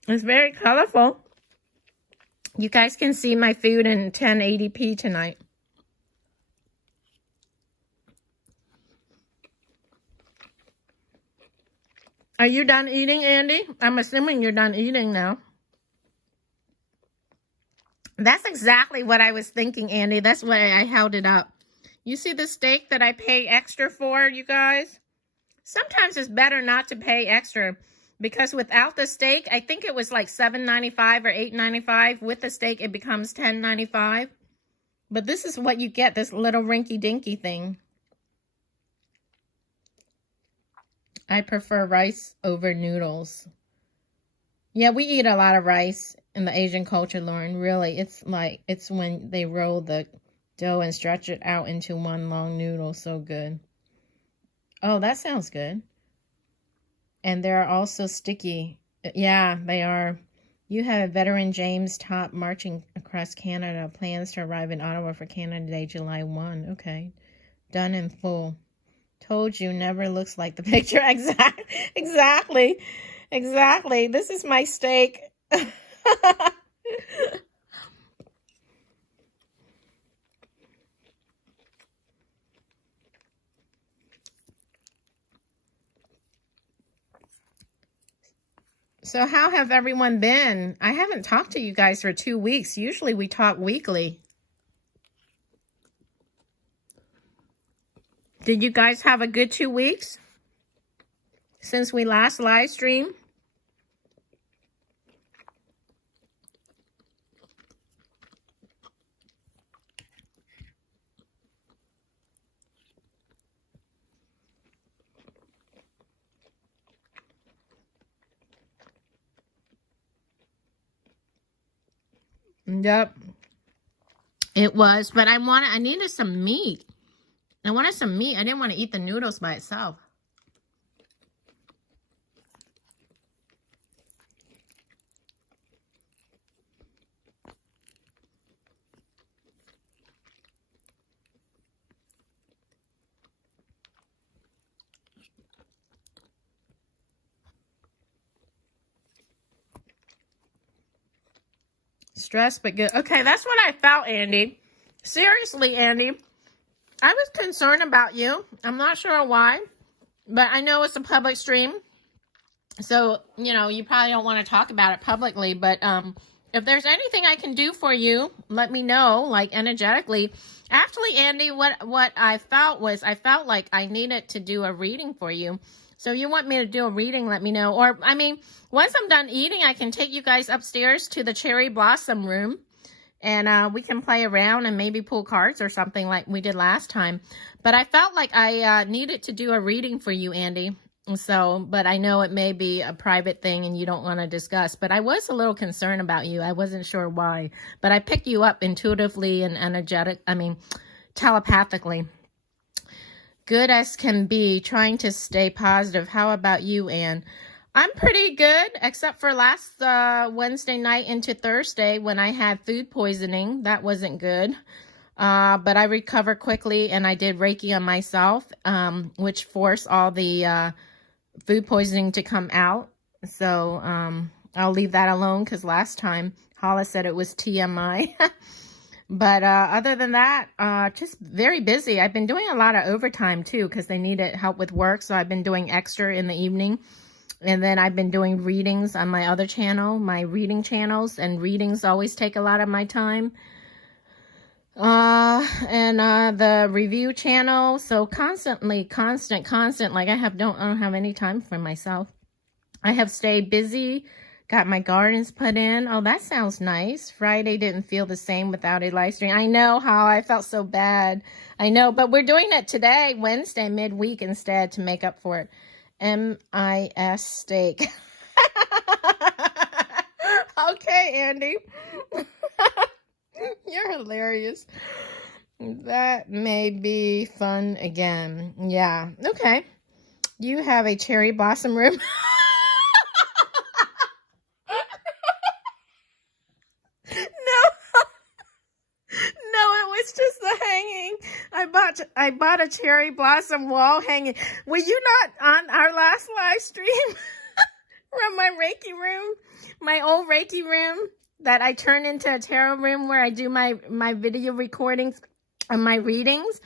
It's very colorful. You guys can see my food in 1080p tonight. Are you done eating, Andy? I'm assuming you're done eating now. That's exactly what I was thinking, Andy. That's why I held it up. You see the steak that I pay extra for, you guys? Sometimes it's better not to pay extra because without the steak, I think it was like $7.95 or $8.95. With the steak, it becomes $10.95. But this is what you get, this little rinky-dinky thing. I prefer rice over noodles. Yeah, we eat a lot of rice in the Asian culture, Lauren. Really, it's when they roll the dough and stretch it out into one long noodle. So good. Oh, that sounds good. And they're also sticky. Yeah, they are. You have veteran James Top marching across Canada. Plans to arrive in Ottawa for Canada Day, July 1. Okay. Done in full. Told you, never looks like the picture. Exactly. This is my steak. So how have everyone been? I haven't talked to you guys for 2 weeks. Usually we talk weekly. Did you guys have a good 2 weeks since we last live streamed? Yep, it was, but I needed some meat. I wanted some meat. I didn't want to eat the noodles by itself. Stressed but good. Okay, that's what I felt, Andy. Seriously, Andy. I was concerned about you. I'm not sure why, but I know it's a public stream. So, you know, you probably don't want to talk about it publicly, but if there's anything I can do for you, let me know, like energetically. Actually, Andy, what I felt was I felt like I needed to do a reading for you. So you want me to do a reading, let me know. Or, I mean, once I'm done eating, I can take you guys upstairs to the cherry blossom room. And we can play around and maybe pull cards or something like we did last time. But I felt like I needed to do a reading for you, Andy. So, but I know it may be a private thing and you don't want to discuss. But I was a little concerned about you. I wasn't sure why. But I picked you up intuitively and telepathically. Good as can be, trying to stay positive. How about you, Anne? I'm pretty good, except for last Wednesday night into Thursday when I had food poisoning. That wasn't good. But I recovered quickly, and I did Reiki on myself, which forced all the food poisoning to come out. So I'll leave that alone because last time Hala said it was TMI. But other than that, just very busy. I've been doing a lot of overtime, too, because they needed help with work. So I've been doing extra in the evening. And then I've been doing readings on my other channel, my reading channels. And readings always take a lot of my time. And the review channel. So constant. Like I don't have any time for myself. I have stayed busy. Got my gardens put in. Oh, that sounds nice. Friday didn't feel the same without a live stream. I know how I felt so bad. I know, but we're doing it today, Wednesday, midweek instead to make up for it. MIS steak. Okay, Andy. You're hilarious. That may be fun again. Yeah. Okay. You have a cherry blossom room. No, no, it was just the hanging. I bought a cherry blossom wall hanging. Were you not on our last live stream from my Reiki room, my old Reiki room that I turned into a tarot room where I do my video recordings and my readings?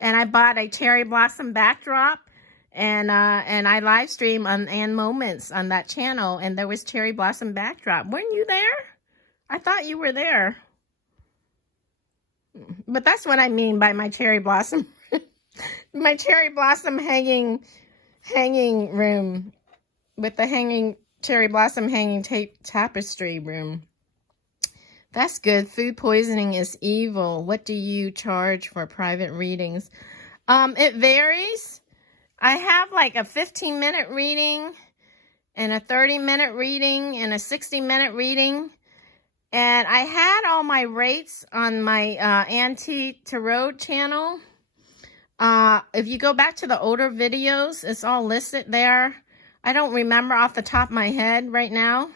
And I bought a cherry blossom backdrop, and I live stream on and moments on that channel, and there was cherry blossom backdrop. Weren't you there? I thought you were there. But that's what I mean by my cherry blossom. My cherry blossom hanging room with the hanging cherry blossom hanging tapestry room. That's good. Food poisoning is evil. What do you charge for private readings? It varies. I have like a 15-minute reading and a 30-minute reading and a 60-minute reading. And I had all my rates on my Antique Tarot channel. If you go back to the older videos, it's all listed there. I don't remember off the top of my head right now.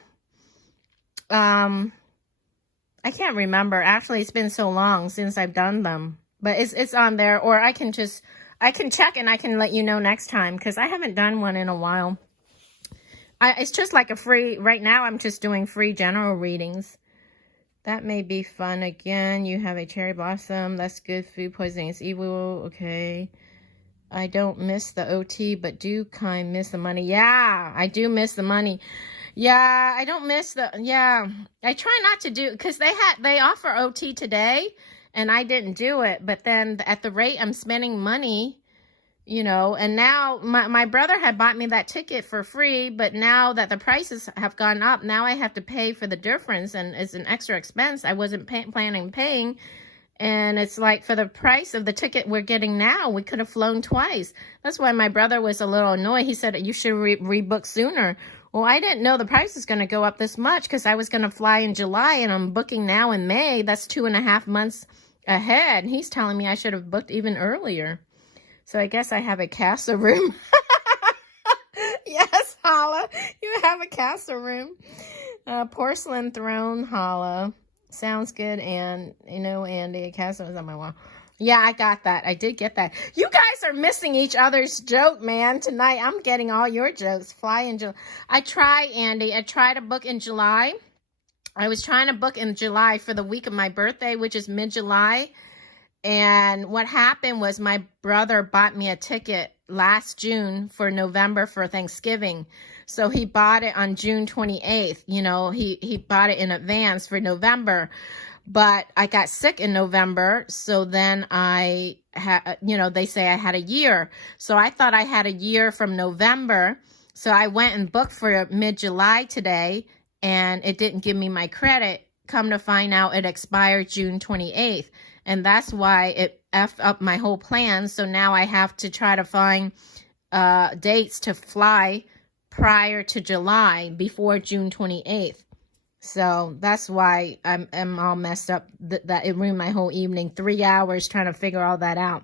I can't remember. Actually, it's been so long since I've done them. But it's on there. Or I can check and I can let you know next time, because I haven't done one in a while. It's just like a free, right now I'm just doing free general readings. That may be fun. Again, you have a cherry blossom. That's good. Food poisoning is evil. Okay. I don't miss the OT, but do kind miss the money. Yeah, I do miss the money. Yeah, I don't miss the, yeah. I try not to do, because they offer OT today, and I didn't do it. But then at the rate I'm spending money, you know, and now my brother had bought me that ticket for free, but now that the prices have gone up, now I have to pay for the difference, and it's an extra expense I wasn't planning on paying. And it's like, for the price of the ticket we're getting now, we could have flown twice. That's why my brother was a little annoyed. He said, you should rebook sooner. Well, I didn't know the price was going to go up this much, because I was going to fly in July, and I'm booking now in May. That's 2.5 months ahead. And he's telling me I should have booked even earlier. So I guess I have a castle room. Yes, Holla. You have a castle room. Porcelain throne, Holla. Sounds good. And, you know, Andy, a castle is on my wall. Yeah, I got that. I did get that. You guys are missing each other's joke, man. Tonight, I'm getting all your jokes. Fly in July. I try, Andy. I try to book in July. I was trying to book in July for the week of my birthday, which is mid-July. And what happened was my brother bought me a ticket last June for November for Thanksgiving. So he bought it on June 28th. You know, he bought it in advance for November. But I got sick in November. So then I had, you know, they say I had a year. So I thought I had a year from November. So I went and booked for mid-July today, and it didn't give me my credit. Come to find out, it expired June 28th. And that's why it effed up my whole plan. So now I have to try to find dates to fly prior to July, before June 28th. So that's why I'm all messed up. That it ruined my whole evening. 3 hours trying to figure all that out.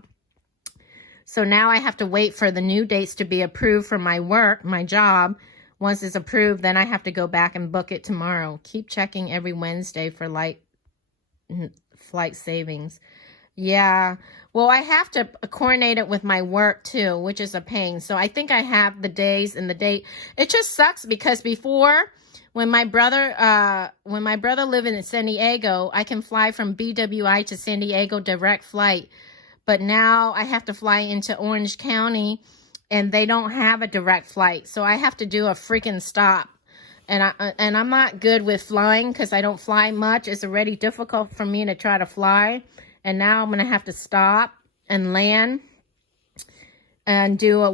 So now I have to wait for the new dates to be approved for my work, my job. Once it's approved, then I have to go back and book it tomorrow. Keep checking every Wednesday for flight savings. Yeah. Well, I have to coordinate it with my work too, which is a pain. So I think I have the days and the date. It just sucks because before, when my brother lived in San Diego, I can fly from BWI to San Diego direct flight. But now I have to fly into Orange County, and they don't have a direct flight. So I have to do a freaking stop. And I'm not good with flying because I don't fly much. It's already difficult for me to try to fly. And now I'm going to have to stop and land and do a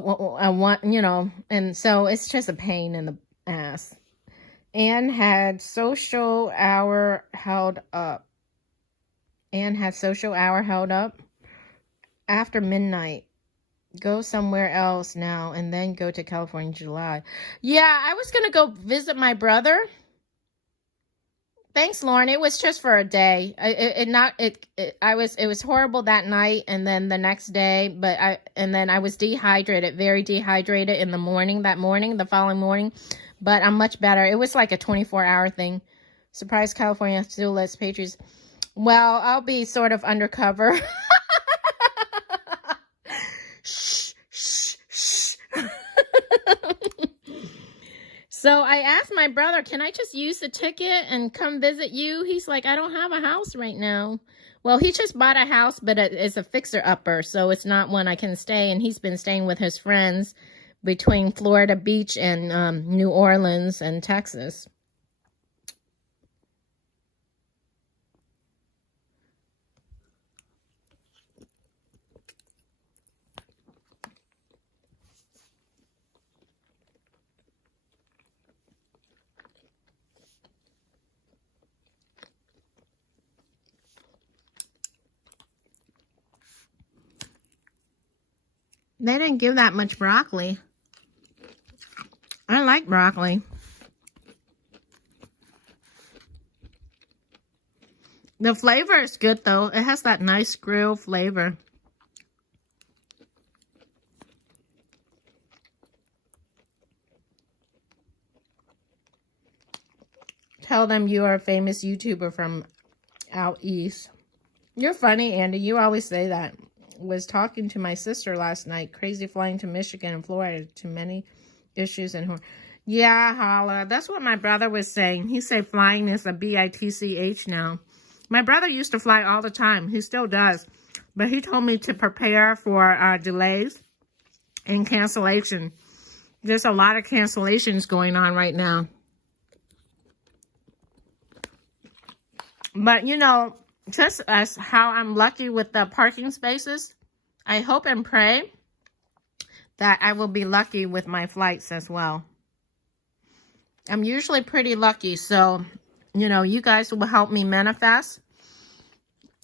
one, you know. And so it's just a pain in the ass. Anne had social hour held up. Anne had social hour held up after midnight. Go somewhere else now and then go to California in July. Yeah, I was going to go visit my brother. thanks, Lauren. It was just for a day. It was horrible that night, and then the next day. And then I was dehydrated, very dehydrated in the morning. The following morning, but I'm much better. It was like a 24-hour thing. Surprised California still lets Patriots. Well, I'll be sort of undercover. Shh, shh, shh. So I asked my brother, can I just use the ticket and come visit you? He's like, I don't have a house right now. Well, he just bought a house, but it's a fixer-upper, so it's not one I can stay. And he's been staying with his friends between Florida Beach and New Orleans and Texas. They didn't give that much broccoli. I like broccoli. The flavor is good, though. It has that nice grill flavor. Tell them you are a famous YouTuber from out east. You're funny, Andy. You always say that. Was talking to my sister last night. Crazy flying to Michigan and Florida. Too many issues in her. Yeah, Hala. That's what my brother was saying. He said flying is a bitch now. My brother used to fly all the time. He still does. But he told me to prepare for delays and cancellation. There's a lot of cancellations going on right now. But, you know, just as how I'm lucky with the parking spaces, I hope and pray that I will be lucky with my flights as well. I'm usually pretty lucky, so, you know, you guys will help me manifest,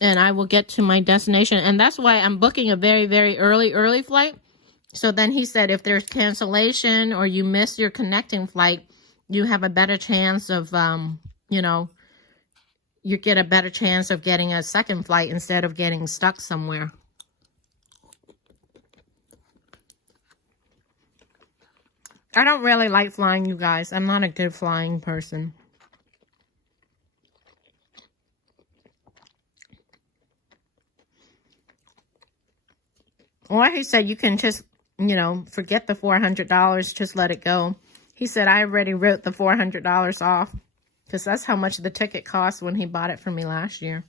and I will get to my destination. And that's why I'm booking a very, very early flight. So then he said if there's cancellation or you miss your connecting flight, you have a better chance of, you know, you get a better chance of getting a second flight instead of getting stuck somewhere. I don't really like flying, you guys. I'm not a good flying person. Or he said you can just, you know, forget the $400, just let it go. He said I already wrote the $400 off. Because that's how much the ticket cost when he bought it for me last year.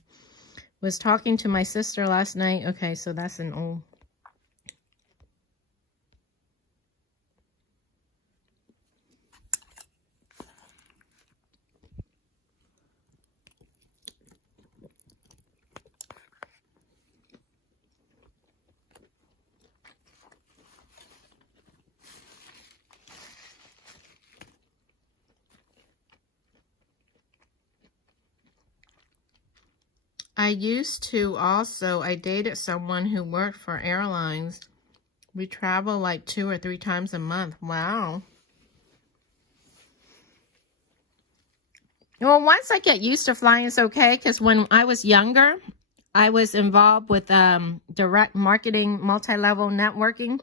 Was talking to my sister last night. Okay, so that's an old. I dated someone who worked for airlines. We travel like 2 or 3 times a month. Wow. Well, once I get used to flying, it's okay. Because when I was younger, I was involved with direct marketing, multi-level networking.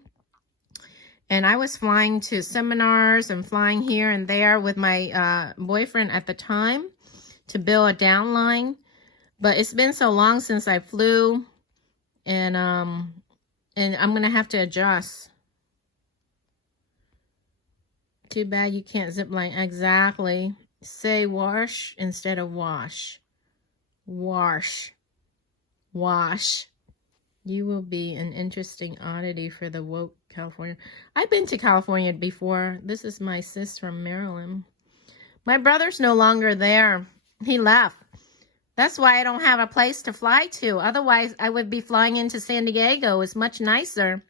And I was flying to seminars and flying here and there with my boyfriend at the time to build a downline. But it's been so long since I flew, and I'm gonna have to adjust. Too bad you can't zip line. Exactly. Say wash instead of wash. Wash. Wash. You will be an interesting oddity for the woke California. I've been to California before. This is my sis from Maryland. My brother's no longer there. He left. That's why I don't have a place to fly to. Otherwise, I would be flying into San Diego. It's much nicer.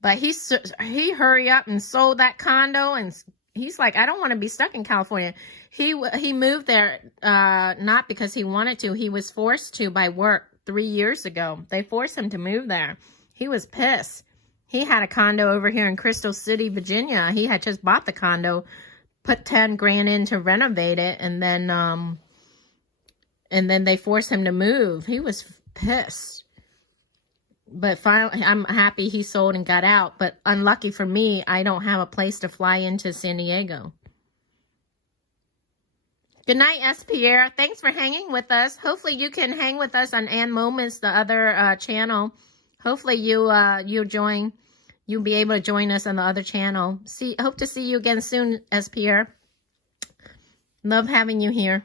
But he hurried up and sold that condo, and he's like, I don't want to be stuck in California. He moved there not because he wanted to. He was forced to by work 3 years ago. They forced him to move there. He was pissed. He had a condo over here in Crystal City, Virginia. He had just bought the condo, put 10 grand in to renovate it, and then And then they forced him to move. He was pissed. But finally, I'm happy he sold and got out. But unlucky for me, I don't have a place to fly into San Diego. Good night, S. Pierre. Thanks for hanging with us. Hopefully you can hang with us on Ann Moments, the other channel. Hopefully you'll be able to join us on the other channel. Hope to see you again soon, S. Pierre. Love having you here.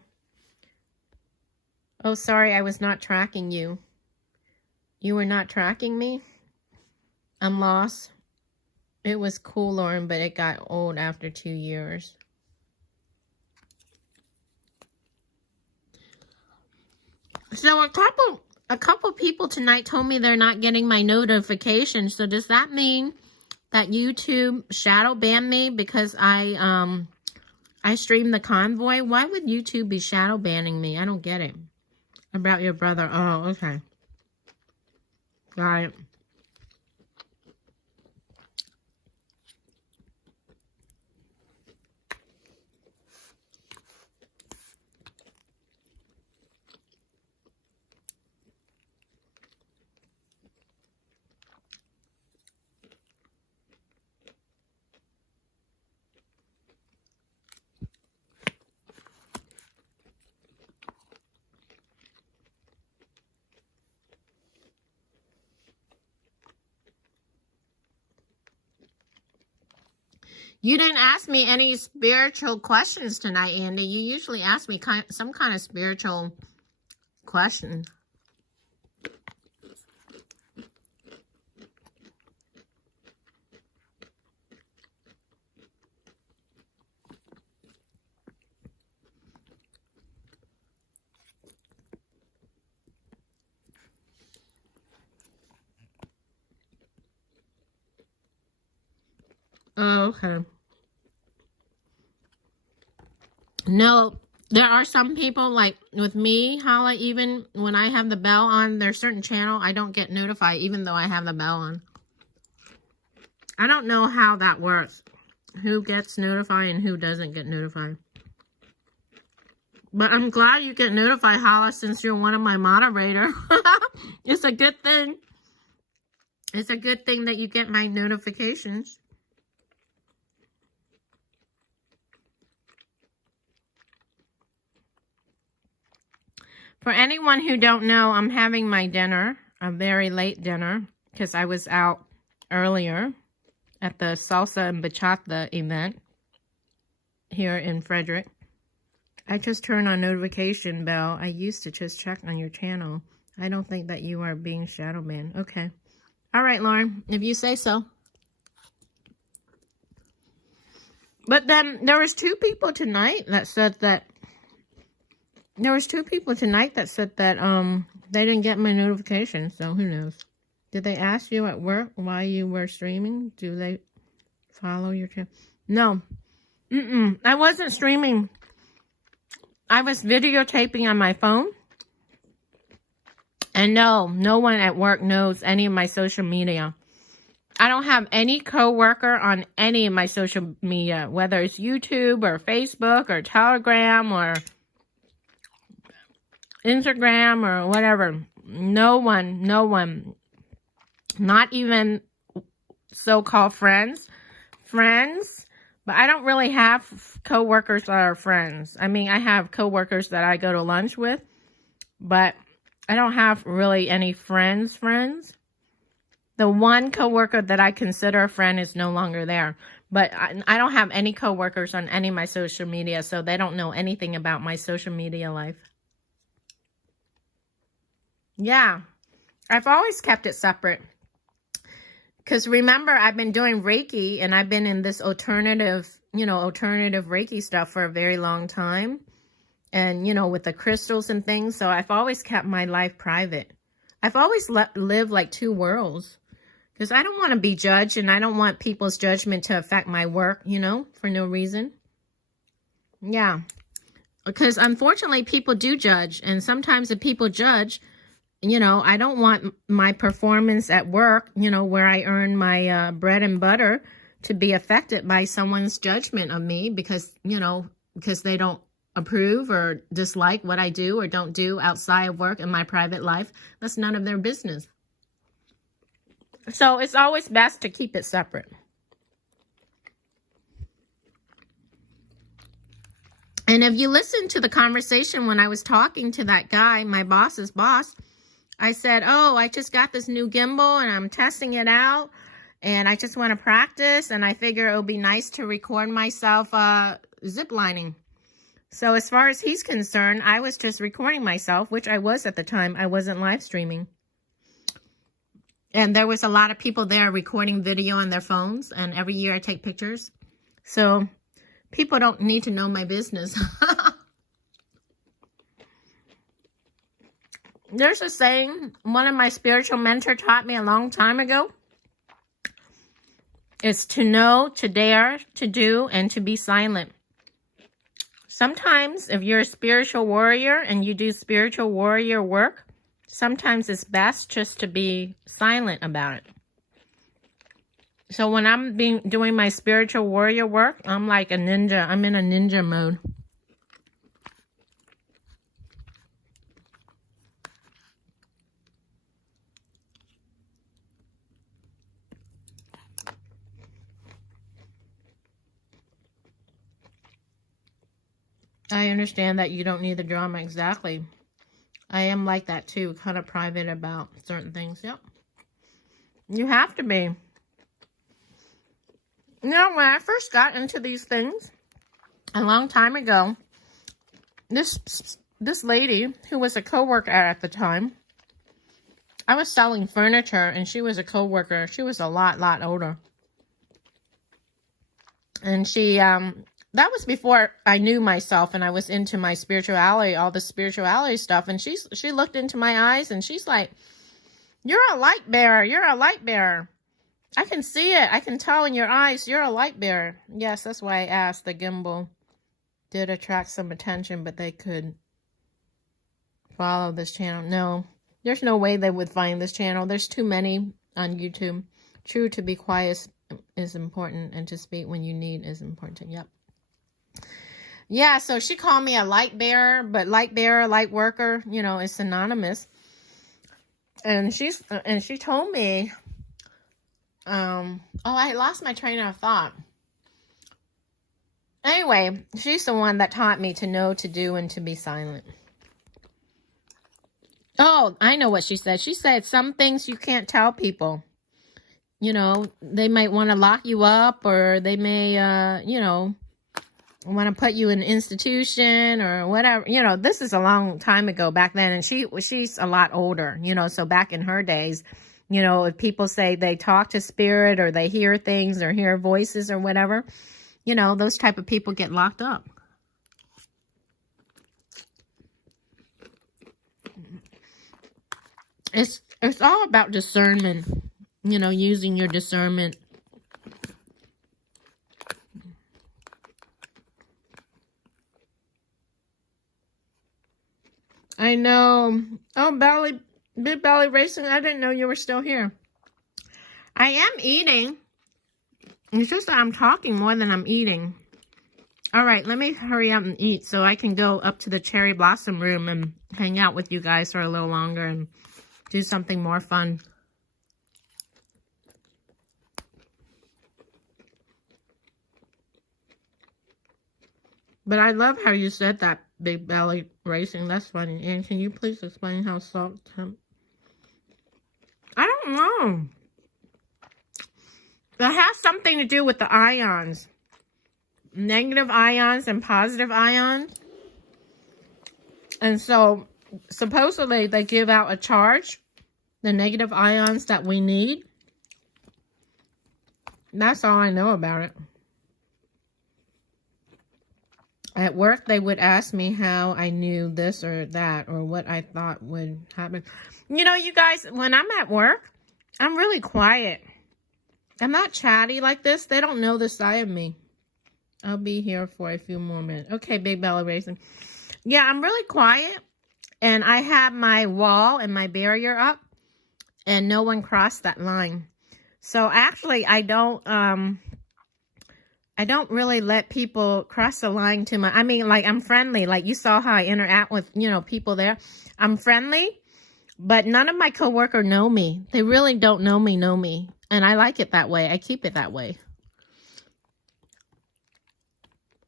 Oh, sorry, I was not tracking you. You were not tracking me? I'm lost. It was cool, Lauren, but it got old after 2 years. So a couple people tonight told me they're not getting my notifications. So does that mean that YouTube shadow banned me because I streamed the convoy? Why would YouTube be shadow banning me? I don't get it. About your brother. Oh, okay. Got it. You didn't ask me any spiritual questions tonight, Andy. You usually ask me some kind of spiritual question. Oh, okay. No, there are some people, like with me, Hala, even when I have the bell on, there's certain channel, I don't get notified, even though I have the bell on. I don't know how that works. Who gets notified and who doesn't get notified. But I'm glad you get notified, Hala, since you're one of my moderators. It's a good thing. It's a good thing that you get my notifications. For anyone who don't know, I'm having my dinner, a very late dinner, because I was out earlier at the Salsa Bachata event here in Frederick. I just turned on notification bell. I used to just check on your channel. I don't think that you are being shadow banned. Okay. All right, Lauren, if you say so. But then there was two people tonight that said that they didn't get my notification, so who knows. Did they ask you at work why you were streaming? Do they follow your channel? No. I wasn't streaming. I was videotaping on my phone. And no one at work knows any of my social media. I don't have any coworker on any of my social media, whether it's YouTube or Facebook or Telegram or Instagram or whatever. No one. Not even so-called friends. But I don't really have coworkers that are friends. I mean, I have coworkers that I go to lunch with, but I don't have really any friends. The one coworker that I consider a friend is no longer there. But I don't have any coworkers on any of my social media, so they don't know anything about my social media life. Yeah, I've always kept it separate. Because remember, I've been doing Reiki, and I've been in this alternative Reiki stuff for a very long time. And, with the crystals and things. So I've always kept my life private. I've always lived like two worlds. Because I don't want to be judged, and I don't want people's judgment to affect my work, for no reason. Yeah. Because unfortunately, people do judge. And sometimes if people judge, I don't want my performance at work, where I earn my bread and butter, to be affected by someone's judgment of me because they don't approve or dislike what I do or don't do outside of work in my private life. That's none of their business. So it's always best to keep it separate. And if you listen to the conversation when I was talking to that guy, my boss's boss, I said, oh, I just got this new gimbal and I'm testing it out and I just want to practice and I figure it would be nice to record myself zip lining. So as far as he's concerned, I was just recording myself, which I was at the time. I wasn't live streaming. And there was a lot of people there recording video on their phones, and every year I take pictures. So people don't need to know my business. There's a saying one of my spiritual mentors taught me a long time ago. It's to know, to dare, to do, and to be silent. Sometimes if you're a spiritual warrior and you do spiritual warrior work, sometimes it's best just to be silent about it. So when I'm doing my spiritual warrior work, I'm like a ninja. I'm in a ninja mode. I understand that you don't need the drama. Exactly. I am like that too, kind of private about certain things. Yep. You have to be. You know, when I first got into these things, a long time ago, this lady, who was a coworker at the time, I was selling furniture, and she was a coworker. She was a lot older. And she, that was before I knew myself and I was into my spirituality, all the spirituality stuff. And she looked into my eyes and she's like, you're a light bearer. You're a light bearer. I can see it. I can tell in your eyes. You're a light bearer. Yes, that's why I asked. The gimbal did attract some attention, but they could follow this channel. No, there's no way they would find this channel. There's too many on YouTube. True, to be quiet is important, and to speak when you need is important. Yep. Yeah, so she called me a light bearer, but light bearer, light worker, you know, is synonymous. And she told me, oh, I lost my train of thought. Anyway, she's the one that taught me to know, to do, and to be silent. Oh, I know what she said. She said some things you can't tell people. You know, they might want to lock you up, or they may, you know, want to put you in an institution or whatever. You know, this is a long time ago back then, and she's a lot older, you know, so back in her days, you know, if people say they talk to spirit or they hear things or hear voices or whatever, you know, those type of people get locked up. It's all about discernment, you know, using your discernment. I know. Oh, Big Belly Racing, I didn't know you were still here. I am eating. It's just that I'm talking more than I'm eating. All right, let me hurry up and eat so I can go up to the Cherry Blossom room and hang out with you guys for a little longer and do something more fun. But I love how you said that, Big Belly Racing. That's funny. And can you please explain how salt temp? I don't know. That has something to do with the ions. Negative ions and positive ions. And so, supposedly, they give out a charge. The negative ions that we need. That's all I know about it. At work, they would ask me how I knew this or that, or what I thought would happen. You know, you guys, when I'm at work, I'm really quiet. I'm not chatty like this. They don't know this side of me. I'll be here for a few more minutes. Okay, Big Belly Racing. Yeah, I'm really quiet. And I have my wall and my barrier up. And no one crossed that line. So actually, I don't I don't really let people cross the line too much. I mean, like, I'm friendly. Like, you saw how I interact with, you know, people there. I'm friendly, but none of my coworkers know me. They really don't know me. And I like it that way. I keep it that way.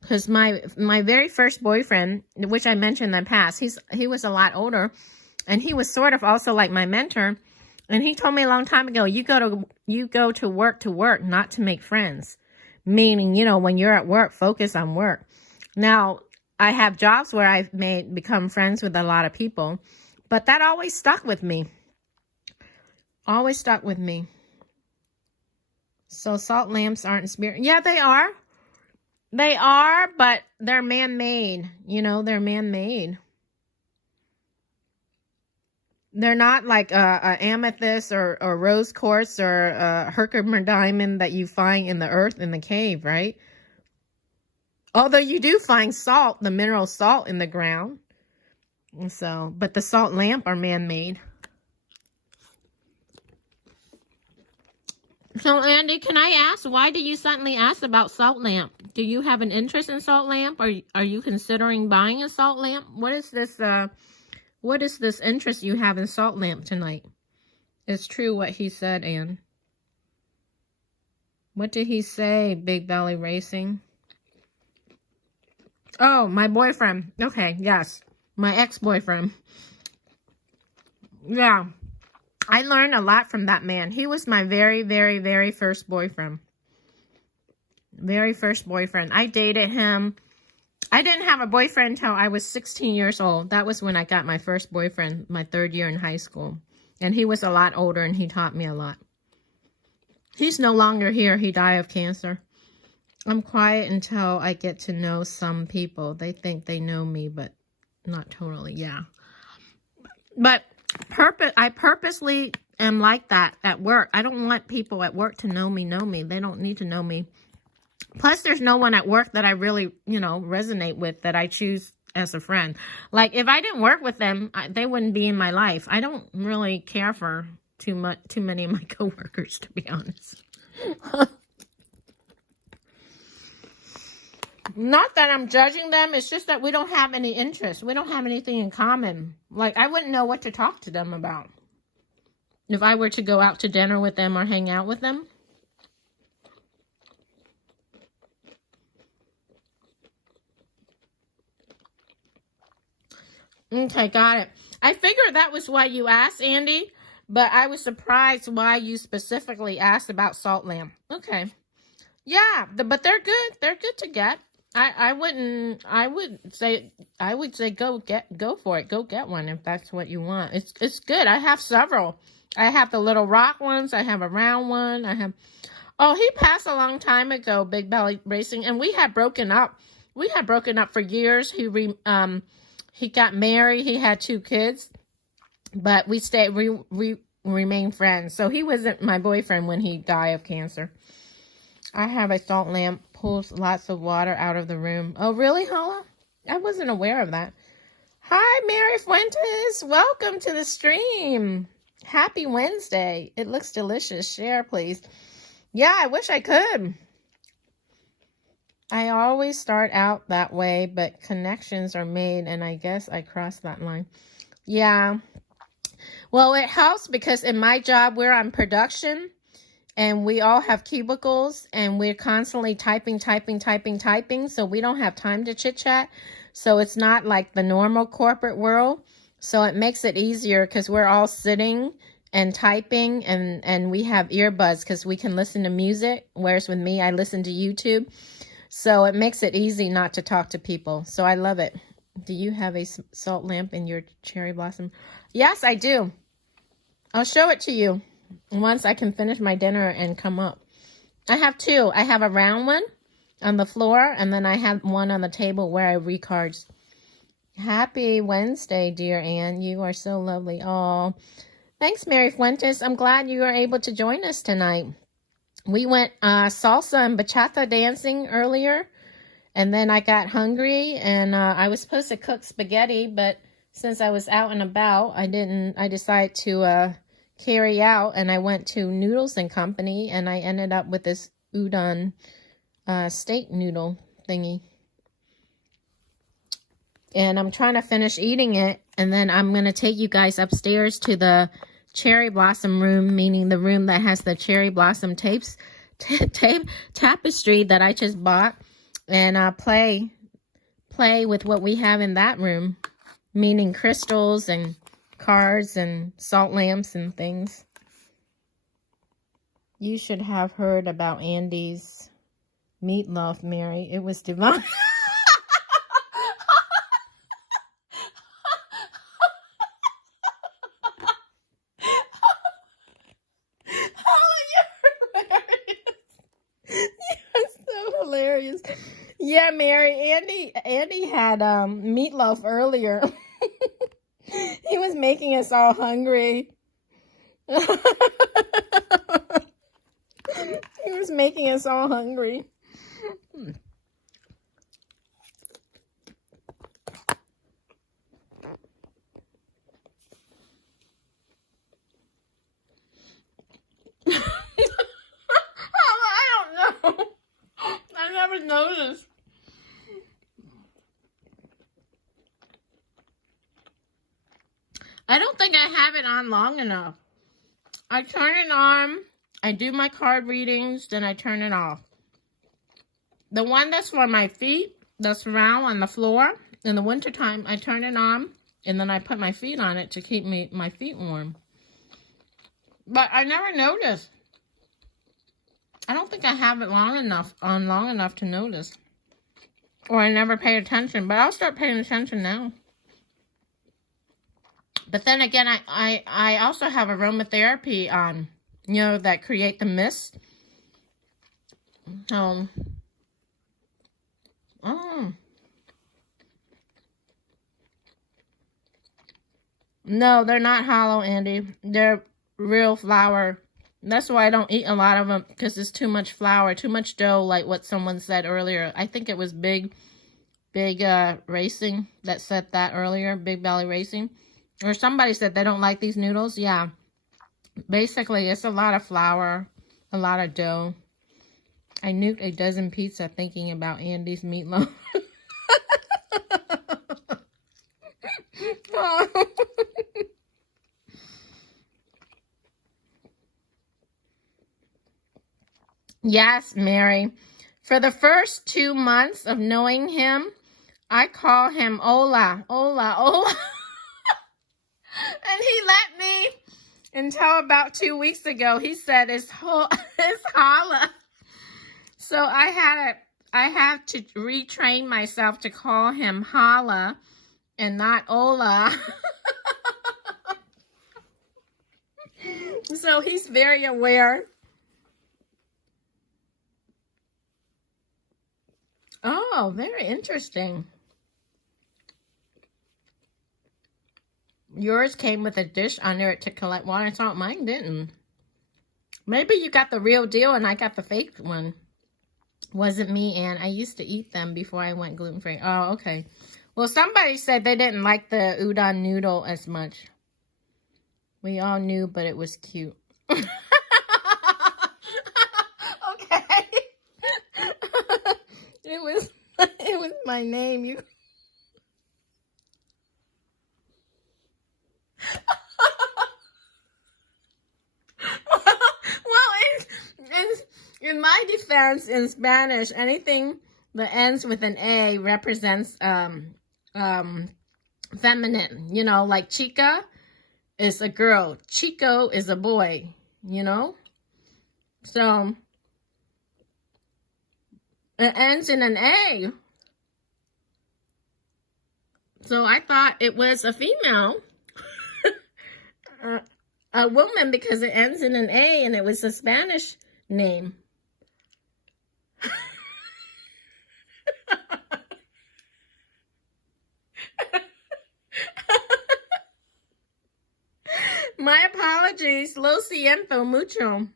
Because my very first boyfriend, which I mentioned in the past, he was a lot older, and he was sort of also like my mentor. And he told me a long time ago, you go to work, not to make friends. Meaning, you know, when you're at work, focus on work. Now, I have jobs where I've become friends with a lot of people, but that always stuck with me. Always stuck with me. So salt lamps aren't spirit. Yeah, they are. They are, but they're man-made. You know, they're man-made. They're not like a amethyst or rose quartz or a Herkimer diamond that you find in the earth in the cave, right? Although you do find salt, the mineral salt in the ground. So, but the salt lamp are man-made. So, Andy, can I ask, why did you suddenly ask about salt lamp? Do you have an interest in salt lamp? Or are you considering buying a salt lamp? What is this interest you have in salt lamp tonight? It's true what he said, Ann. What did he say, Big Belly Racing? Oh, my boyfriend. Okay, yes. My ex-boyfriend. Yeah. I learned a lot from that man. He was my very, very, very first boyfriend. Very first boyfriend. I dated him. I didn't have a boyfriend until I was 16 years old. That was when I got my first boyfriend, my 3rd year in high school. And he was a lot older, and he taught me a lot. He's no longer here. He died of cancer. I'm quiet until I get to know some people. They think they know me, but not totally. Yeah. But I purposely am like that at work. I don't want people at work to know me. They don't need to know me. Plus, there's no one at work that I really, you know, resonate with that I choose as a friend. Like, if I didn't work with them, they wouldn't be in my life. I don't really care for too many of my coworkers, to be honest. Not that I'm judging them. It's just that we don't have any interest. We don't have anything in common. Like, I wouldn't know what to talk to them about if I were to go out to dinner with them or hang out with them. Okay, got it. I figured that was why you asked, Andy, but I was surprised why you specifically asked about salt lamp. Okay. Yeah, but they're good. They're good to get. I would say go for it. Go get one if that's what you want. It's good. I have several. I have the little rock ones. I have a round one. Oh, he passed a long time ago, Big Belly Racing, and we had broken up. We had broken up for years. He got married. He had 2 kids, but we remained friends. So he wasn't my boyfriend when he died of cancer. I have a salt lamp, pulls lots of water out of the room. Oh, really, Hala? I wasn't aware of that. Hi, Mary Fuentes. Welcome to the stream. Happy Wednesday. It looks delicious. Share, please. Yeah, I wish I could. I always start out that way, but connections are made, and I guess I crossed that line. Yeah. Well, it helps because in my job, we're on production. And we all have cubicles, and we're constantly typing. So we don't have time to chit-chat. So it's not like the normal corporate world. So it makes it easier because we're all sitting and typing, and we have earbuds because we can listen to music. Whereas with me, I listen to YouTube. So it makes it easy not to talk to people. So I love it. Do you have a salt lamp in your cherry blossom? Yes, I do. I'll show it to you once I can finish my dinner and come up. I have 2. I have a round one on the floor, and then I have one on the table where I read cards. Happy Wednesday, dear Anne. You are so lovely. Oh, thanks, Mary Fuentes. I'm glad you were able to join us tonight. We went salsa and bachata dancing earlier, and then I got hungry, and I was supposed to cook spaghetti, but since I was out and about, I didn't. I decided to carry out, and I went to Noodles and Company, and I ended up with this udon steak noodle thingy. And I'm trying to finish eating it, and then I'm going to take you guys upstairs to the cherry blossom room, meaning the room that has the cherry blossom tapestry that I just bought, and play with what we have in that room, meaning crystals and cards and salt lamps and things. You should have heard about Andy's meatloaf, Mary. It was divine. Hilarious. Yeah, Mary. Andy had meatloaf earlier. He was making us all hungry. He was making us all hungry. I don't know. I never noticed. I don't think I have it on long enough. I turn it on, I do my card readings, then I turn it off. The one that's for my feet, that's round on the floor, in the wintertime, I turn it on, and then I put my feet on it to keep my feet warm. But I never noticed. I don't think I have it long enough to notice. Or I never pay attention, but I'll start paying attention now. But then again, I also have aromatherapy on, you know, that create the mist. Oh. No, they're not hollow, Andy. They're real flour. That's why I don't eat a lot of them, because it's too much flour, too much dough, like what someone said earlier. I think it was Big Racing that said that earlier, Big Belly Racing. Or somebody said they don't like these noodles. Yeah. Basically, it's a lot of flour, a lot of dough. I nuked a dozen pizza thinking about Andy's meatloaf. Oh. Yes, Mary. For the first 2 months of knowing him, I call him Ola, Ola, Ola. And he let me until about 2 weeks ago. He said it's holla. So I have to retrain myself to call him holla and not Ola. So he's very aware. Oh, very interesting. Yours came with a dish under it to collect water and salt. Mine didn't. Maybe you got the real deal and I got the fake one. Wasn't me, Ann. I used to eat them before I went gluten-free. Oh, okay. Well, somebody said they didn't like the udon noodle as much. We all knew, but it was cute. Okay. It was my name. You. In my defense, in Spanish, anything that ends with an A represents feminine. You know, like chica is a girl, chico is a boy. You know, so it ends in an A. So I thought it was a female, a woman, because it ends in an A, and it was a Spanish name. My apologies. Lo siento mucho.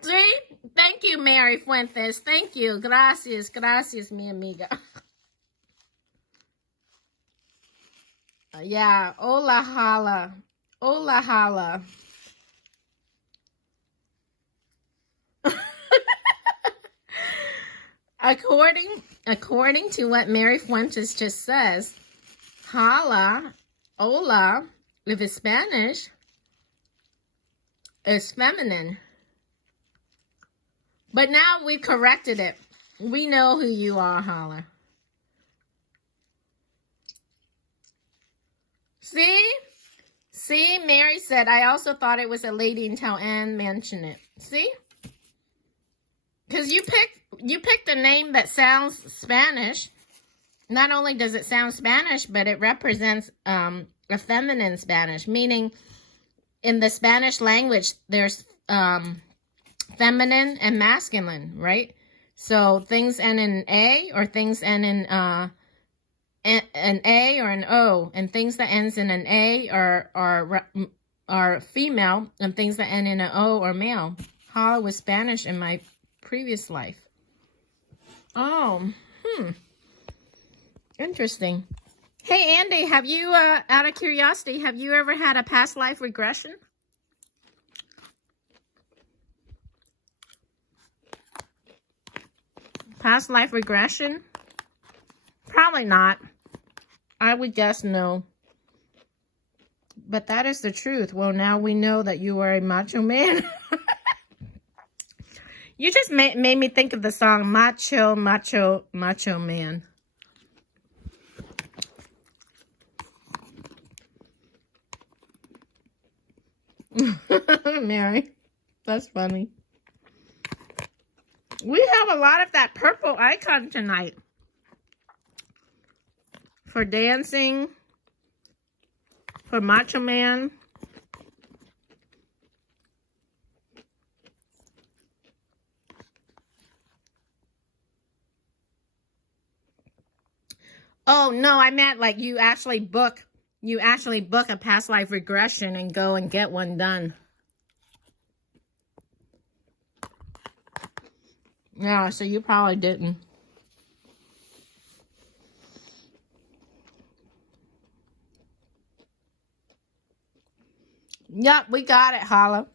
See? Thank you, Mary Fuentes. Thank you. Gracias. Gracias, mi amiga. Yeah. Hola, holla. Hola, holla. According to what Mary Fuentes just says, hola, hola, if it's Spanish, is feminine. But now we corrected it. We know who you are, holla. See, Mary said, I also thought it was a lady until Anne mentioned it. See? Because you picked a name that sounds Spanish. Not only does it sound Spanish, but it represents a feminine Spanish, meaning in the Spanish language, there's feminine and masculine, right? So things end in A or things end in an A or an O, and things that ends in an A are female, and things that end in an O are male. Holla was Spanish in my previous life. Oh, interesting. Hey, Andy, have you, out of curiosity, have you ever had a past life regression? Past life regression? Probably not. I would guess no. But that is the truth. Well, now we know that you are a macho man. You just made me think of the song Macho, Macho, Macho Man. Mary, that's funny. We have a lot of that purple icon tonight. For dancing, for Macho Man. Oh, no, I meant like you actually book a past life regression and go and get one done. Yeah, so you probably didn't. Yep, we got it, Holla.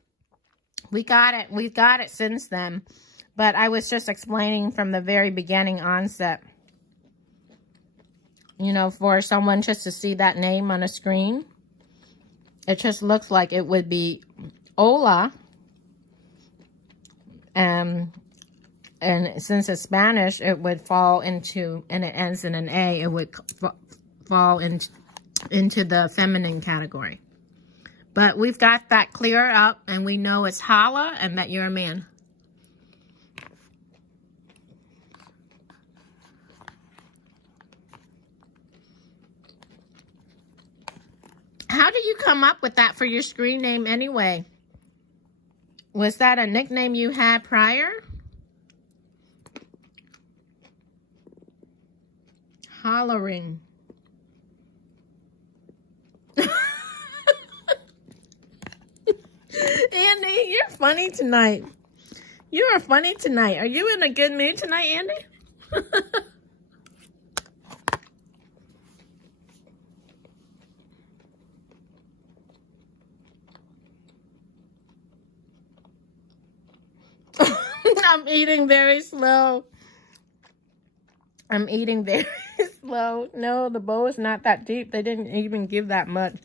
We got it. We've got it since then. But I was just explaining from the very beginning onset. You know, for someone just to see that name on a screen, it just looks like it would be Hola. And since it's Spanish, it would fall into, and it ends in an A, it would fall into the feminine category. But we've got that clear up, and we know it's holla and that you're a man. How did you come up with that for your screen name anyway? Was that a nickname you had prior? Hollering. Andy, you're funny tonight. You are funny tonight. Are you in a good mood tonight, Andy? I'm eating very slow. I'm eating very slow. No, the bowl is not that deep. They didn't even give that much.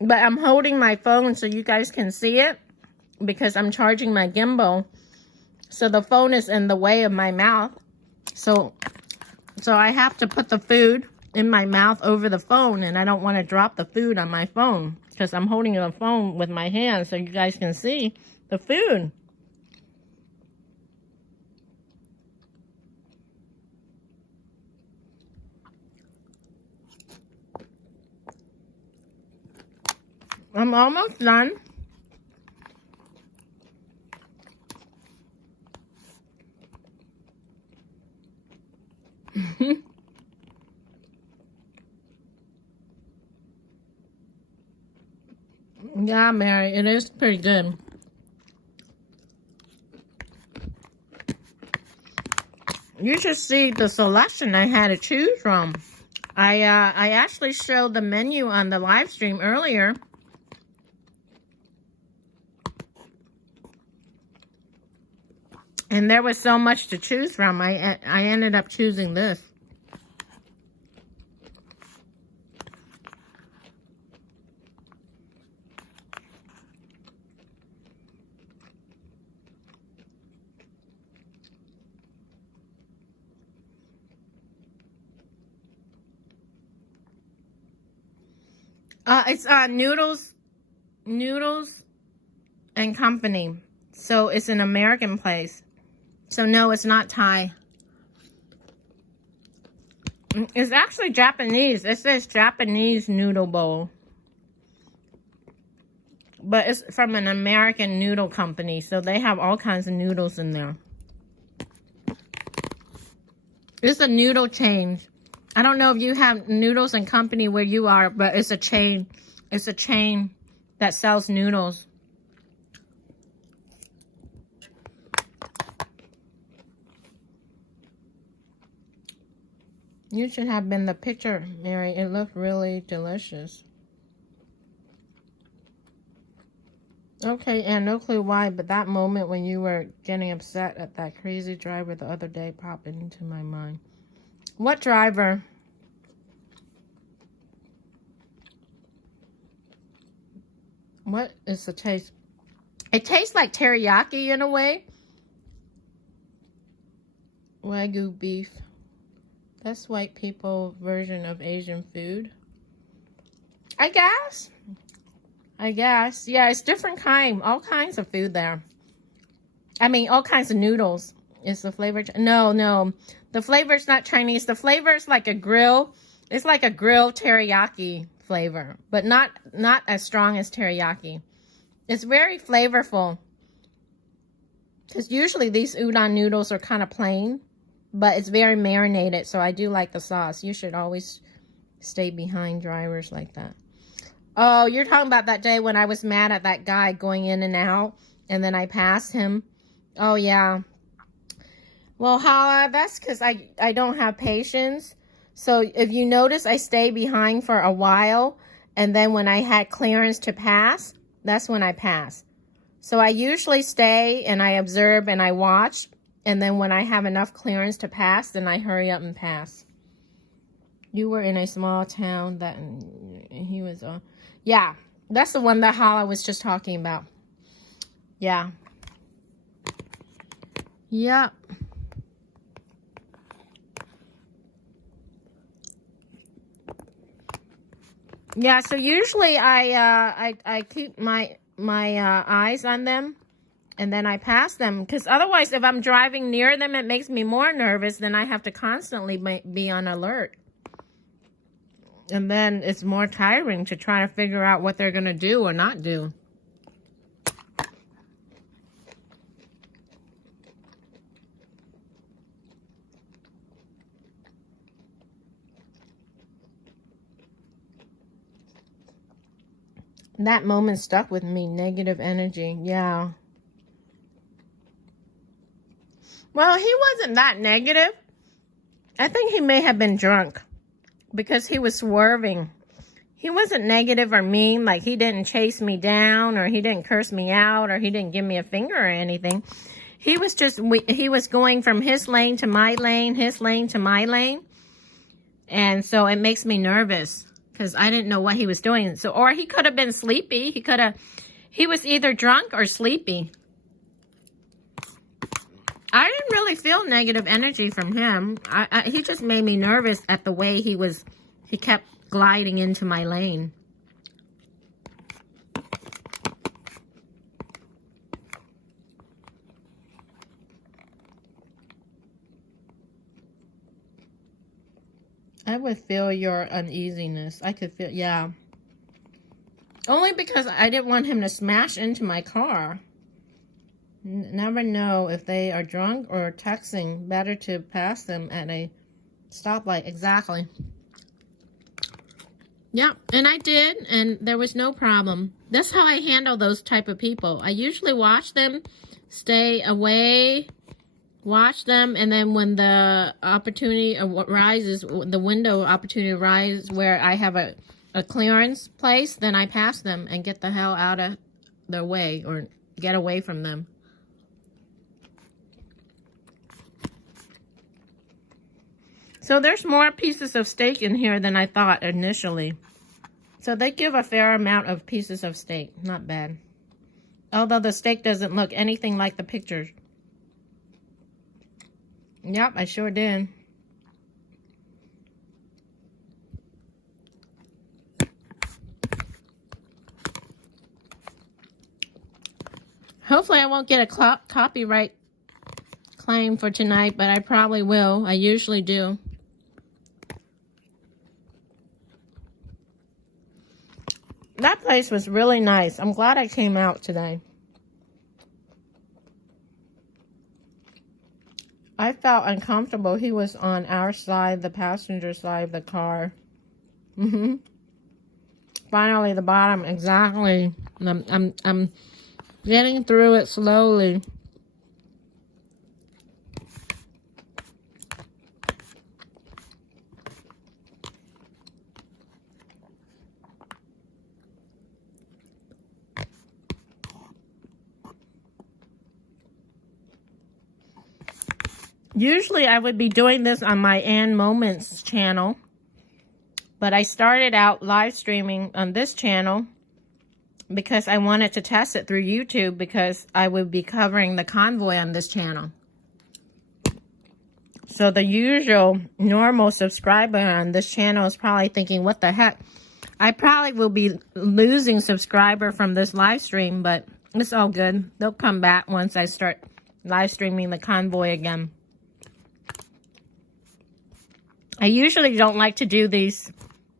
But I'm holding my phone so you guys can see it because I'm charging my gimbal. So the phone is in the way of my mouth. So I have to put the food in my mouth over the phone, and I don't want to drop the food on my phone because I'm holding the phone with my hand so you guys can see the food. I'm almost done. Yeah, Mary, it is pretty good. You should see the selection I had to choose from. I actually showed the menu on the live stream earlier. And there was so much to choose from. I ended up choosing this. It's Noodles and Company. So it's an American place. So no, it's not Thai. It's actually Japanese. It says Japanese noodle bowl. But it's from an American noodle company. So they have all kinds of noodles in there. It's a noodle chain. I don't know if you have Noodles and Company where you are, but it's a chain. It's a chain that sells noodles. You should have been the picture, Mary. It looked really delicious. Okay, and no clue why, but that moment when you were getting upset at that crazy driver the other day popped into my mind. What driver? What is the taste? It tastes like teriyaki in a way. Wagyu beef. That's white people version of Asian food. I guess. Yeah, it's different kind. All kinds of food there. I mean, all kinds of noodles. Is the flavor... No. The flavor's not Chinese. The flavor's like a grill. It's like a grilled teriyaki flavor. But not as strong as teriyaki. It's very flavorful. Because usually these udon noodles are kind of plain. But it's very marinated. So I do like the sauce. You should always stay behind drivers like that. Oh, you're talking about that day when I was mad at that guy going in and out. And then I passed him. Oh, yeah. Well, Hala, that's because I don't have patience. So if you notice, I stay behind for a while. And then when I had clearance to pass, that's when I pass. So I usually stay and I observe and I watch. And then when I have enough clearance to pass, then I hurry up and pass. You were in a small town that he was on. Yeah, that's the one that Hala was just talking about. Yeah. Yep. Yeah, so usually I keep my eyes on them and then I pass them, because otherwise if I'm driving near them it makes me more nervous. Then I have to constantly be on alert. And then it's more tiring to try to figure out what they're going to do or not do. That moment stuck with me. Negative energy. Yeah. Well, he wasn't that negative. I think he may have been drunk because he was swerving. He wasn't negative or mean. Like, he didn't chase me down or he didn't curse me out or he didn't give me a finger or anything. He was just, he was going from his lane to my lane, his lane to my lane. And so it makes me nervous, because I didn't know what he was doing. So, or he could have been sleepy. He was either drunk or sleepy. I didn't really feel negative energy from him. He just made me nervous at the way he kept gliding into my lane. I would feel your uneasiness. I could feel, yeah. Only because I didn't want him to smash into my car. Never know if they are drunk or texting. Better to pass them at a stoplight. Exactly. Yeah, and I did, and there was no problem. That's how I handle those type of people. I usually watch them, stay away, watch them, and then when the opportunity arises, the window opportunity arises where I have a clearance place, then I pass them and get the hell out of their way or get away from them. So there's more pieces of steak in here than I thought initially. So they give a fair amount of pieces of steak. Not bad. Although the steak doesn't look anything like the pictures. Yep, I sure did. Hopefully I won't get a copyright claim for tonight, but I probably will. I usually do. That place was really nice. I'm glad I came out today. I felt uncomfortable. He was on our side, the passenger side of the car. Finally, the bottom, exactly. I'm getting through it slowly. Usually I would be doing this on my And Moments channel, but I started out live streaming on this channel because I wanted to test it through YouTube because I would be covering the convoy on this channel. So the usual normal subscriber on this channel is probably thinking, what the heck? I probably will be losing subscriber from this live stream, but it's all good. They'll come back once I start live streaming the convoy again. I usually don't like to do these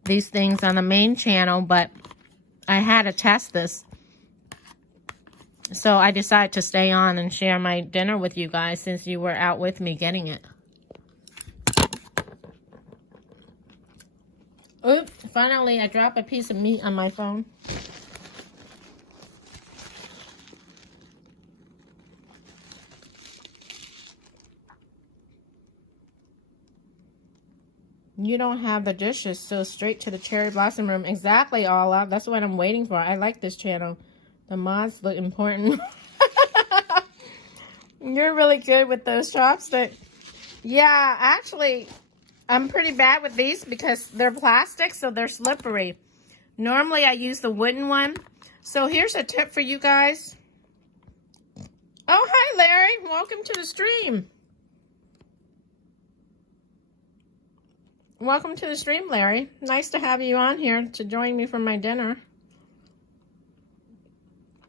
things on the main channel, but I had to test this. So I decided to stay on and share my dinner with you guys since you were out with me getting it. Oops, finally I dropped a piece of meat on my phone. You don't have the dishes, so straight to the cherry blossom room. Exactly, Alla. That's what I'm waiting for. I like this channel. The mods look important. You're really good with those chopsticks. Yeah, actually, I'm pretty bad with these because they're plastic, so they're slippery. Normally, I use the wooden one. So here's a tip for you guys. Oh, hi, Larry. Welcome to the stream. Welcome to the stream, Larry. Nice to have you on here to join me for my dinner.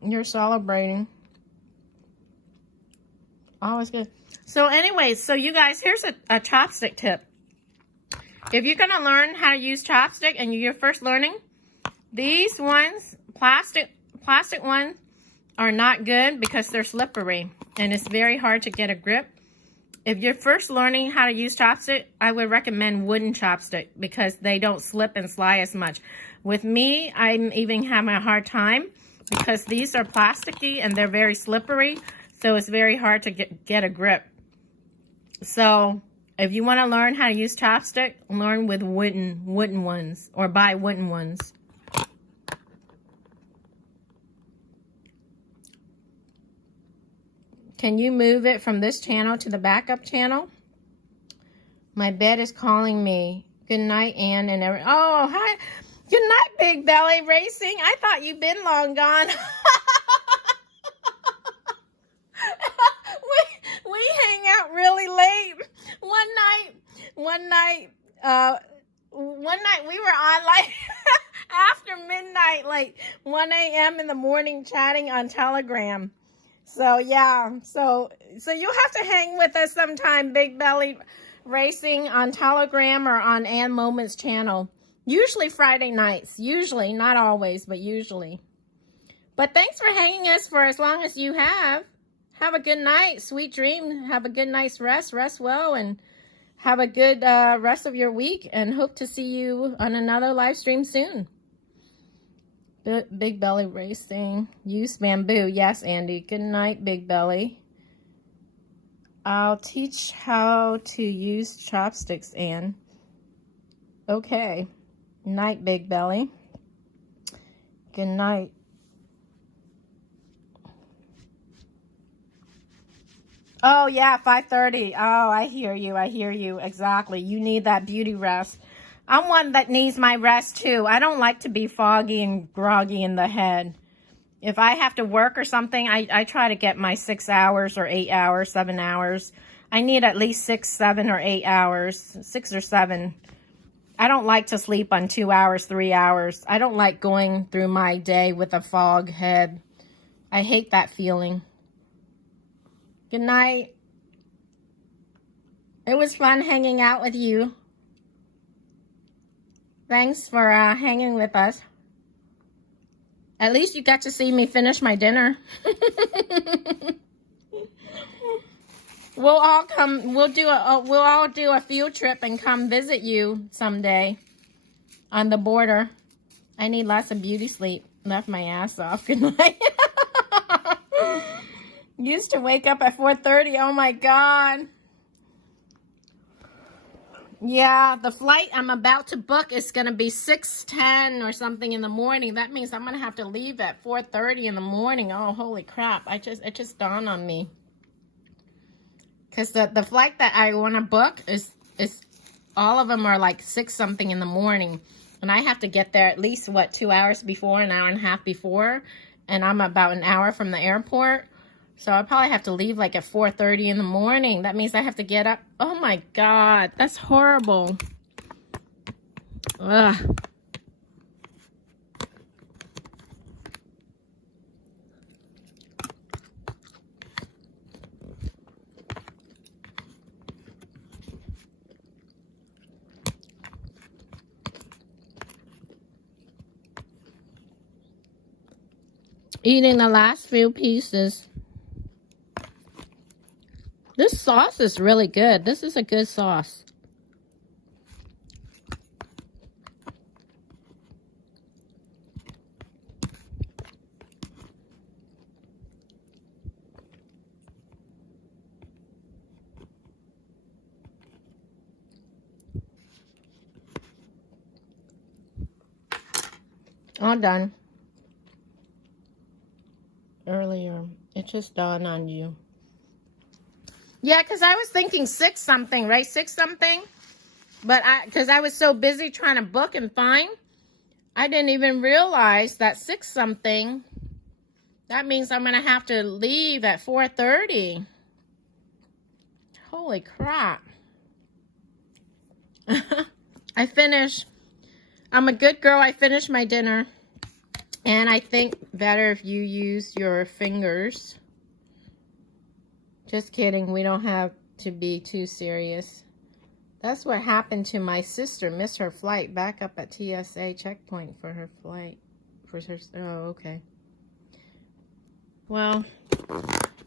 You're celebrating. Always good. So anyways, so you guys, here's a chopstick tip. If you're going to learn how to use chopstick and you're first learning, these ones, plastic ones, are not good because they're slippery and it's very hard to get a grip. If you're first learning how to use chopstick, I would recommend wooden chopstick because they don't slip and slide as much. With me, I'm even having a hard time because these are plasticky and they're very slippery, so it's very hard to get a grip. So if you want to learn how to use chopstick, learn with wooden ones or buy wooden ones. Can you move it from this channel to the backup channel? My bed is calling me. Good night, Ann and every. Oh, hi. Good night, Big Belly Racing. I thought you'd been long gone. we hang out really late. One night we were on like after midnight, like 1 a.m. in the morning, chatting on Telegram. So yeah, so you'll have to hang with us sometime, Big Belly Racing, on Telegram or on And Moments channel. Usually Friday nights. Usually, not always, but usually. But thanks for hanging us for as long as you have. Have a good night, sweet dream. Have a good night's rest. Rest well and have a good rest of your week. And hope to see you on another live stream soon. Big Belly Racing. Use bamboo. Yes, Andy. Good night, Big Belly. I'll teach how to use chopsticks, Ann. Okay. Night, Big Belly. Good night. Oh, yeah, 5:30. Oh, I hear you. I hear you. Exactly. You need that beauty rest. I'm one that needs my rest, too. I don't like to be foggy and groggy in the head. If I have to work or something, I try to get my 6 hours or 8 hours, 7 hours. I need at least 6, 7, or 8 hours. 6 or 7. I don't like to sleep on 2 hours, 3 hours. I don't like going through my day with a fog head. I hate that feeling. Good night. It was fun hanging out with you. Thanks for hanging with us. At least you got to see me finish my dinner. We'll all come. We'll all do a field trip and come visit you someday on the border. I need lots of beauty sleep. Left my ass off. Good night. Used to wake up at 4:30. Oh my God. Yeah, the flight I'm about to book is going to be 6:10 or something in the morning. That means I'm going to have to leave at 4:30 in the morning. Oh, holy crap. It just dawned on me. Because the flight that I want to book is all of them are like 6 something in the morning. And I have to get there at least, 2 hours before, an hour and a half before. And I'm about an hour from the airport. So I probably have to leave like at 4:30 in the morning. That means I have to get up. Oh my God, that's horrible. Ugh. Eating the last few pieces. This sauce is really good. This is a good sauce. All done. Earlier, it just dawned on you. Yeah, because I was thinking 6 something, right? 6 something. But because I was so busy trying to book and find, I didn't even realize that 6 something, that means I'm going to have to leave at 4:30. Holy crap. I finished. I'm a good girl. I finished my dinner. And I think better if you use your fingers. Just kidding. We don't have to be too serious. That's what happened to my sister. Missed her flight. Back up at TSA checkpoint for her flight. Oh, okay. Well,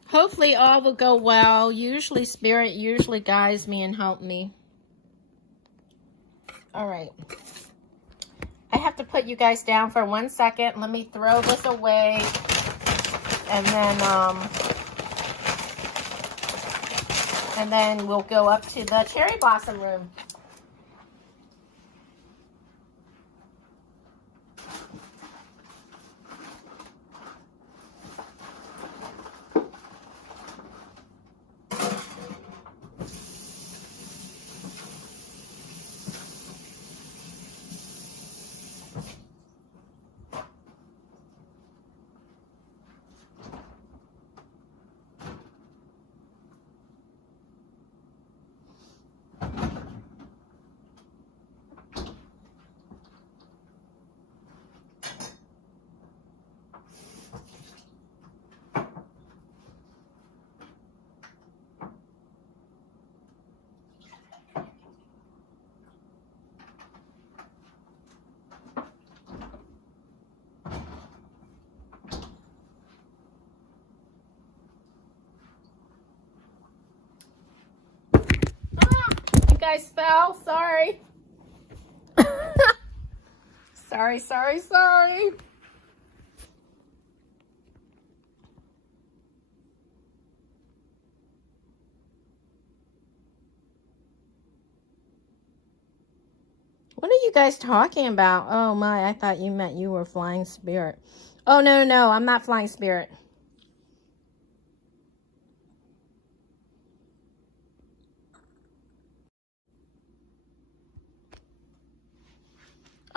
hopefully all will go well. Usually Spirit guides me and help me. All right. I have to put you guys down for 1 second. Let me throw this away. And then we'll go up to the cherry blossom room. Guys fell. Sorry. Sorry. What are you guys talking about? Oh my, I thought you meant you were flying spirit. Oh no, I'm not flying spirit.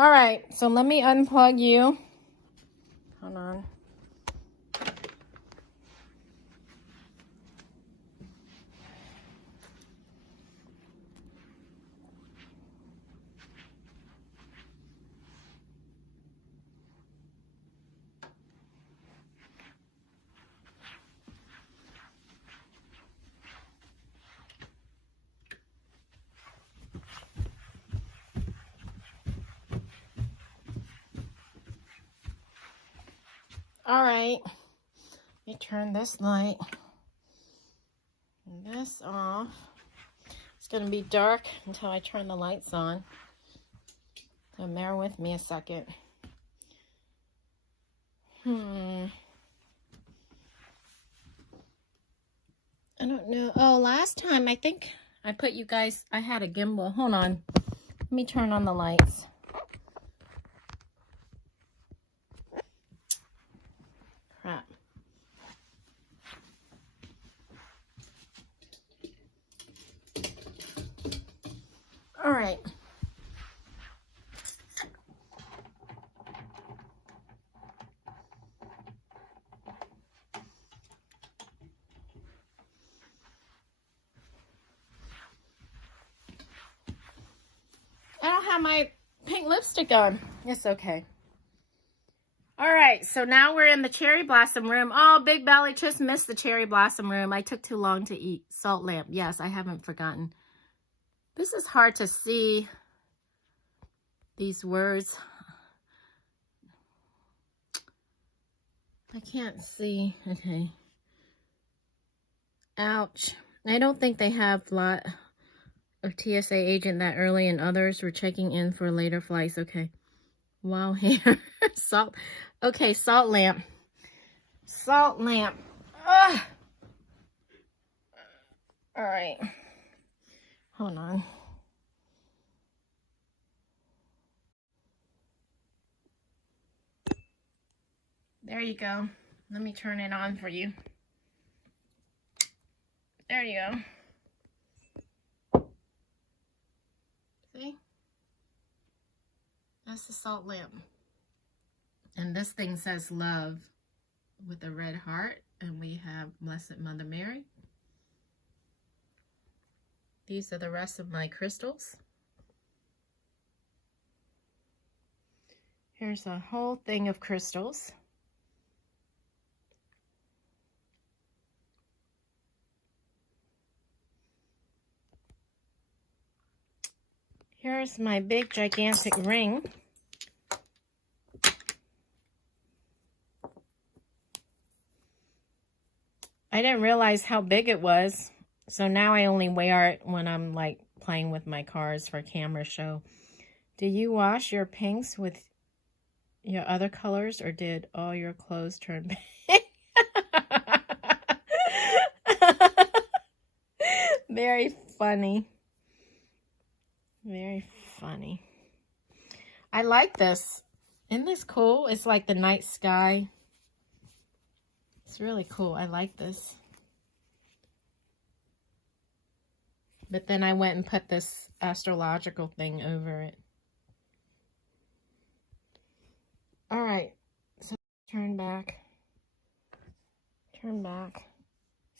All right, so let me unplug you. Hold on. All right, let me turn this light and this off. It's gonna be dark until I turn the lights on. So bear with me a second. I don't know. Oh, last time I think I put you guys, I had a gimbal. Hold on. Let me turn on the lights. Crap. All right. I don't have my pink lipstick on. It's okay. All right, so now we're in the cherry blossom room. Oh, Big Belly just missed the cherry blossom room. I took too long to eat. Salt lamp. Yes, I haven't forgotten. This is hard to see, these words. I can't see. Okay. Ouch. I don't think they have a lot of TSA agent that early, and others were checking in for later flights. Okay. Wow, here. Salt. Okay, salt lamp. Salt lamp. Ugh. All right. Hold on. There you go. Let me turn it on for you. There you go. See? That's the salt lamp. And this thing says love with a red heart. And we have Blessed Mother Mary. These are the rest of my crystals. Here's a whole thing of crystals. Here's my big gigantic ring. I didn't realize how big it was. So now I only wear it when I'm like playing with my cars for camera show. Do you wash your pinks with your other colors, or did all your clothes turn pink? Very funny. Very funny. I like this. Isn't this cool? It's like the night sky. It's really cool. I like this. But then I went and put this astrological thing over it. All right. So turn back. Turn back.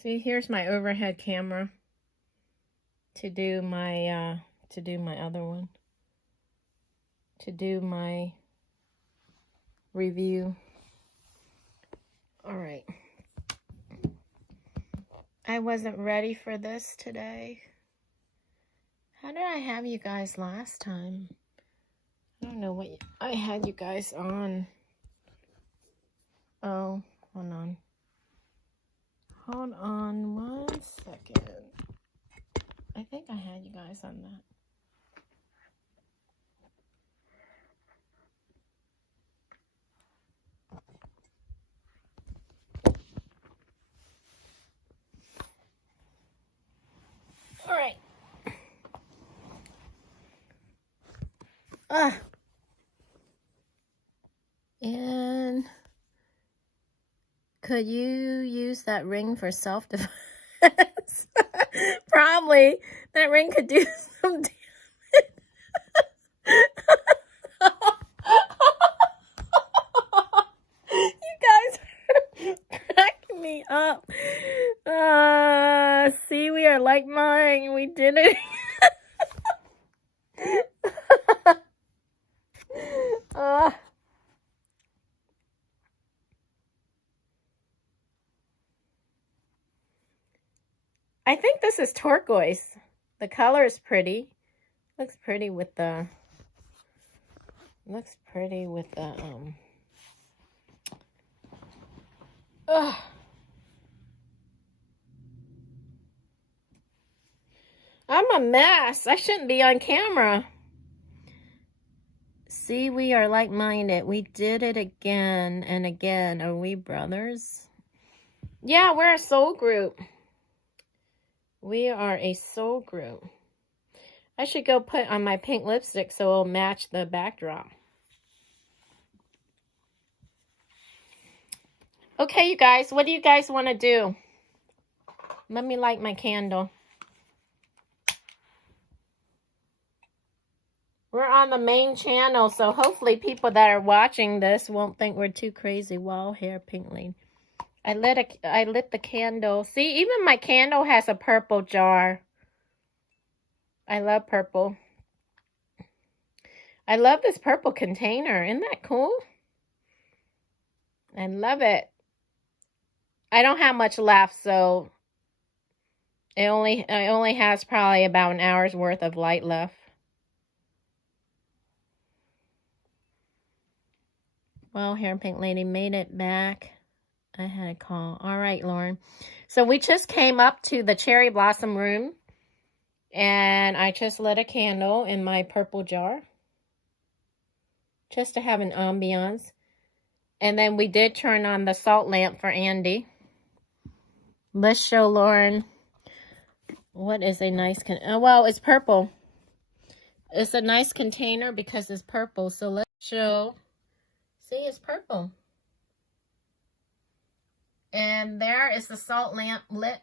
See, here's my overhead camera to do my other one. To do my review. All right. I wasn't ready for this today. How did I have you guys last time? I don't know what I had you guys on. Oh, hold on. Hold on 1 second. I think I had you guys on that. All right. And could you use that ring for self-defense? Probably. That ring could do some damage. up. See, we are like mine. We did it. I think this is turquoise. The color is pretty. Looks pretty with the I'm a mess. I shouldn't be on camera. See, we are like-minded. We did it again and again. Are we brothers? Yeah, we're a soul group. We are a soul group. I should go put on my pink lipstick so it'll match the backdrop. Okay, you guys, what do you guys want to do? Let me light my candle. We're on the main channel, so hopefully people that are watching this won't think we're too crazy. Wow, hair pink lady. I lit the candle. See, even my candle has a purple jar. I love purple. I love this purple container. Isn't that cool? I love it. I don't have much left, so it only has probably about an hour's worth of light left. Well, hair pink lady made it back. I had a call. All right, Lauren. So we just came up to the cherry blossom room, and I just lit a candle in my purple jar just to have an ambiance. And then we did turn on the salt lamp for Andy. Let's show Lauren what is a nice well, it's purple. It's a nice container because it's purple. So let's show. See, it's purple. And there is the salt lamp lit,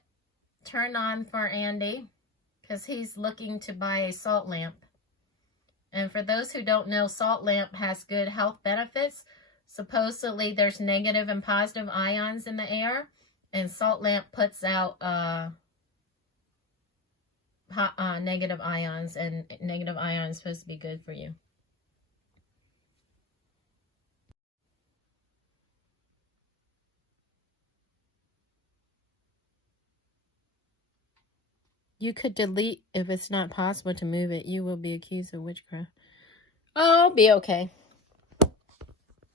turned on for Andy because he's looking to buy a salt lamp. And for those who don't know, salt lamp has good health benefits. Supposedly there's negative and positive ions in the air, and salt lamp puts out negative ions, and negative ions are supposed to be good for you. You could delete if it's not possible to move it. You will be accused of witchcraft. Oh, I'll be okay.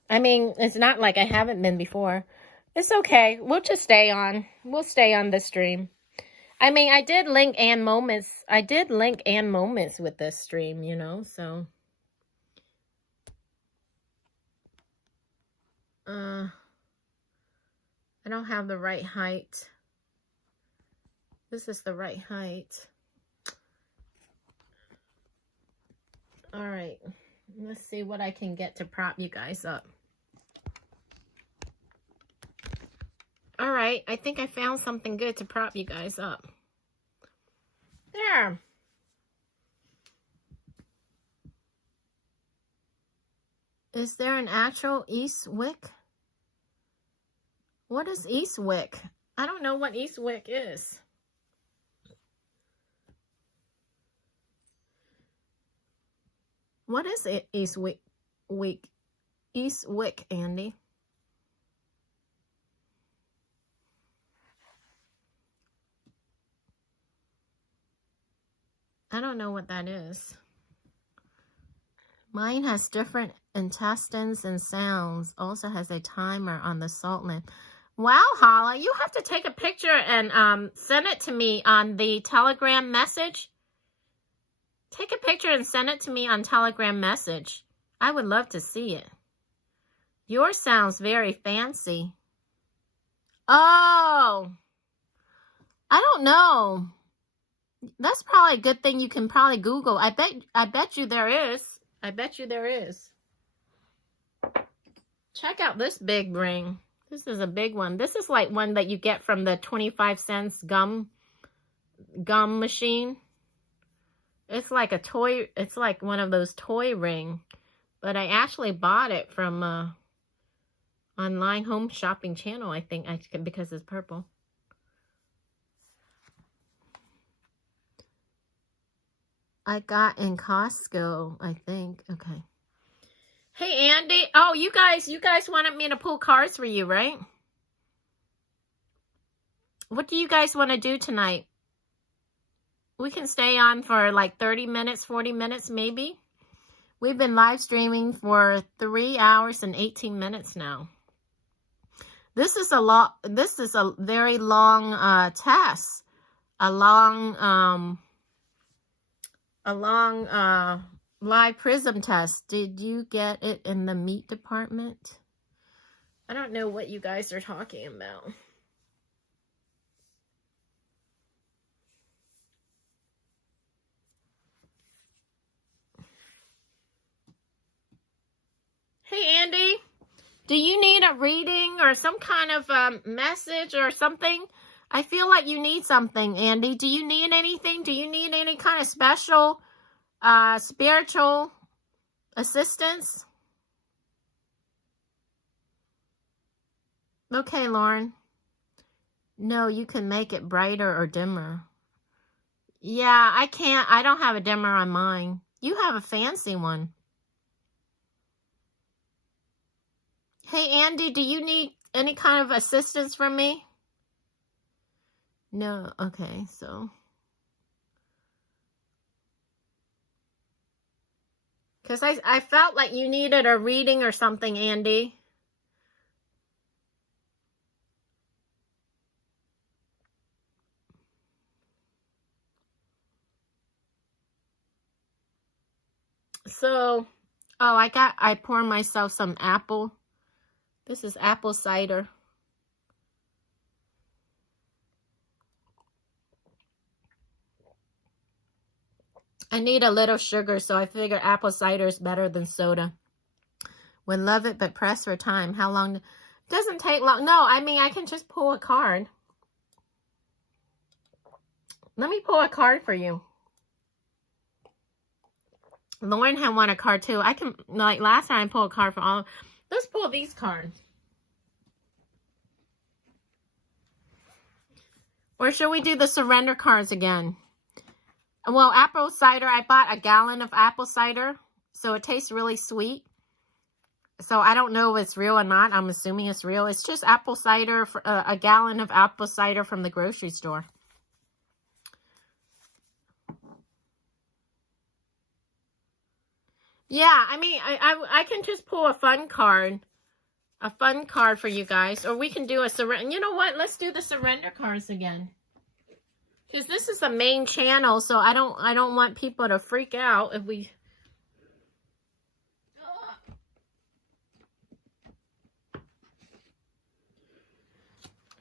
I mean, it's not like I haven't been before. It's okay. We'll just stay on. We'll stay on the stream. I mean, I did link and moments. I did link and moments with this stream, you know, so. I don't have the right height. This is the right height. All right. Let's see what I can get to prop you guys up. All right. I think I found something good to prop you guys up. There. Is there an actual Eastwick? What is Eastwick? I don't know what Eastwick is. What is it, Eastwick? Eastwick, Andy. I don't know what that is. Mine has different intestines and sounds. Also has a timer on the salt lamp. Wow, Hala, you have to take a picture and send it to me on the Telegram message. Take a picture and send it to me on Telegram message. I would love to see it. Yours sounds very fancy. Oh, I don't know. That's probably a good thing you can probably Google. I bet you there is. I bet you there is. Check out this big ring. This is a big one. This is like one that you get from the 25-cent gum machine. It's like a toy. It's like one of those toy ring. But I actually bought it from Online home shopping channel, I think, because it's purple. I got in Costco, I think. Okay. Hey, Andy. Oh, you guys wanted me to pull cards for you, right? What do you guys want to do tonight? We can stay on for like 30 minutes, 40 minutes, maybe. We've been live streaming for 3 hours and 18 minutes now. This is a very long test. A long live prism test. Did you get it in the meat department? I don't know what you guys are talking about. Hey, Andy, do you need a reading or some kind of message or something? I feel like you need something, Andy. Do you need anything? Do you need any kind of special spiritual assistance? Okay, Lauren. No, you can make it brighter or dimmer. Yeah, I can't. I don't have a dimmer on mine. You have a fancy one. Hey, Andy, do you need any kind of assistance from me? No. Okay, so. Because I felt like you needed a reading or something, Andy. So, oh, I poured myself some apple. This is apple cider. I need a little sugar, so I figure apple cider is better than soda. Would love it, but press for time. How long? Doesn't take long. No, I mean, I can just pull a card. Let me pull a card for you. Lauren had won a card too. I can, like last time I pulled a card for all. Let's pull these cards. Or should we do the surrender cards again? Well, apple cider, I bought a gallon of apple cider, so it tastes really sweet. So I don't know if it's real or not. I'm assuming it's real. It's just apple cider, a gallon of apple cider from the grocery store. Yeah, I mean, I can just pull a fun card for you guys, or we can do a surrender. You know what? Let's do the surrender cards again, because this is the main channel, so I don't want people to freak out if we.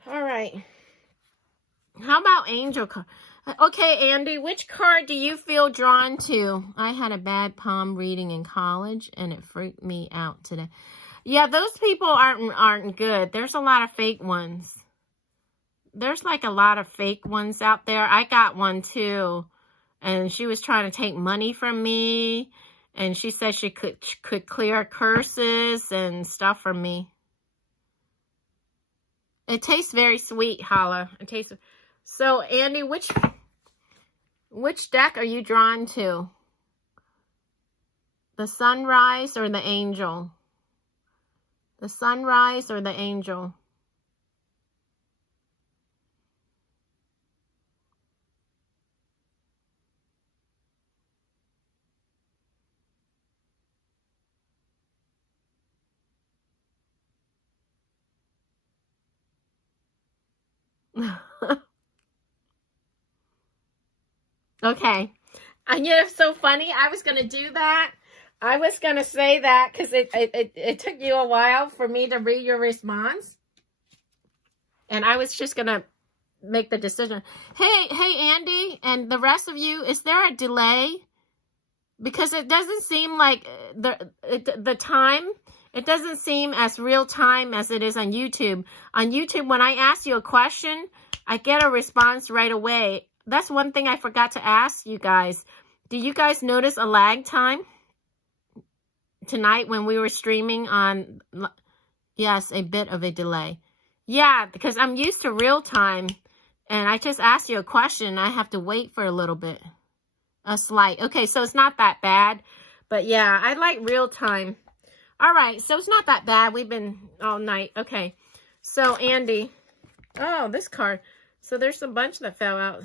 All right. How about angel card? Okay, Andy, which card do you feel drawn to? I had a bad palm reading in college, and it freaked me out today. Yeah, those people aren't good. There's a lot of fake ones. There's like a lot of fake ones out there. I got one too, and she was trying to take money from me, and she said she could clear curses and stuff from me. It tastes very sweet, Hala. It tastes. So, Andy, which deck are you drawn to? The sunrise or the angel? The sunrise or the angel? Okay. And you know, it's so funny. I was going to do that. I was going to say that because it took you a while for me to read your response. And I was just going to make the decision. Hey, Andy, and the rest of you, is there a delay? Because it doesn't seem like the time, it doesn't seem as real time as it is on YouTube. On YouTube, when I ask you a question, I get a response right away. That's one thing I forgot to ask you guys. Do you guys notice a lag time tonight when we were streaming on Yes, a bit of a delay. Yeah, because I'm used to real time, and I just asked you a question. I have to wait for a little bit. A slight. Okay, so it's not that bad. But yeah, I like real time. All right, so it's not that bad. We've been all night. Okay, so Andy. Oh, this card. So there's a bunch that fell out.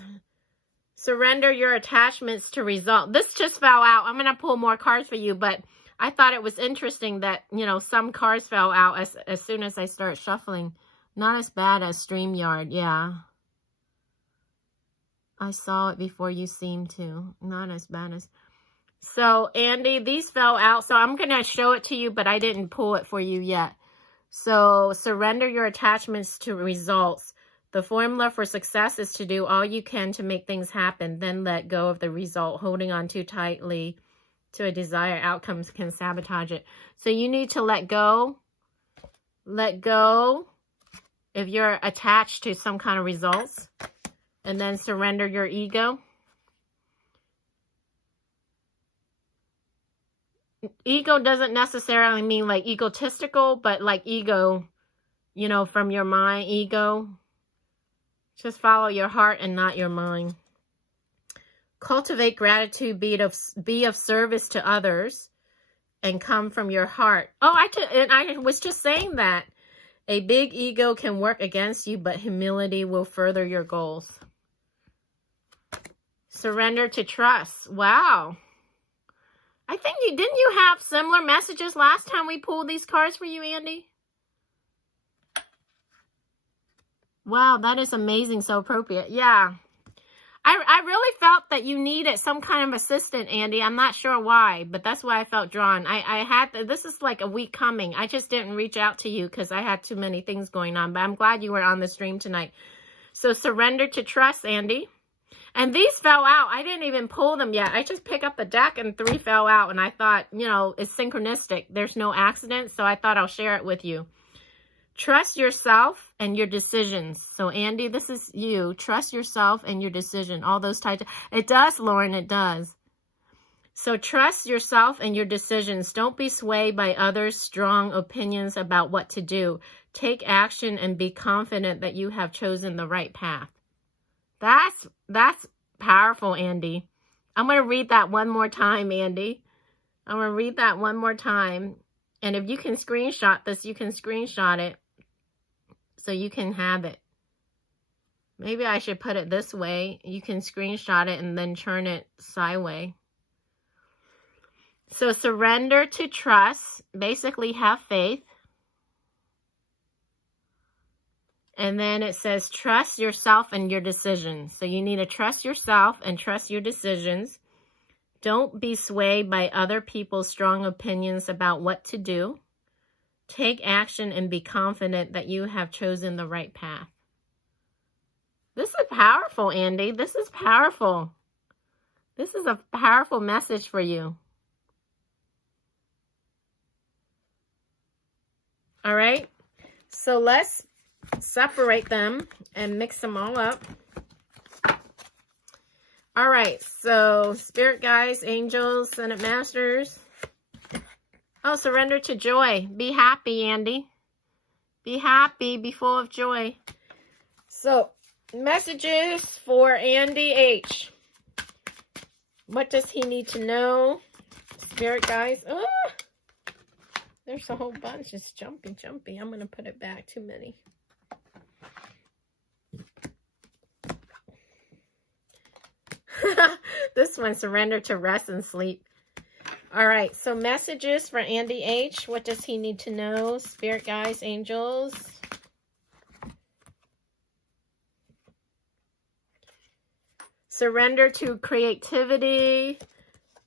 Surrender your attachments to result. This just fell out. I'm going to pull more cards for you, but I thought it was interesting that, you know, some cards fell out as soon as I start shuffling. Not as bad as StreamYard, yeah. I saw it before you seemed to. Not as bad as... So, Andy, these fell out. So I'm going to show it to you, but I didn't pull it for you yet. So, surrender your attachments to results. The formula for success is to do all you can to make things happen, then let go of the result. Holding on too tightly to a desired outcome can sabotage it. So you need to let go. Let go if you're attached to some kind of results. And then surrender your ego. Ego doesn't necessarily mean like egotistical, but like ego, you know, from your mind, ego. Just follow your heart and not your mind. Cultivate gratitude, be of service to others, and come from your heart. Oh, I was just saying that. A big ego can work against you, but humility will further your goals. Surrender to trust. Wow. I think didn't you have similar messages last time we pulled these cards for you, Andy? Wow, that is amazing. So appropriate. Yeah. I really felt that you needed some kind of assistant, Andy. I'm not sure why, but that's why I felt drawn. This is like a week coming. I just didn't reach out to you because I had too many things going on, but I'm glad you were on the stream tonight. So surrender to trust, Andy. And these fell out. I didn't even pull them yet. I just picked up the deck and 3 fell out. And I thought, you know, it's synchronistic. There's no accident. So I thought I'll share it with you. Trust yourself and your decisions. So, Andy, this is you. Trust yourself and your decision. All those types. It does, Lauren. It does. So trust yourself and your decisions. Don't be swayed by others' strong opinions about what to do. Take action and be confident that you have chosen the right path. That's powerful, Andy. I'm going to read that one more time, Andy. I'm going to read that one more time. And if you can screenshot this, you can screenshot it so you can have it. Maybe I should put it this way. You can screenshot it and then turn it sideways. So surrender to trust. Basically, have faith. And then it says, trust yourself and your decisions. So you need to trust yourself and trust your decisions. Don't be swayed by other people's strong opinions about what to do. Take action and be confident that you have chosen the right path. This is powerful, Andy. This is powerful. This is a powerful message for you. All right. So let's separate them and mix them all up. All right, so spirit guides, angels, Senate masters. Oh, surrender to joy. Be happy, Andy. Be happy, be full of joy. So, messages for Andy H. What does he need to know? Spirit guides. Oh, there's a whole bunch. It's jumpy. I'm going to put it back. Too many. This one, surrender to rest and sleep. All right, so messages for Andy H. What does he need to know? Spirit guides, angels. Surrender to creativity.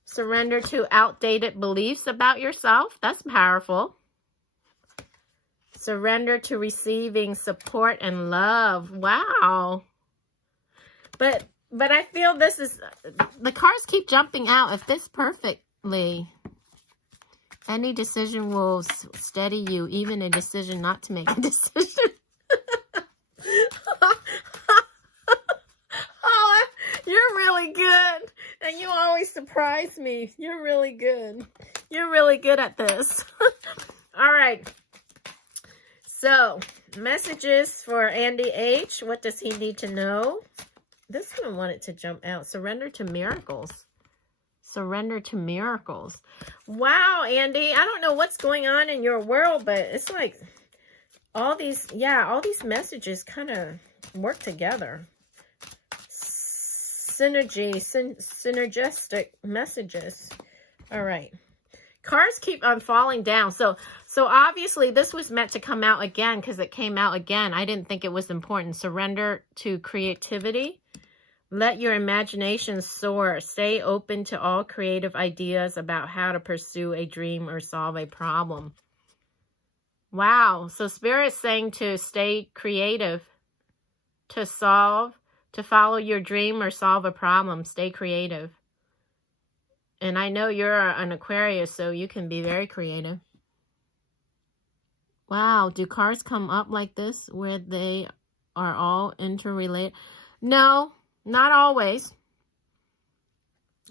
Surrender to outdated beliefs about yourself. That's powerful. Surrender to receiving support and love. Wow. But I feel this is, the cards keep jumping out. If this perfectly, any decision will steady you, even a decision not to make a decision. Oh, you're really good. And you always surprise me. You're really good. You're really good at this. All right. So, messages for Andy H. What does he need to know? This one wanted to jump out. Surrender to miracles. Surrender to miracles. Wow, Andy. I don't know what's going on in your world, but it's like all these messages kind of work together. Synergistic messages. All right. Cards keep on falling down. So obviously this was meant to come out again because it came out again. I didn't think it was important. Surrender to creativity. Let your imagination soar. Stay open to all creative ideas about how to pursue a dream or solve a problem. Wow. So Spirit's saying to stay creative, to follow your dream or solve a problem. Stay creative. And I know you're an Aquarius, so you can be very creative. Wow. Do cards come up like this where they are all interrelated? No. Not always.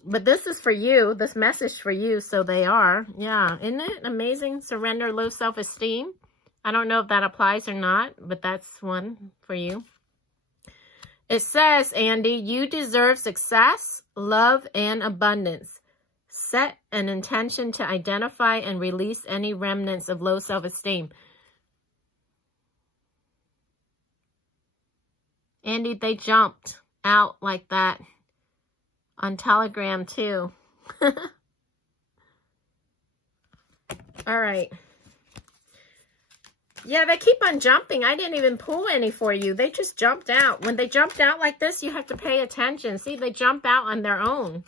But this is for you. This message for you. So they are. Yeah. Isn't it amazing? Surrender, low self-esteem. I don't know if that applies or not. But that's one for you. It says, Andy, you deserve success, love, and abundance. Set an intention to identify and release any remnants of low self-esteem. Andy, they jumped out like that on Telegram too. All right. Yeah, they keep on jumping. I didn't even pull any for you. They just jumped out. When they jumped out like this, you have to pay attention. See, they jump out on their own.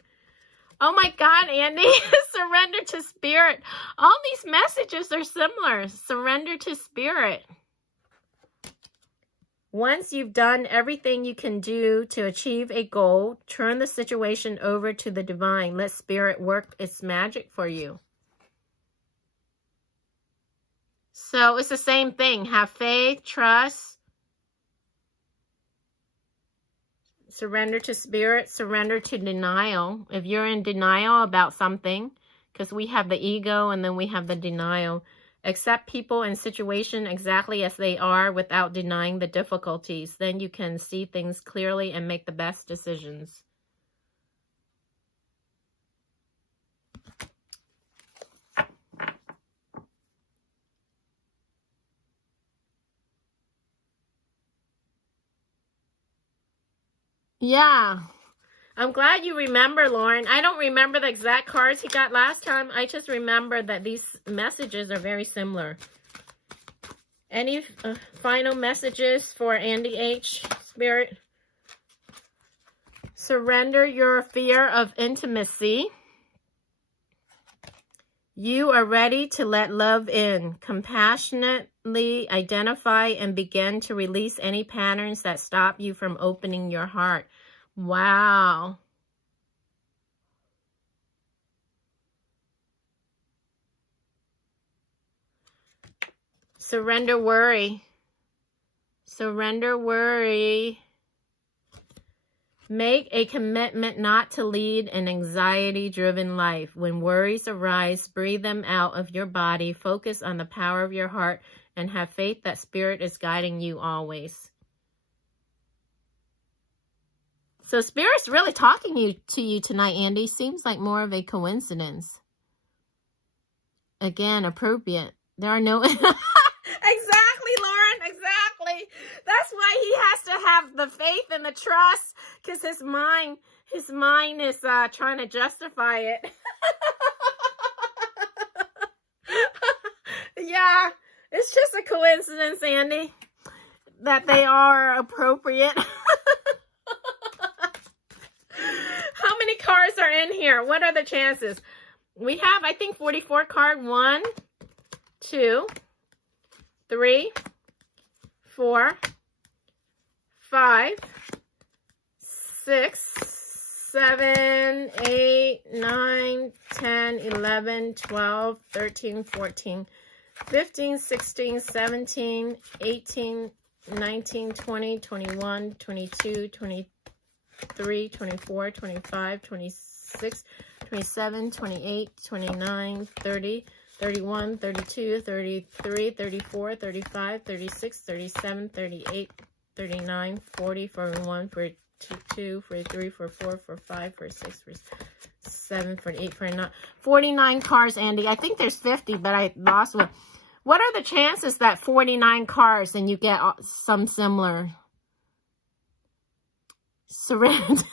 Oh my God, Andy. Surrender to spirit. All these messages are similar. Surrender to spirit. Once you've done everything you can do to achieve a goal, turn the situation over to the divine. Let spirit work its magic for you. So it's the same thing. Have faith, trust. Surrender to spirit, surrender to denial. If you're in denial about something, because we have the ego and then we have the denial. Accept people and situation exactly as they are without denying the difficulties. Then you can see things clearly and make the best decisions. Yeah. I'm glad you remember, Lauren. I don't remember the exact cards he got last time. I just remember that these messages are very similar. Any final messages for Andy H. Spirit? Surrender your fear of intimacy. You are ready to let love in. Compassionately identify and begin to release any patterns that stop you from opening your heart. Wow. Surrender worry. Surrender worry. Make a commitment not to lead an anxiety-driven life. When worries arise, breathe them out of your body. Focus on the power of your heart and have faith that Spirit is guiding you always. So Spirit's really talking to you tonight, Andy. Seems like more of a coincidence. Again, appropriate. There are no... Exactly, Lauren. Exactly. That's why he has to have the faith and the trust, because his mind is trying to justify it. Yeah, it's just a coincidence, Andy, that they are appropriate. How many cards are in here? What are the chances? We have, I think, 44 card. 1, 2, 3, 4, 5, 6, 7, 8, 9, 10, 11, 12, 13, 14, 15, 16, 17, 18, 19, 20, 21, 22, 23, 24, 25, 26, 27, 28, 29, 30, 31, 32, 33, 34, 35, 36, 37, 38, 39, 40, 41, 42, 43, 44, 45, 46, 47, 48, 49. 49 cars, Andy. I think there's 50, but I lost one. What are the chances that 49 cars and you get some similar? Surrender.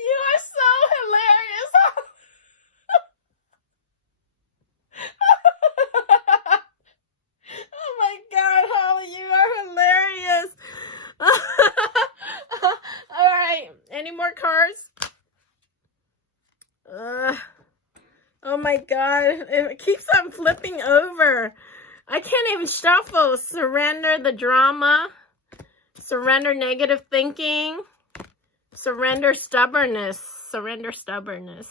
You are so hilarious. Oh my God, Holly, you are hilarious. All right, any more cards? Oh my God, it keeps on flipping over. I can't even shuffle. Surrender the drama. Surrender negative thinking. Surrender stubbornness. Surrender stubbornness.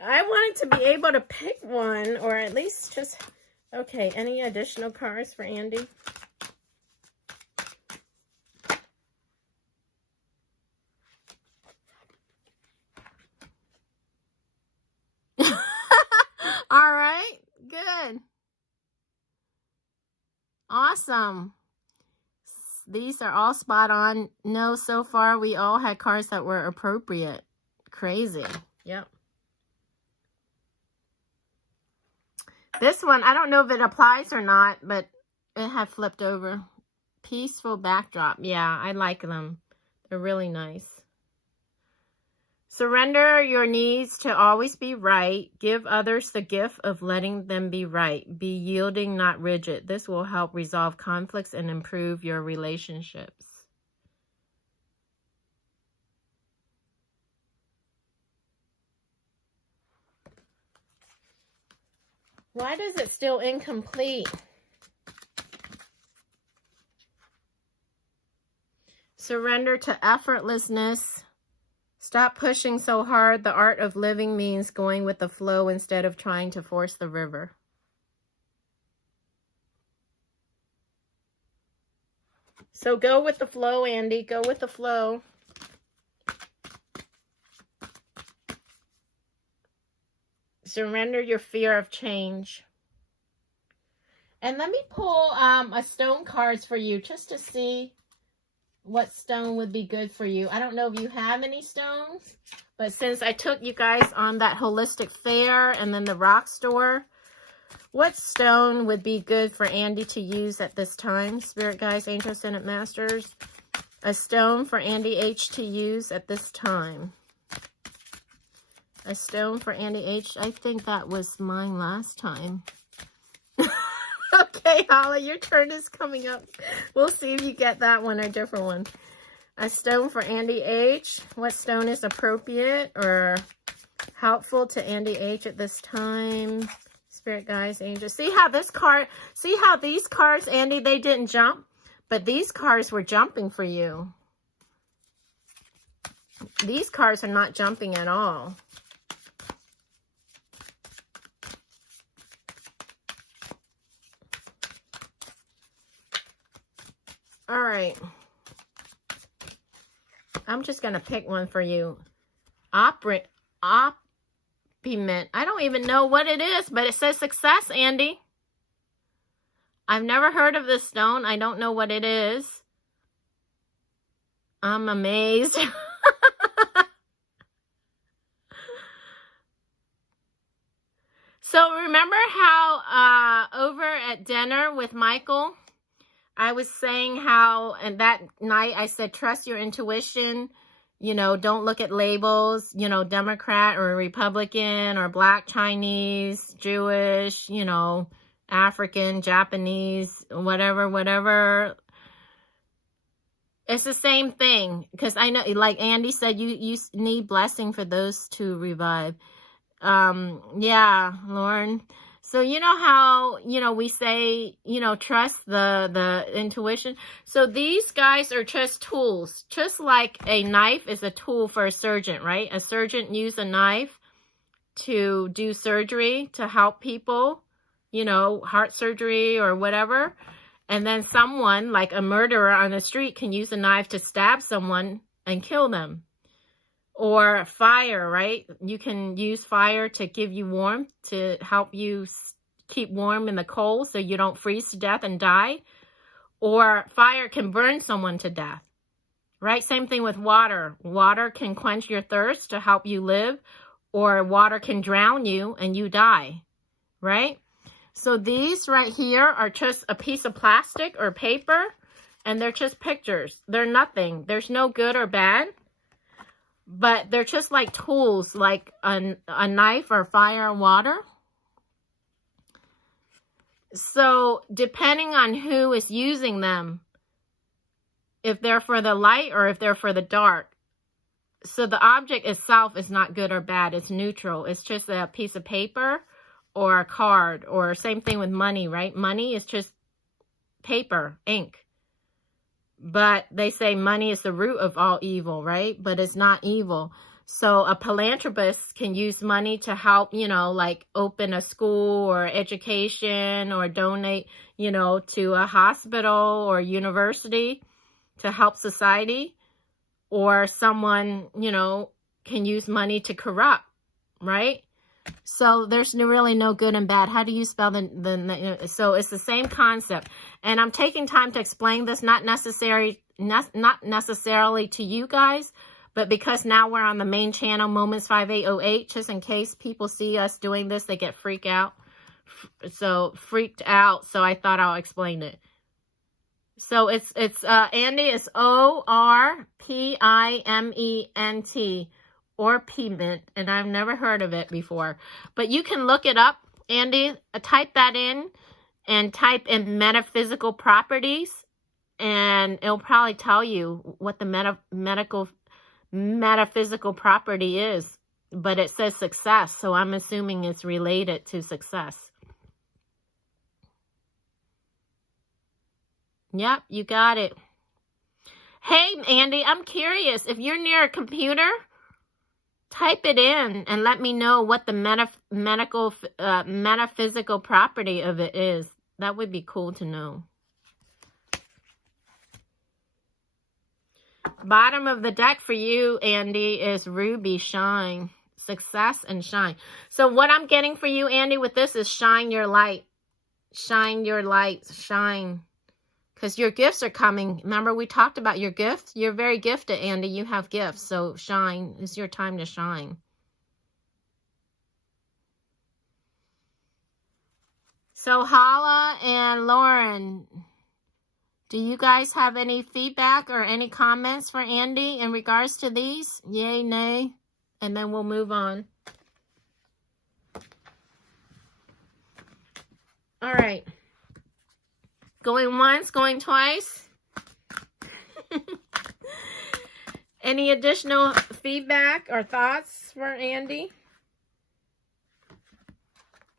I wanted to be able to pick one, or at least just... Okay, any additional cards for Andy? All right, good. Awesome. These are all spot on. No, so far we all had cards that were appropriate. Crazy. Yep. This one, I don't know if it applies or not, but it had flipped over. Peaceful backdrop. Yeah, I like them. They're really nice. Surrender your needs to always be right. Give others the gift of letting them be right. Be yielding, not rigid. This will help resolve conflicts and improve your relationships. Why does it still incomplete? Surrender to effortlessness. Stop pushing so hard. The art of living means going with the flow instead of trying to force the river. So go with the flow, Andy. Go with the flow. Surrender your fear of change. And let me pull a stone cards for you just to see what stone would be good for you. I don't know if you have any stones, but since I took you guys on that holistic fair and then the rock store, what stone would be good for Andy to use at this time? Spirit guides, angels, Ascended masters. A stone for Andy H to use at this time. A stone for Andy H. I think that was mine last time. Okay, Holly, your turn is coming up. We'll see if you get that one or a different one. A stone for Andy H. What stone is appropriate or helpful to Andy H at this time? Spirit guides, angels. See how this card, see how these cards, Andy, they didn't jump, but these cards were jumping for you. These cards are not jumping at all. All right. I'm just going to pick one for you. Opiment. I don't even know what it is, but it says success, Andy. I've never heard of this stone. I don't know what it is. I'm amazed. So remember how over at dinner with Michael, I was saying how, and that night I said, trust your intuition, you know, don't look at labels, you know, Democrat or Republican or Black, Chinese, Jewish, you know, African, Japanese, whatever. It's the same thing, because I know, like Andy said, you need blessing for those to revive. Yeah, Lauren. So you know how, you know, we say, you know, trust the intuition. So these guys are just tools. Just like a knife is a tool for a surgeon, right? A surgeon uses a knife to do surgery, to help people, you know, heart surgery or whatever. And then someone, like a murderer on the street, can use a knife to stab someone and kill them. Or fire, right? You can use fire to give you warmth, to help you keep warm in the cold so you don't freeze to death and die. Or fire can burn someone to death, right? Same thing with water. Water can quench your thirst to help you live, or water can drown you and you die, right? So these right here are just a piece of plastic or paper, and they're just pictures. They're nothing. There's no good or bad, but they're just like tools, like a knife or fire or water. So depending on who is using them, if they're for the light or if they're for the dark. So the object itself is not good or bad. It's neutral. It's just a piece of paper or a card, or same thing with money, right? Money is just paper, ink. But they say money is the root of all evil, right? But it's not evil. So a philanthropist can use money to help, you know, like open a school or education, or donate, you know, to a hospital or university to help society. Or someone, you know, can use money to corrupt, right? So there's really no good and bad. How do you spell so it's the same concept. And I'm taking time to explain this, not necessarily to you guys, but because now we're on the main channel, Moments 5808, just in case people see us doing this, they get freaked out. So I thought I'll explain it. So it's Andy is ORPIMENT, or piment, and I've never heard of it before. But you can look it up, Andy. Type that in and type in metaphysical properties, and it'll probably tell you what the metaphysical property is. But it says success, so I'm assuming it's related to success. Yep, you got it. Hey, Andy, I'm curious. If you're near a computer, type it in and let me know what the metaphysical property of it is. That would be cool to know. Bottom of the deck for you, Andy, is Ruby, Shine. Success and shine. So what I'm getting for you, Andy, with this is shine your light. Shine your light. Shine. Because your gifts are coming. Remember, we talked about your gifts? You're very gifted, Andy. You have gifts. So shine. It's your time to shine. So Hala and Lauren, do you guys have any feedback or any comments for Andy in regards to these? Yay, nay? And then we'll move on. All right. Going once, going twice. Any additional feedback or thoughts for Andy?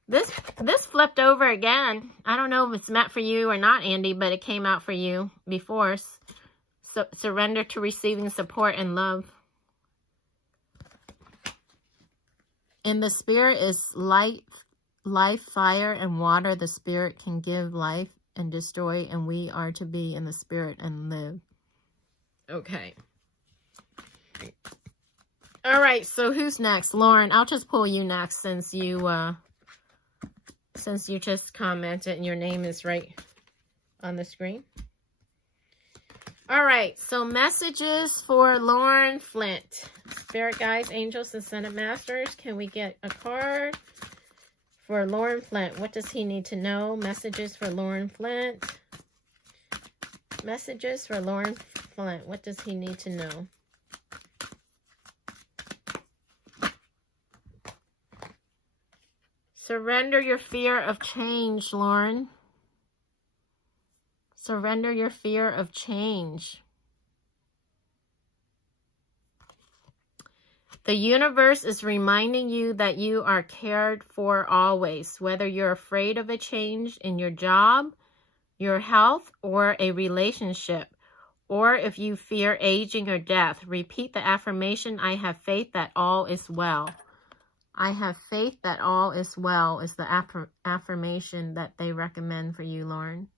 This flipped over again. I don't know if it's meant for you or not, Andy, but it came out for you before. So surrender to receiving support and love. And the spirit is light, life, fire, and water. The spirit can give life and destroy, and we are to be in the spirit and live. Okay. All right, so who's next? Lauren, I'll just pull you next since you just commented and your name is right on the screen. All right, so messages for Lauren Flint. Spirit guides, angels, and Senate masters. Can we get a card for Lauren Flint? What does he need to know? Messages for Lauren Flint. Messages for Lauren Flint. What does he need to know? Surrender your fear of change, Lauren. Surrender your fear of change. The universe is reminding you that you are cared for always, whether you're afraid of a change in your job, your health, or a relationship, or if you fear aging or death. Repeat the affirmation, I have faith that all is well. I have faith that all is well is the affirmation that they recommend for you, Lauren.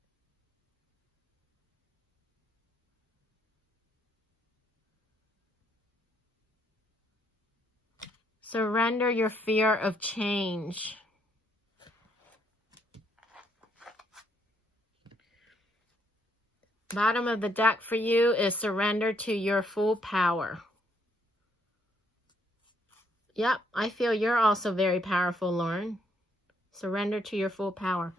Surrender your fear of change. Bottom of the deck for you is surrender to your full power. Yep, I feel you're also very powerful, Lauren. Surrender to your full power.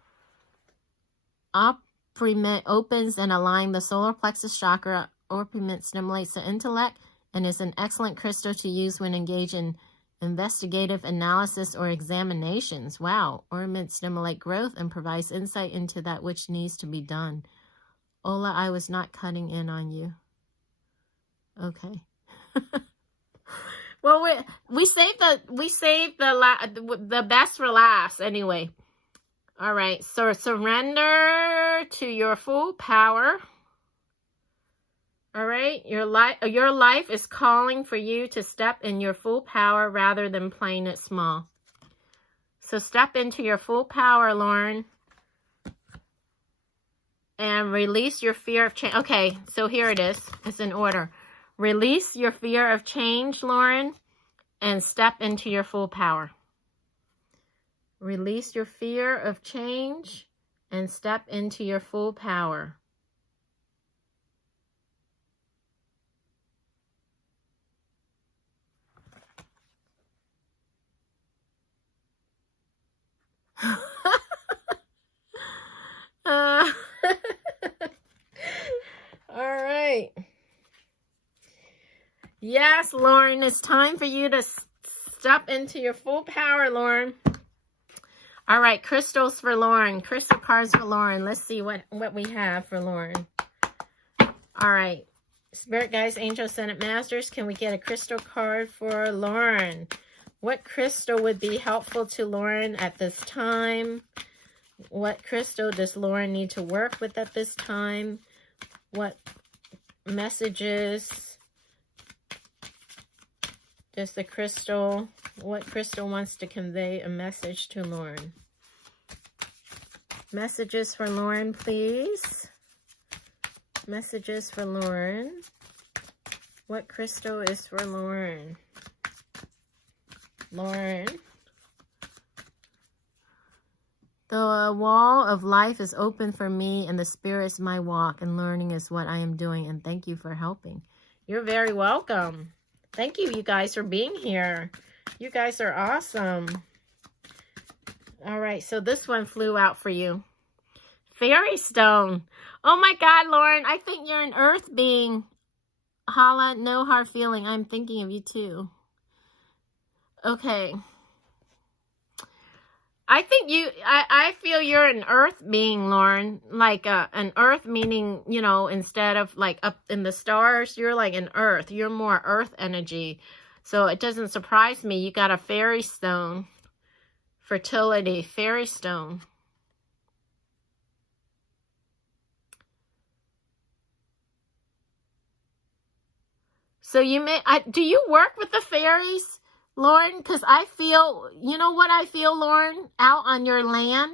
Oppriment opens and aligns the solar plexus chakra. Oppriment stimulates the intellect and is an excellent crystal to use when engaged in investigative analysis or examinations. Wow. Ornaments stimulate growth and provides insight into that which needs to be done. Ola, I was not cutting in on you. Okay. Well, we saved the best for last anyway. All right. So surrender to your full power. All right. Your life is calling for you to step in your full power rather than playing it small. So step into your full power, Lauren. And release your fear of change. Okay, so here it is. It's in order. Release your fear of change, Lauren, and step into your full power. Release your fear of change and step into your full power. All right. Yes, Lauren, it's time for you to step into your full power, Lauren. All right, crystals for Lauren. Crystal cards for Lauren. Let's see what we have for Lauren. All right. Spirit guides, angels, Senate masters, can we get a crystal card for Lauren? What crystal would be helpful to Lauren at this time? What crystal does Lauren need to work with at this time? What messages does what crystal wants to convey a message to Lauren? Messages for Lauren, please. Messages for Lauren. What crystal is for Lauren? Lauren. The wall of life is open for me, and the spirit is my walk, and learning is what I am doing, and thank you for helping. You're very welcome. Thank you, you guys, for being here. You guys are awesome. All right, so this one flew out for you. Fairy stone. Oh my God, Lauren, I think you're an earth being. Hala, no hard feeling. I'm thinking of you too. Okay. I feel you're an earth being, Lauren. Like an earth meaning, you know, instead of like up in the stars, you're like an earth. You're more earth energy. So it doesn't surprise me. You got a fairy stone. Fertility, fairy stone. So do you work with the fairies, Lauren? Because I feel, you know what I feel, Lauren? Out on your land,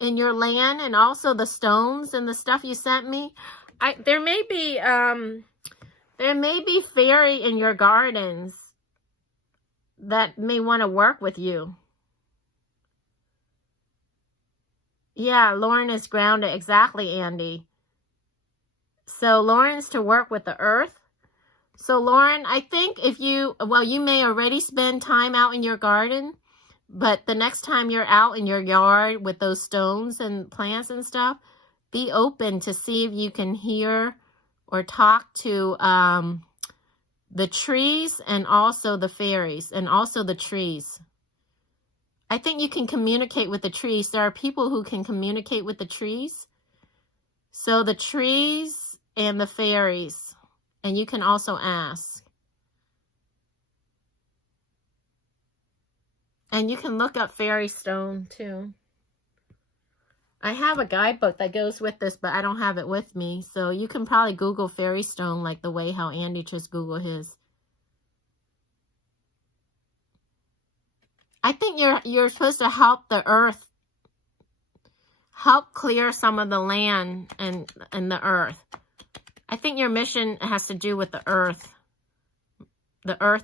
in your land, and also the stones and the stuff you sent me. There may be fairy in your gardens that may want to work with you. Yeah, Lauren is grounded. Exactly, Andy. So Lauren's to work with the earth. So, Lauren, I think you may already spend time out in your garden, but the next time you're out in your yard with those stones and plants and stuff, be open to see if you can hear or talk to the trees and also the fairies and also the trees. I think you can communicate with the trees. There are people who can communicate with the trees. So the trees and the fairies. And you can also ask. And you can look up fairy stone too. I have a guidebook that goes with this, but I don't have it with me. So you can probably Google fairy stone like the way how Andy just Googled his. I think you're supposed to help the earth, help clear some of the land and the earth. I think your mission has to do with the earth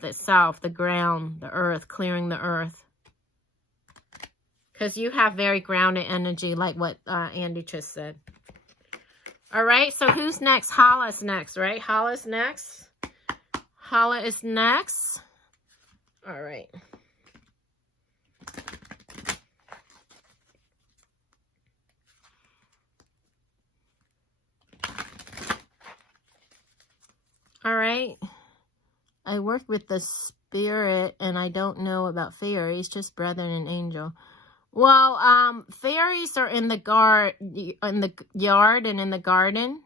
itself, the ground, the earth, clearing the earth. Because you have very grounded energy, like what Andy just said. All right, so who's next? Hala's next, right? Hala's next. Hala is next. All right. All right. I work with the spirit, and I don't know about fairies, just brethren and angel. Well, fairies are in the yard and in the garden.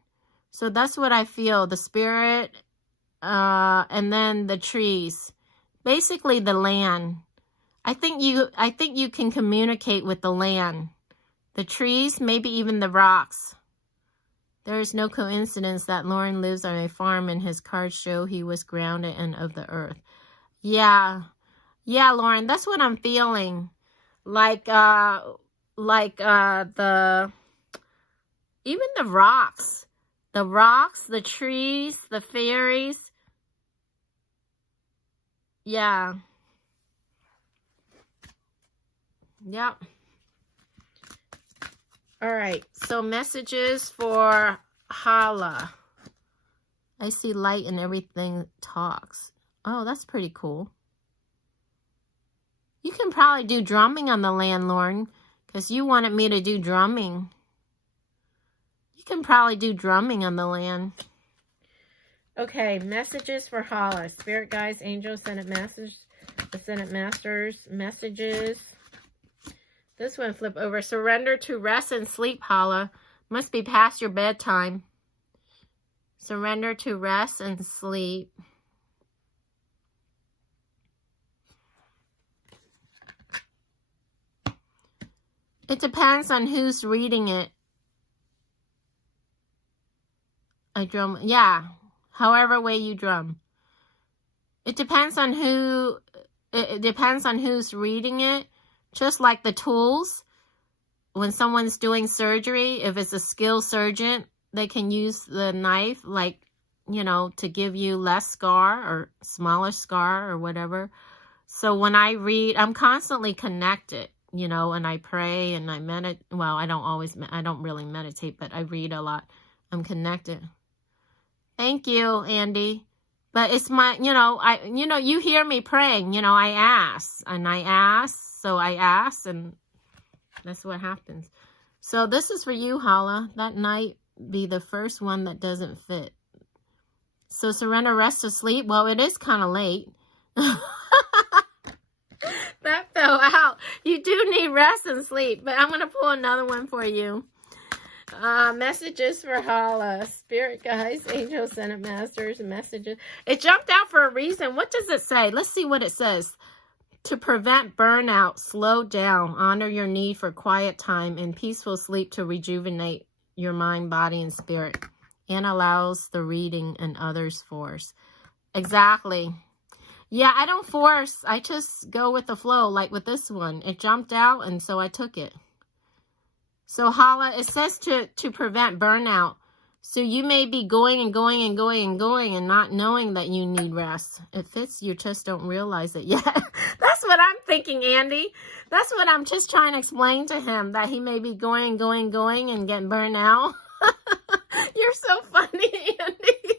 So that's what I feel. The spirit, and then the trees. Basically the land. I think you can communicate with the land. The trees, maybe even the rocks. There is no coincidence that Lauren lives on a farm and his cards show he was grounded and of the earth. Yeah. Yeah, Lauren, that's what I'm feeling. Like the even the rocks, the trees, the fairies. Yeah. Yep. All right. So messages for Hala. I see light and everything talks. Oh, that's pretty cool. You can probably do drumming on the land, Lauren, because you wanted me to do drumming. You can probably do drumming on the land. Okay, messages for Hala. Spirit guides, angels, Senate masters, Ascended masters, messages. This one flip over. Surrender to rest and sleep, Hala. Must be past your bedtime. Surrender to rest and sleep. It depends on who's reading it. I drum. Yeah. However way you drum. It depends on who. It depends on who's reading it. Just like the tools. When someone's doing surgery, if it's a skilled surgeon, they can use the knife, like, you know, to give you less scar or smaller scar or whatever. So when I read, I'm constantly connected, you know, and I pray and I meditate. Well, I don't really meditate, but I read a lot. I'm connected. Thank you, Andy. But it's my, you hear me praying, I ask and I ask. So I ask and that's what happens. So this is for you, Hala. That night be the first one that doesn't fit. So surrender, rest, or sleep. Well, it is kind of late. That fell out. You do need rest and sleep, but I'm going to pull another one for you. Messages for Hala. Spirit guides, angels, Senate masters, messages. It jumped out for a reason. What does it say? Let's see what it says. To prevent burnout, slow down, honor your need for quiet time and peaceful sleep to rejuvenate your mind, body, and spirit, and allows the reading and others' force. Exactly. Yeah, I don't force. I just go with the flow, like with this one. It jumped out, and so I took it. So, Hala, it says to prevent burnout. So you may be going and going and going and going and not knowing that you need rest. It fits, you just don't realize it yet. That's what I'm thinking, Andy. That's what I'm just trying to explain to him, that he may be going and going and going and getting burned out. You're so funny, Andy.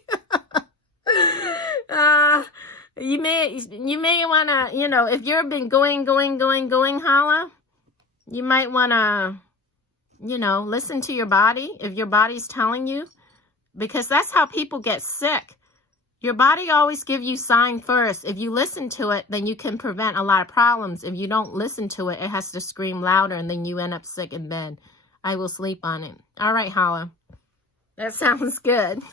You may want to, if you've been going, Hala, you might want to, listen to your body, if your body's telling you, because that's how people get sick. Your body always gives you sign first. If you listen to it, then you can prevent a lot of problems. If you don't listen to it, it has to scream louder, and then you end up sick in bed. I will sleep on it. All right, Hala. That sounds good.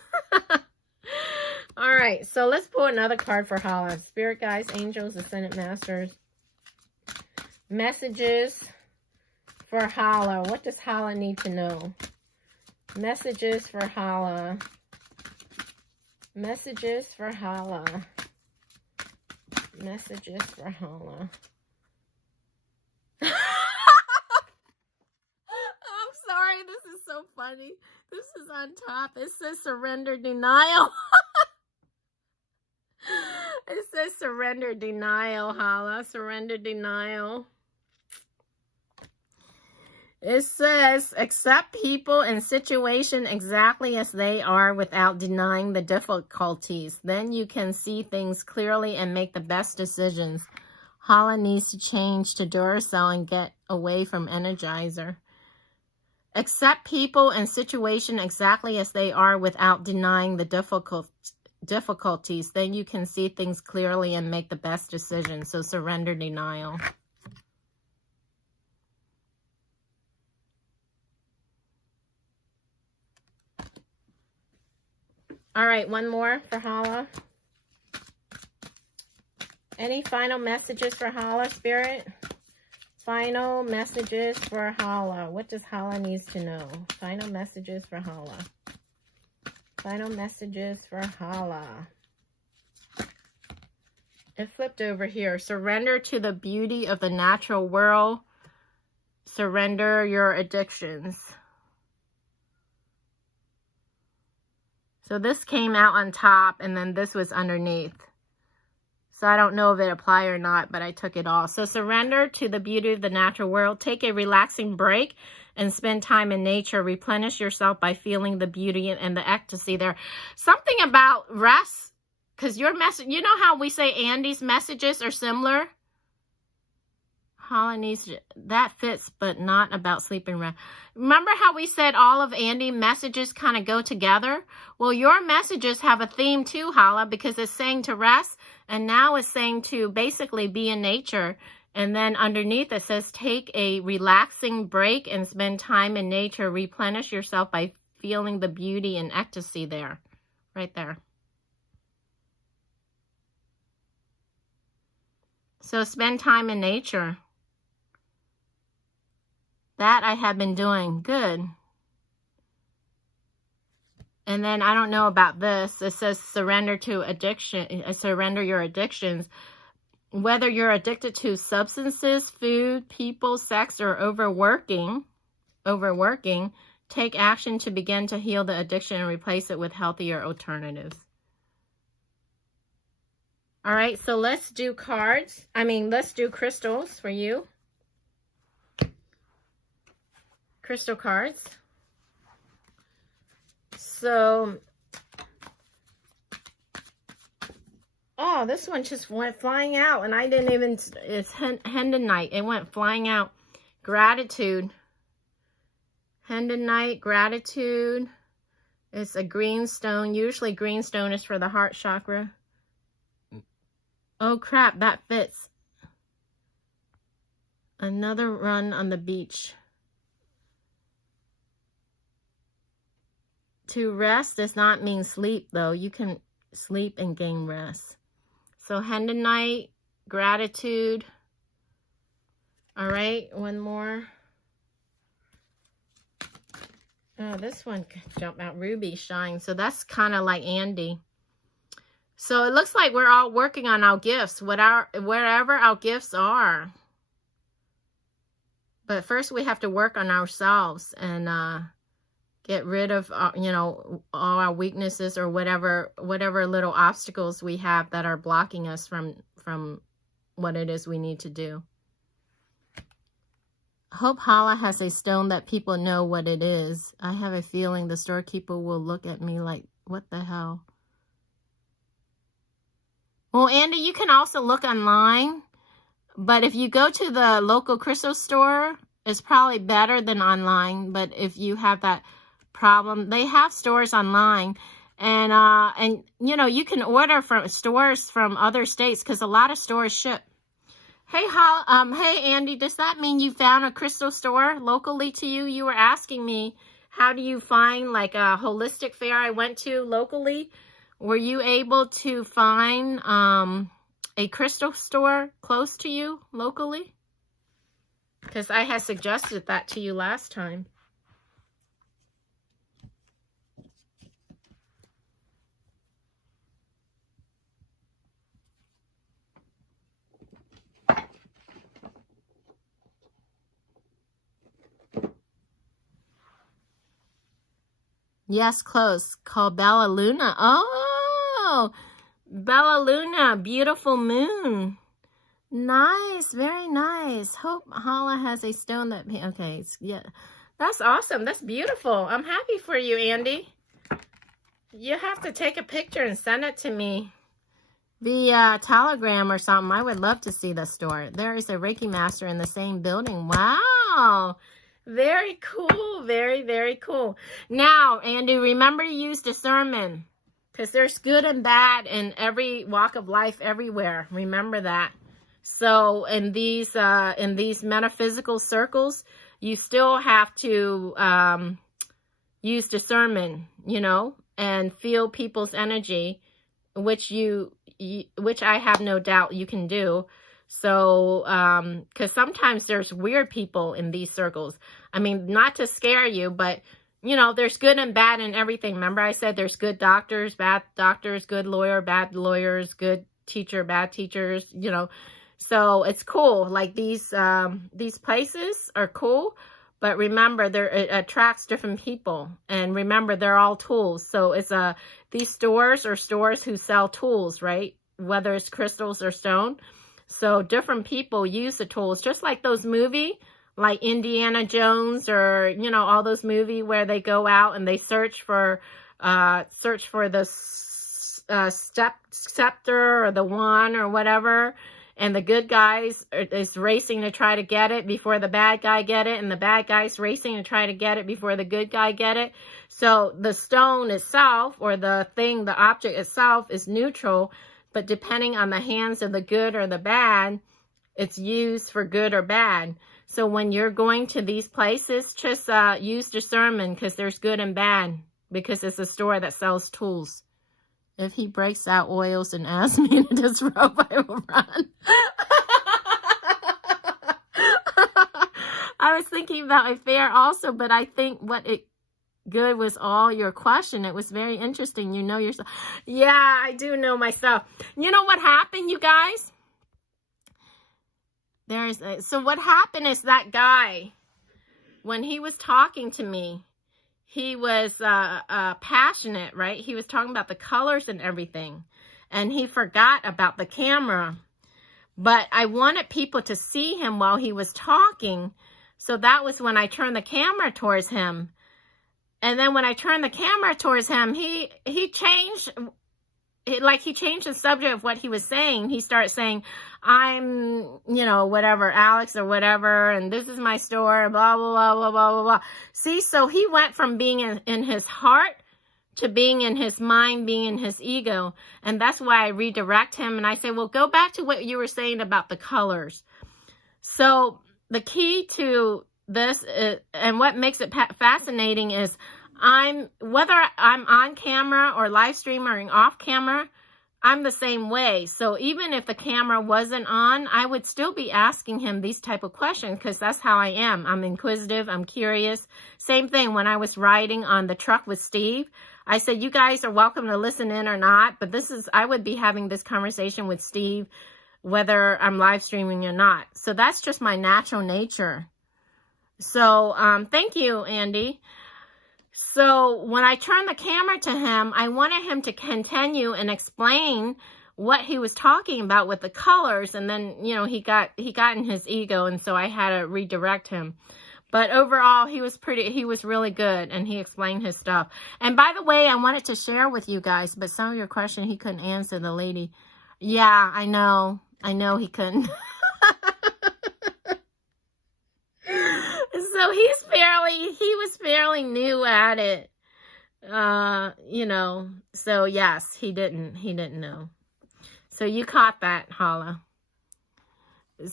All right, so let's pull another card for Hala. Spirit guides, angels, Ascended masters. Messages for Hala. What does Hala need to know? Messages for Hala. Messages for Hala. Messages for Hala. so funny. This is on top. It says surrender denial. It says surrender denial, Hala. Surrender denial. It says accept people and situation exactly as they are without denying the difficulties. Then you can see things clearly and make the best decisions. Hala needs to change to Duracell and get away from Energizer. Accept people and situation exactly as they are without denying the difficulties. Then you can see things clearly and make the best decisions. So surrender denial. All right, one more for Hala. Any final messages for Hala, Spirit? Final messages for Hala. What does Hala needs to know? Final messages for Hala. Final messages for Hala. It flipped over here. Surrender to the beauty of the natural world. Surrender your addictions. So this came out on top and then this was underneath. So I don't know if it applied or not, but I took it off. So surrender to the beauty of the natural world. Take a relaxing break and spend time in nature. Replenish yourself by feeling the beauty and the ecstasy there. Something about rest, because your message, you know how we say Andy's messages are similar? Hala needs to, that fits, but not about sleep and rest. Remember how we said all of Andy's messages kind of go together? Well, your messages have a theme too, Hala, because it's saying to rest, and now it's saying to basically be in nature. And then underneath it says take a relaxing break and spend time in nature. Replenish yourself by feeling the beauty and ecstasy there. Right there. So spend time in nature. That I have been doing. Good. And then I don't know about this. It says surrender to addiction. Surrender your addictions. Whether you're addicted to substances, food, people, sex, or overworking, take action to begin to heal the addiction and replace it with healthier alternatives. All right, so let's do cards. Let's do crystals for you. Crystal cards. So, oh, this one just went flying out and I didn't even, it's Hendonite. It went flying out. Gratitude. Hendonite, gratitude. It's a green stone. Usually green stone is for the heart chakra. Oh crap, that fits. Another run on the beach. To rest does not mean sleep, though. You can sleep and gain rest. So, Hendonite, gratitude. All right, one more. Oh, this one jumped out. Ruby shine. So, that's kind of like Andy. So, it looks like we're all working on our gifts, wherever our gifts are. But first, we have to work on ourselves and get rid of, all our weaknesses or whatever little obstacles we have that are blocking us from what it is we need to do. Hope Hala has a stone that people know what it is. I have a feeling the storekeeper will look at me like, what the hell? Well, Andy, you can also look online, but if you go to the local crystal store, it's probably better than online. But if you have that problem, they have stores online, and you can order from stores from other states because a lot of stores ship. Hey Andy, does that mean you found a crystal store locally to you? You were asking me, how do you find like a holistic fair I went to locally? Were you able to find a crystal store close to you locally? Because I had suggested that to you last time. Yes, close. Called Bella Luna. Oh, Bella Luna, beautiful moon. Nice, very nice. Hope Hala has a stone that, okay, yeah. That's awesome. That's beautiful. I'm happy for you, Andy. You have to take a picture and send it to me via Telegram or something. I would love to see the store. There is a Reiki master in the same building. Wow. Very cool. Very, very cool. Now, Andy, remember to use discernment, because there's good and bad in every walk of life everywhere. Remember that. So in these metaphysical circles, you still have to use discernment, you know, and feel people's energy, which which I have no doubt you can do. So, because sometimes there's weird people in these circles. I mean, not to scare you, but, you know, there's good and bad in everything. Remember I said there's good doctors, bad doctors, good lawyer, bad lawyers, good teacher, bad teachers, you know. So it's cool. Like these places are cool. But remember, it attracts different people. And remember, they're all tools. So it's these stores are stores who sell tools, right? Whether it's crystals or stone. So different people use the tools. Just like those movies, like Indiana Jones, or, you know, all those movies where they go out and they search for the scepter or the wand or whatever. And the good guys is racing to try to get it before the bad guy get it. And the bad guy's racing to try to get it before the good guy get it. So the stone itself, or the thing, the object itself, is neutral. But depending on the hands of the good or the bad, it's used for good or bad. So when you're going to these places, just use discernment, because there's good and bad. Because it's a store that sells tools. If he breaks out oils and asks me to disrobe, I will run. I was thinking about a fair also, but I think good was all your question. It was very interesting. You know yourself. Yeah, I do know myself. You know what happened, you guys? So what happened is that guy, when he was talking to me, he was passionate, right? He was talking about the colors and everything. And he forgot about the camera. But I wanted people to see him while he was talking. So that was when I turned the camera towards him. And then when I turned the camera towards him, he changed. He changed the subject of what he was saying. He started saying, I'm, you know, whatever, Alex or whatever, and this is my store, blah, blah, blah, blah, blah, blah, blah. See, so he went from being in his heart to being in his mind, being in his ego. And that's why I redirect him. And I say, well, go back to what you were saying about the colors. So the key to this and what makes it fascinating is whether I'm on camera or live stream or off camera, I'm the same way. So even if the camera wasn't on, I would still be asking him these type of questions, because that's how I am. I'm inquisitive. I'm curious. Same thing when I was riding on the truck with Steve. I said, you guys are welcome to listen in or not, but I would be having this conversation with Steve whether I'm live streaming or not. So that's just my natural nature. So thank you, Andy. So when I turned the camera to him, I wanted him to continue and explain what he was talking about with the colors. And then, you know, he got in his ego, and so I had to redirect him. But overall, he was really good, and he explained his stuff. And by the way, I wanted to share with you guys, but some of your questions he couldn't answer, the lady. Yeah, I know he couldn't. So he was fairly new at it, you know, so yes, he didn't know. So you caught that, Hala.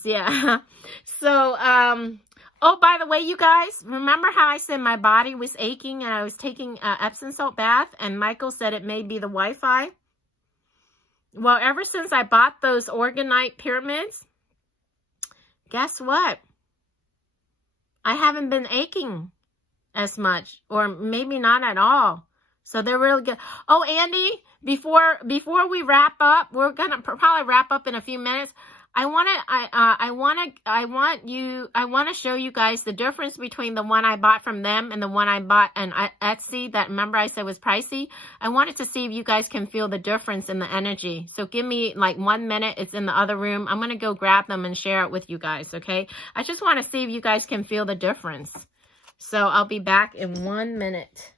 Yeah. So, oh, by the way, you guys, remember how I said my body was aching and I was taking Epsom salt bath, and Michael said it may be the Wi-Fi? Well, ever since I bought those organite pyramids, guess what? I haven't been aching as much, or maybe not at all. So they're really good. Oh, Andy, before we wrap up, we're going to probably wrap up in a few minutes. I want to show you guys the difference between the one I bought from them and the one I bought on Etsy that, remember I said was pricey. I wanted to see if you guys can feel the difference in the energy. So give me like 1 minute. It's in the other room. I'm going to go grab them and share it with you guys. Okay. I just want to see if you guys can feel the difference. So I'll be back in 1 minute.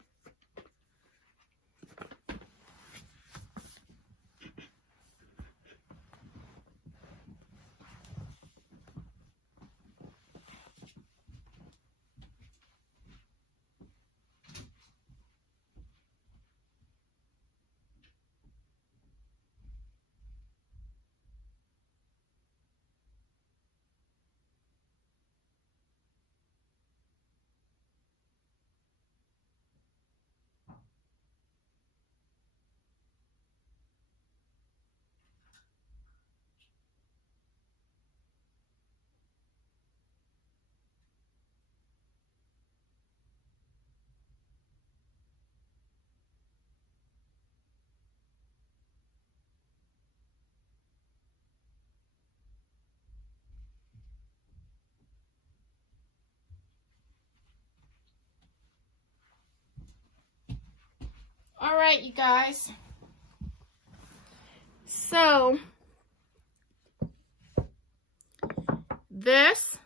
All right, you guys. So this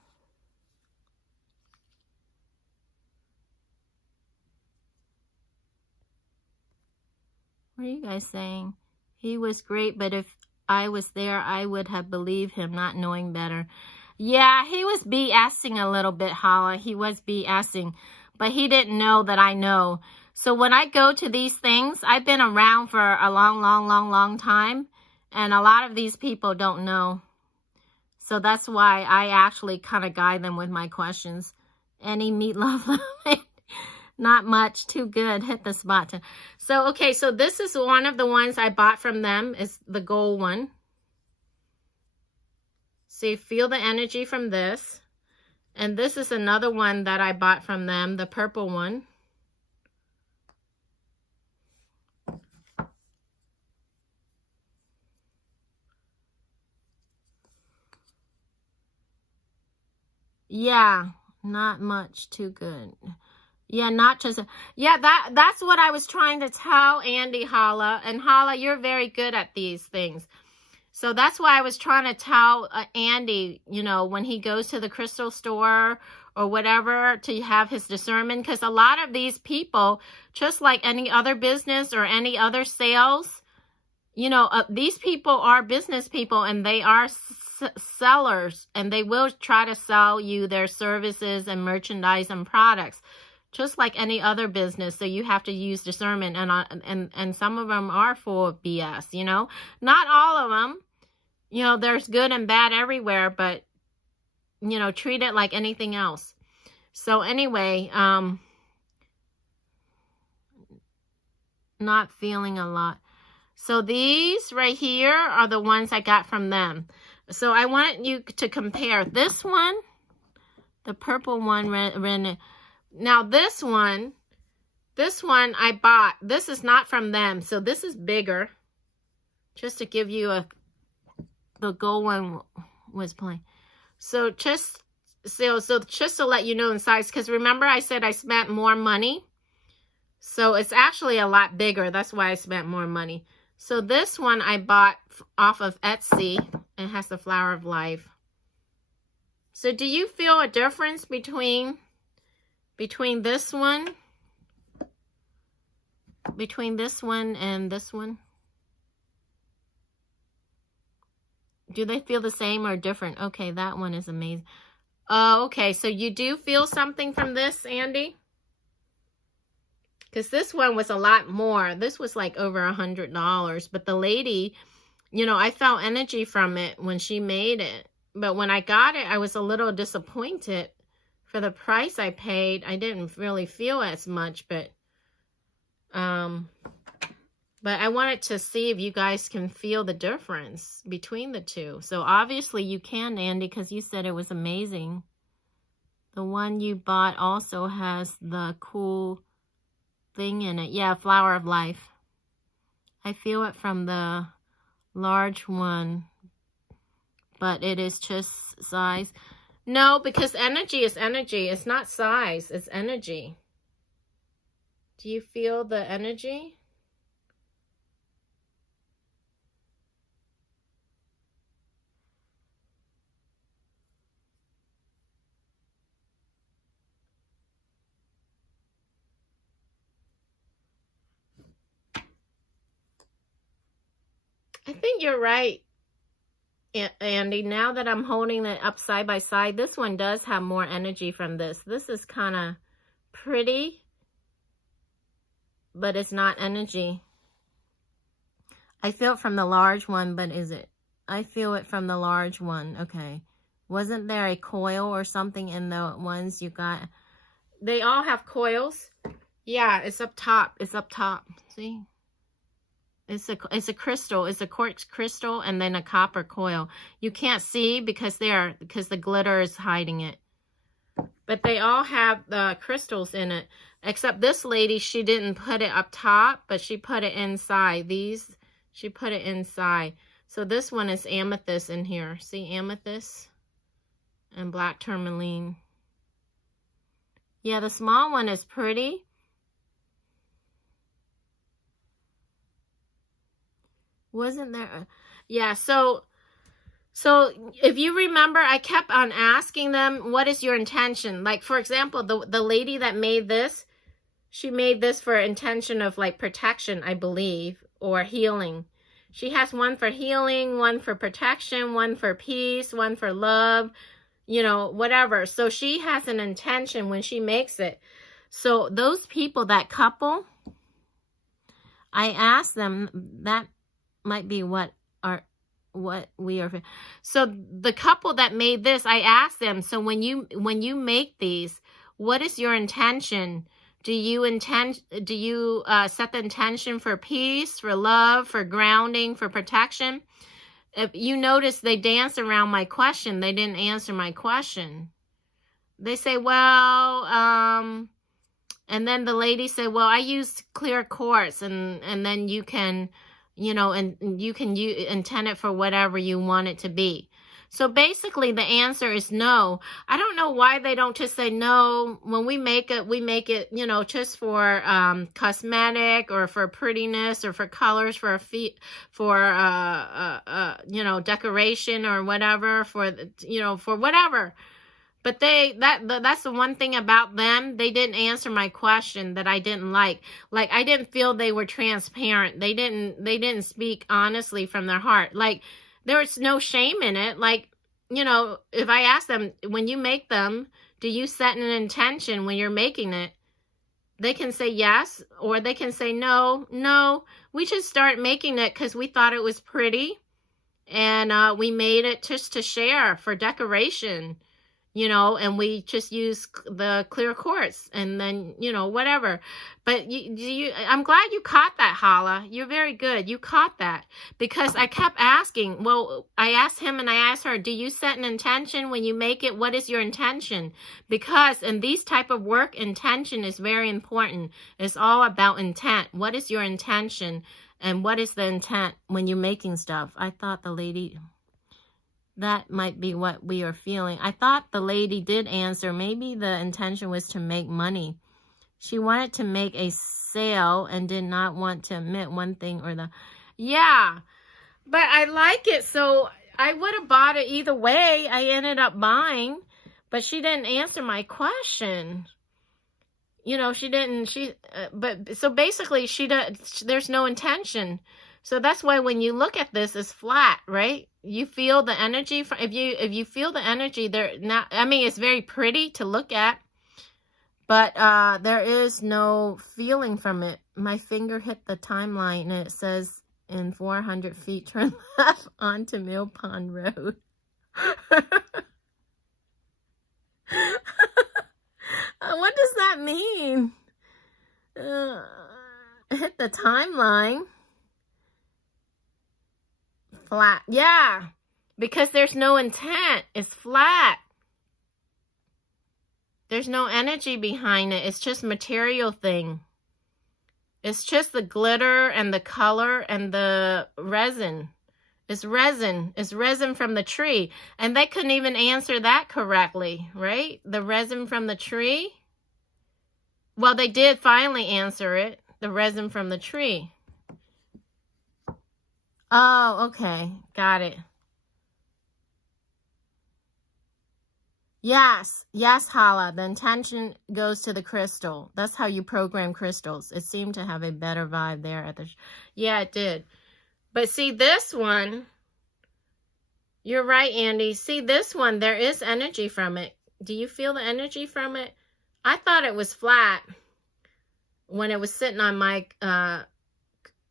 what are you guys saying? He was great, but if I was there, I would have believed him, not knowing better. Yeah, he was BSing a little bit, Hala. He was BSing, but he didn't know that I know. So when I go to these things, I've been around for a long time, and a lot of these people don't know. So that's why I actually kind of guide them with my questions. Any meatloaf? Not much. Too good. Hit this button. So, okay. So this is one of the ones I bought from them. Is the gold one. So you feel the energy from this. And this is another one that I bought from them. The purple one. Yeah. Not much. Too good. Yeah, not just, yeah, that's what I was trying to tell Andy, Hala. And Hala, you're very good at these things. So that's why I was trying to tell Andy, you know, when he goes to the crystal store or whatever, to have his discernment. Because a lot of these people, just like any other business or any other sales, you know, these people are business people and they are sellers. And they will try to sell you their services and merchandise and products, just like any other business. So you have to use discernment, and some of them are full of BS, you know, not all of them, you know, there's good and bad everywhere, but, you know, treat it like anything else. So anyway, not feeling a lot. So these right here are the ones I got from them. So I want you to compare this one, the purple one, now this one I bought. This is not from them. So this is bigger. Just to give you the gold one was plain. So just to let you know in size, because remember I said I spent more money. So it's actually a lot bigger. That's why I spent more money. So this one I bought off of Etsy. It has the flower of life. So do you feel a difference between this one and this one? Do they feel the same or different? Okay, that one is amazing. Oh, okay, so you do feel something from this, Andy? Because this one was a lot more. This was like over $100. But the lady, you know, I felt energy from it when she made it. But when I got it, I was a little disappointed. For the price I paid, I didn't really feel as much, but I wanted to see if you guys can feel the difference between the two. So obviously you can, Andy, because you said it was amazing. The one you bought also has the cool thing in it. Yeah, flower of life. I feel it from the large one but it is just size. No, because energy is energy. It's not size, it's energy. Do you feel the energy? I think you're right, Andy. Now that I'm holding it up side by side, this one does have more energy from this. This is kind of pretty, but it's not energy. I feel it from the large one, but is it? I feel it from the large one. Okay. Wasn't there a coil or something in the ones you got? They all have coils. Yeah, it's up top. It's up top. See? It's a crystal. It's a quartz crystal and then a copper coil. You can't see because the glitter is hiding it. But they all have crystals in it. Except this lady, she didn't put it up top, but she put it inside. These, she put it inside. So this one is amethyst in here. See, amethyst and black tourmaline. Yeah, the small one is pretty. Wasn't there? Yeah, so if you remember, I kept on asking them, what is your intention? Like, for example, the lady that made this, she made this for intention of like protection, I believe, or healing. She has one for healing, one for protection, one for peace, one for love, you know, whatever. So she has an intention when she makes it. So those people, that couple, I asked them, that might be what we are. So the couple that made this, I asked them, so when you make these, what is your intention? Do you set the intention for peace, for love, for grounding, for protection? If you notice, they danced around my question. They didn't answer my question. They say, well, and then the lady said, well, I used clear quartz, and then you can, you know, and you can intend it for whatever you want it to be. So basically the answer is no. I don't know why they don't just say no. When we make it, you know, just for cosmetic or for prettiness or for colors, for a feet, for you know, decoration or whatever, for, you know, for whatever. But that's the one thing about them. They didn't answer my question that I didn't like. Like, I didn't feel they were transparent. They didn't speak honestly from their heart. Like, there was no shame in it. Like, you know, if I ask them, when you make them, do you set an intention when you're making it? They can say yes, or they can say no. We just start making it because we thought it was pretty. And we made it just to share for decoration. You know, and we just use the clear quartz and then, you know, whatever. But I'm glad you caught that, Hala. You're very good. You caught that because I kept asking. Well, I asked him and I asked her, do you set an intention when you make it? What is your intention? Because in these type of work, intention is very important. It's all about intent. What is your intention? And what is the intent when you're making stuff? I thought the lady... That might be what we are feeling. I thought the lady did answer. Maybe the intention was to make money. She wanted to make a sale and did not want to admit one thing or the... Yeah, but I like it. So I would have bought it either way. I ended up buying, but she didn't answer my question. You know, she didn't... But so basically, there's no intention. So that's why when you look at this, it's flat, right? You feel the energy. If you feel the energy, I mean, it's very pretty to look at, but there is no feeling from it. My finger hit the timeline, and it says in 400 feet, turn left onto Mill Pond Road. What does that mean? Hit the timeline. Flat. Yeah, because there's no intent. It's flat. There's no energy behind it. It's just material thing. It's just the glitter and the color and the resin. It's resin. It's resin from the tree. And they couldn't even answer that correctly, right? The resin from the tree. Well, they did finally answer it. The resin from the tree. Oh, okay. Got it. Yes. Yes, Hala. The intention goes to the crystal. That's how you program crystals. It seemed to have a better vibe there at the... Yeah, it did. But see, this one... You're right, Andy. See, this one, there is energy from it. Do you feel the energy from it? I thought it was flat when it was sitting on my...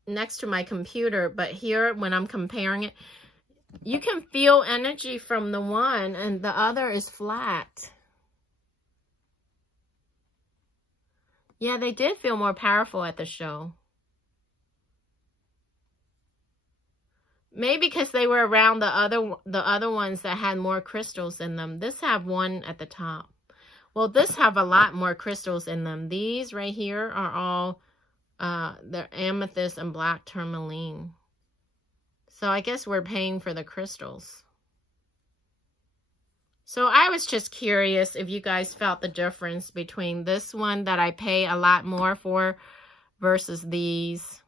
next to my computer, but here when I'm comparing it, you can feel energy from the one and the other is flat. Yeah, they did feel more powerful at the show. Maybe because they were around the other ones that had more crystals in them. This have one at the top. Well, this have a lot more crystals in them. These right here are all they're amethyst and black tourmaline. So I guess we're paying for the crystals. So I was just curious if you guys felt the difference between this one that I pay a lot more for versus these.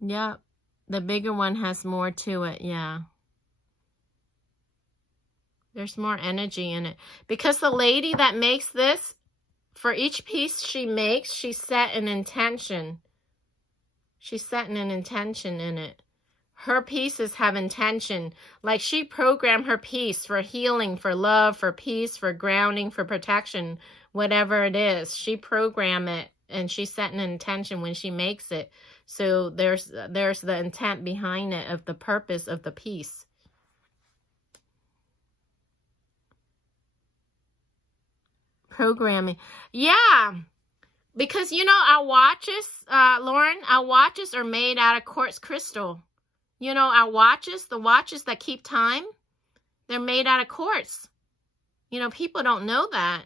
Yep. The bigger one has more to it, yeah. There's more energy in it. Because the lady that makes this, for each piece she makes, she set an intention. She's setting an intention in it. Her pieces have intention. Like she programmed her piece for healing, for love, for peace, for grounding, for protection, whatever it is. She programmed it and she's setting an intention when she makes it. So there's the intent behind it of the purpose of the piece. Programming. Yeah. Because, you know, our watches, Lauren, our watches are made out of quartz crystal. You know, our watches, the watches that keep time, they're made out of quartz. You know, people don't know that.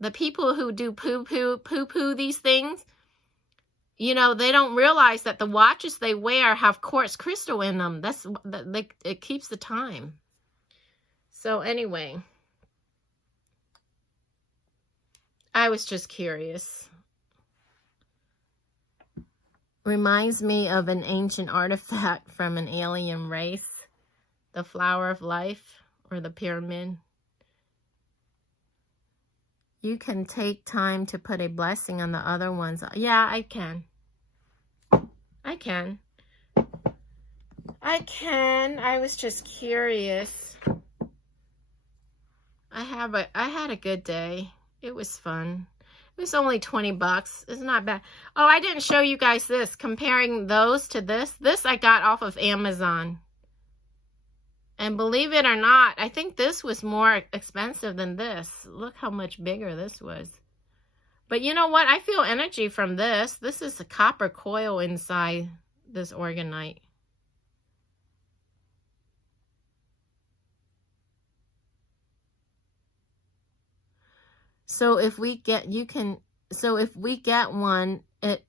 The people who do poo-poo these things, you know, they don't realize that the watches they wear have quartz crystal in them. It keeps the time. So anyway, I was just curious. Reminds me of an ancient artifact from an alien race. The flower of life or the pyramid. You can take time to put a blessing on the other ones. Yeah, I can. I can. I was just curious. I had a good day. It was fun. It was only 20 bucks. It's not bad. Oh, I didn't show you guys this. Comparing those to this. This I got off of Amazon. And believe it or not, I think this was more expensive than this. Look how much bigger this was. But you know what? I feel energy from this. This is a copper coil inside this organite. So if we get, if we get one, it's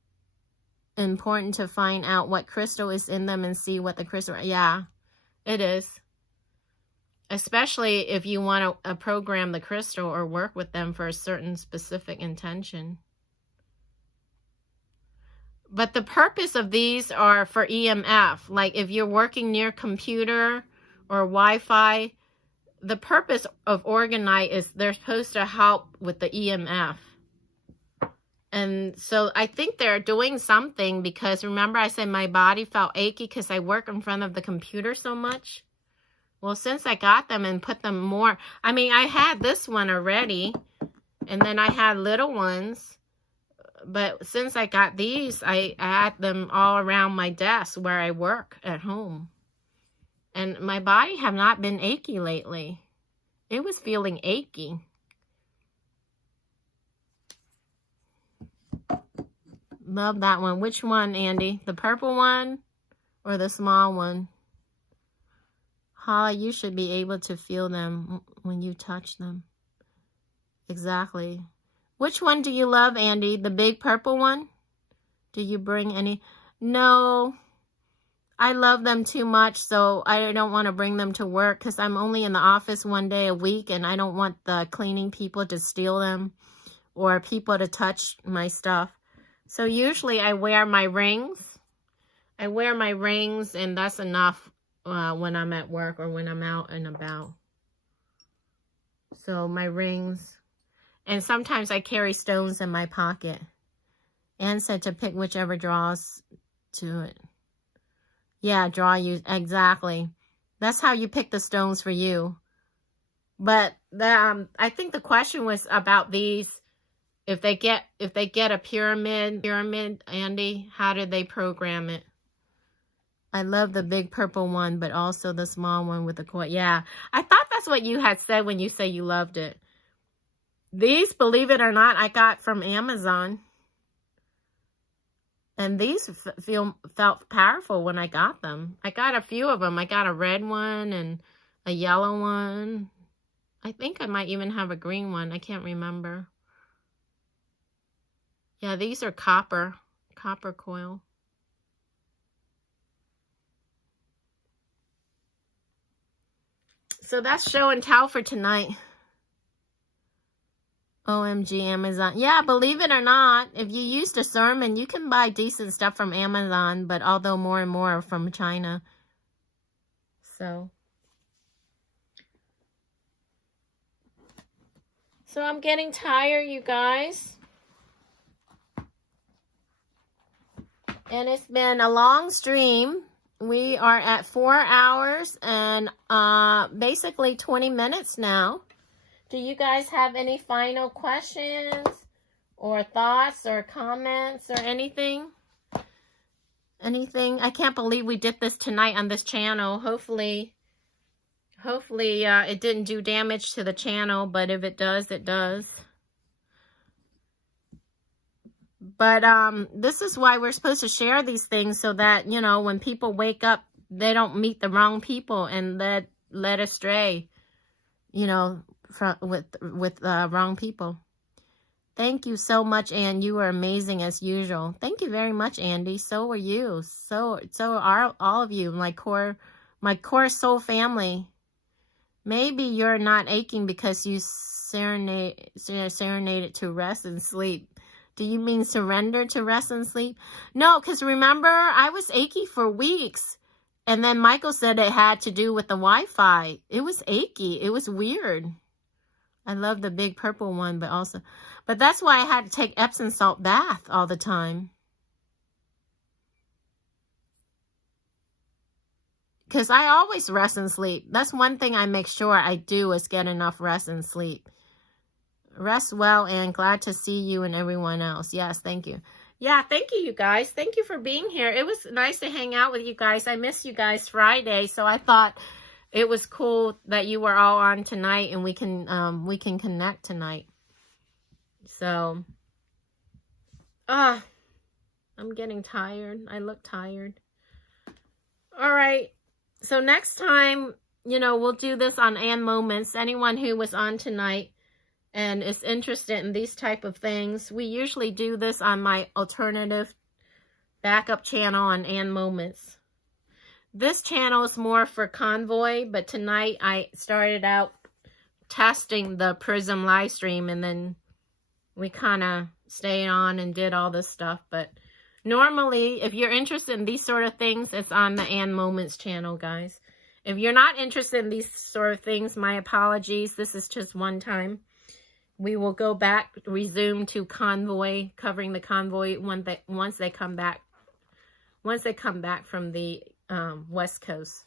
important to find out what crystal is in them and see what the crystal, yeah, it is. Especially if you want to program the crystal or work with them for a certain specific intention. But the purpose of these are for EMF. Like if you're working near computer or Wi-Fi, the purpose of Organite is they're supposed to help with the EMF. And so I think they're doing something because remember I said my body felt achy because I work in front of the computer so much? Well, since I got them and put them more, I mean, I had this one already, and then I had little ones, but since I got these, I had them all around my desk where I work at home. And my body have not been achy lately. It was feeling achy. Love that one. Which one, Andy? The purple one or the small one? Holly, you should be able to feel them when you touch them. Exactly. Which one do you love, Andy? The big purple one? Do you bring any? No. I love them too much, so I don't want to bring them to work because I'm only in the office one day a week, and I don't want the cleaning people to steal them or people to touch my stuff. So usually I wear my rings. I wear my rings, and that's enough when I'm at work or when I'm out and about. So my rings. And sometimes I carry stones in my pocket. Anne said to pick whichever draws to it. Yeah, draw you. Exactly. That's how you pick the stones for you. But I think the question was about these. If they get a pyramid, Andy, how do they program it? I love the big purple one, but also the small one with the coin. Yeah, I thought that's what you had said when you say you loved it. These, believe it or not, I got from Amazon. And these felt powerful when I got them. I got a few of them. I got a red one and a yellow one. I think I might even have a green one. I can't remember. Yeah, these are copper coil. So that's show and tell for tonight. OMG, Amazon. Yeah, believe it or not, if you used a sermon, you can buy decent stuff from Amazon, but although more and more are from China. So I'm getting tired, you guys. And it's been a long stream. We are at 4 hours and basically 20 minutes now. Do you guys have any final questions or thoughts or comments or anything? Anything? I can't believe we did this tonight on this channel. Hopefully it didn't do damage to the channel, but if it does, it does. But this is why we're supposed to share these things so that, you know, when people wake up, they don't meet the wrong people and led astray, you know, with wrong people. Thank you so much, Anne. You were amazing as usual. Thank you very much, Andy. So are you. So are all of you, my core soul family. Maybe you're not aching because you serenaded to rest and sleep. Do you mean surrender to rest and sleep? No, because remember, I was achy for weeks. And then Michael said it had to do with the Wi-Fi. It was achy. It was weird. I love the big purple one, but that's why I had to take Epsom salt bath all the time. Because I always rest and sleep. That's one thing I make sure I do is get enough rest and sleep. Rest well, and glad to see you and everyone else. Yes, thank you. Yeah, thank you, you guys. Thank you for being here. It was nice to hang out with you guys. I missed you guys Friday, so I thought it was cool that you were all on tonight and we can connect tonight. So, I'm getting tired. I look tired. All right. So next time, you know, we'll do this on Ann Moments. Anyone who was on tonight and is interested in these type of things, we usually do this on my alternative backup channel on Ann Moments. This channel is more for Convoy, but tonight I started out testing the Prism live stream, and then we kind of stayed on and did all this stuff. But normally, if you're interested in these sort of things, it's on the Ann Moments channel, guys. If you're not interested in these sort of things, my apologies. This is just one time. We will go back, resume to Convoy, covering the Convoy once they come back from the West Coast.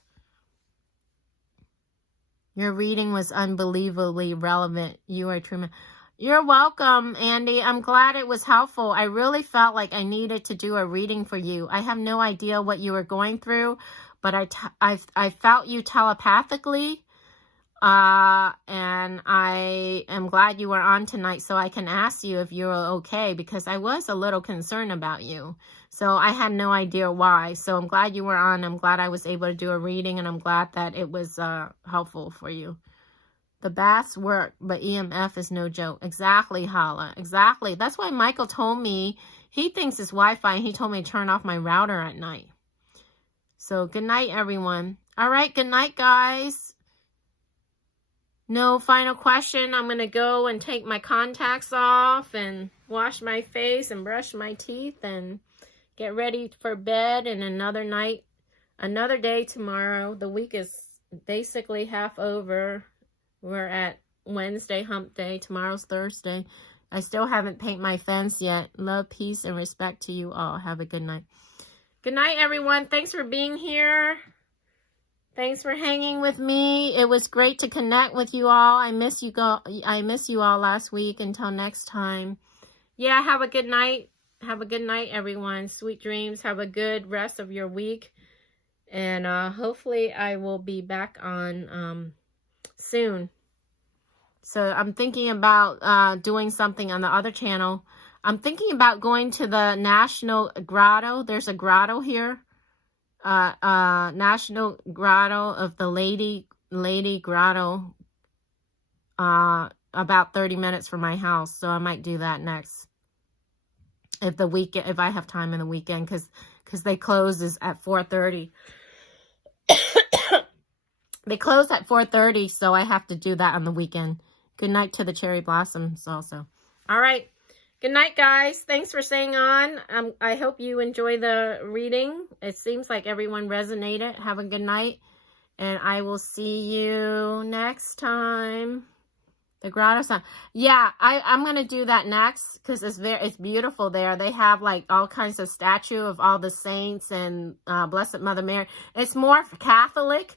Your reading was unbelievably relevant. You are true. You're welcome, Andy. I'm glad it was helpful. I really felt like I needed to do a reading for you. I have no idea what you were going through, but I felt you telepathically. And I am glad you were on tonight so I can ask you if you're okay, because I was a little concerned about you. So I had no idea why. So I'm glad you were on. I'm glad I was able to do a reading, and I'm glad that it was helpful for you. The baths work, but EMF is no joke. Exactly, Hala. Exactly. That's why Michael told me, he thinks it's Wi-Fi, and he told me to turn off my router at night. So, good night, everyone. All right, good night, guys. No final question. I'm going to go and take my contacts off and wash my face and brush my teeth and get ready for bed and another night, another day tomorrow. The week is basically half over. We're at Wednesday, hump day. Tomorrow's Thursday. I still haven't painted my fence yet. Love, peace, and respect to you all. Have a good night. Good night, everyone. Thanks for being here. Thanks for hanging with me. It was great to connect with you all. I miss you all last week. Until next time. Yeah, have a good night. Have a good night, everyone. Sweet dreams. Have a good rest of your week. And hopefully I will be back on soon. So I'm thinking about doing something on the other channel. I'm thinking about going to the National Grotto. There's a grotto here. National Grotto of the Lady Grotto. About 30 minutes from my house. So I might do that next. If I have time in the weekend, because they close is at 4:30. They close at 4:30, so I have to do that on the weekend. Good night to the cherry blossoms also. All right. Good night, guys. Thanks for staying on. I hope you enjoy the reading. It seems like everyone resonated. Have a good night. And I will see you next time. The grotto sign. Yeah, I'm going to do that next because it's beautiful there. They have like all kinds of statue of all the saints and Blessed Mother Mary. It's more Catholic,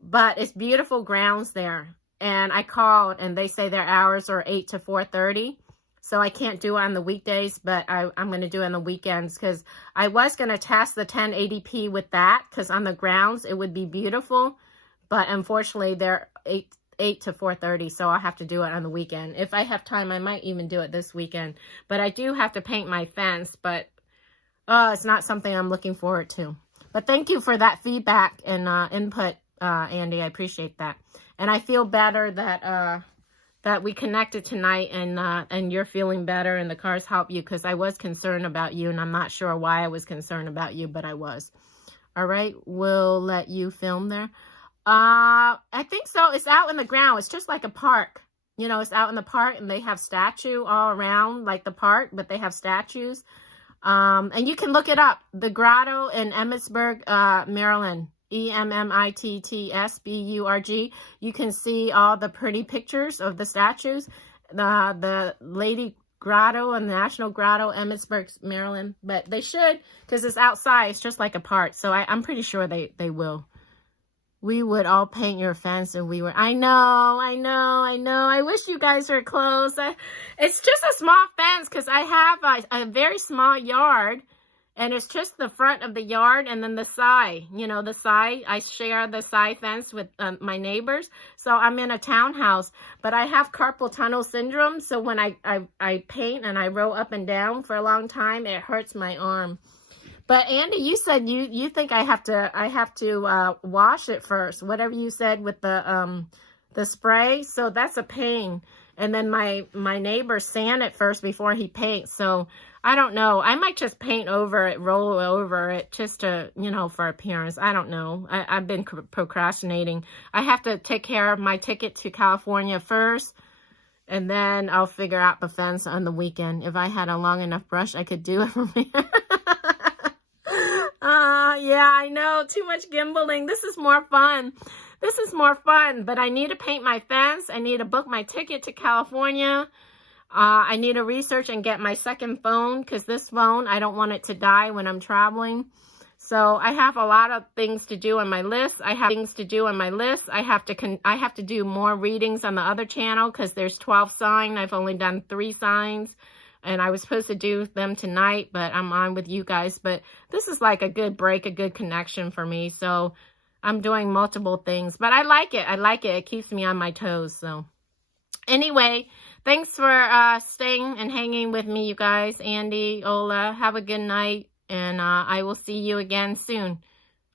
but it's beautiful grounds there. And I called and they say their hours are 8 to 4:30. So I can't do it on the weekdays, but I'm going to do it on the weekends because I was going to test the 1080p with that because on the grounds it would be beautiful. But unfortunately, they're 8 to 4:30, so I'll have to do it on the weekend. If I have time, I might even do it this weekend. But I do have to paint my fence, but it's not something I'm looking forward to. But thank you for that feedback and input, Andy. I appreciate that. And I feel better that we connected tonight and you're feeling better and the cars help you because I was concerned about you and I'm not sure why I was concerned about you, but I was. All right, we'll let you film there. I think so. It's out in the ground. It's just like a park. You know, it's out in the park and they have statue all around like the park, but they have statues. And you can look it up. The Grotto in Emmitsburg, Maryland. EMMITTSBURG. You can see all the pretty pictures of the statues. The Lady Grotto and the National Grotto, Emmitsburg, Maryland. But they should, because it's outside. It's just like a park. So I'm pretty sure they will. We would all paint your fence and we were, I know. I wish you guys were close. It's just a small fence because I have a very small yard and it's just the front of the yard and then the side, you know, the side. I share the side fence with my neighbors. So I'm in a townhouse, but I have carpal tunnel syndrome. So when I paint and I roll up and down for a long time, it hurts my arm. But Andy, you said you think I have to wash it first. Whatever you said with the spray, so that's a pain. And then my neighbor sand it first before he paints. So I don't know. I might just paint over it, roll over it, just to for appearance. I don't know. I've been procrastinating. I have to take care of my ticket to California first, and then I'll figure out the fence on the weekend. If I had a long enough brush, I could do it from here. Yeah, I know. Too much gimbaling. This is more fun. But I need to paint my fence. I need to book my ticket to California. I need to research and get my second phone because this phone, I don't want it to die when I'm traveling. So I have a lot of things to do on my list. I have to do more readings on the other channel because there's 12 signs. I've only done 3 signs. And I was supposed to do them tonight, but I'm on with you guys. But this is like a good break, a good connection for me. So I'm doing multiple things. But I like it. It keeps me on my toes. So anyway, thanks for staying and hanging with me, you guys. Andy, Ola, have a good night. And I will see you again soon.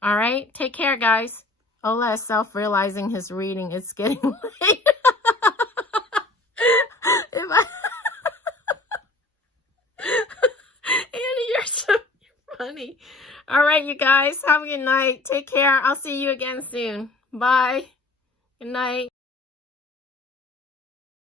All right? Take care, guys. Ola is self-realizing his reading. It's getting late. funny. All right, you guys, have a good night. Take care. I'll see you again soon. Bye. Good night.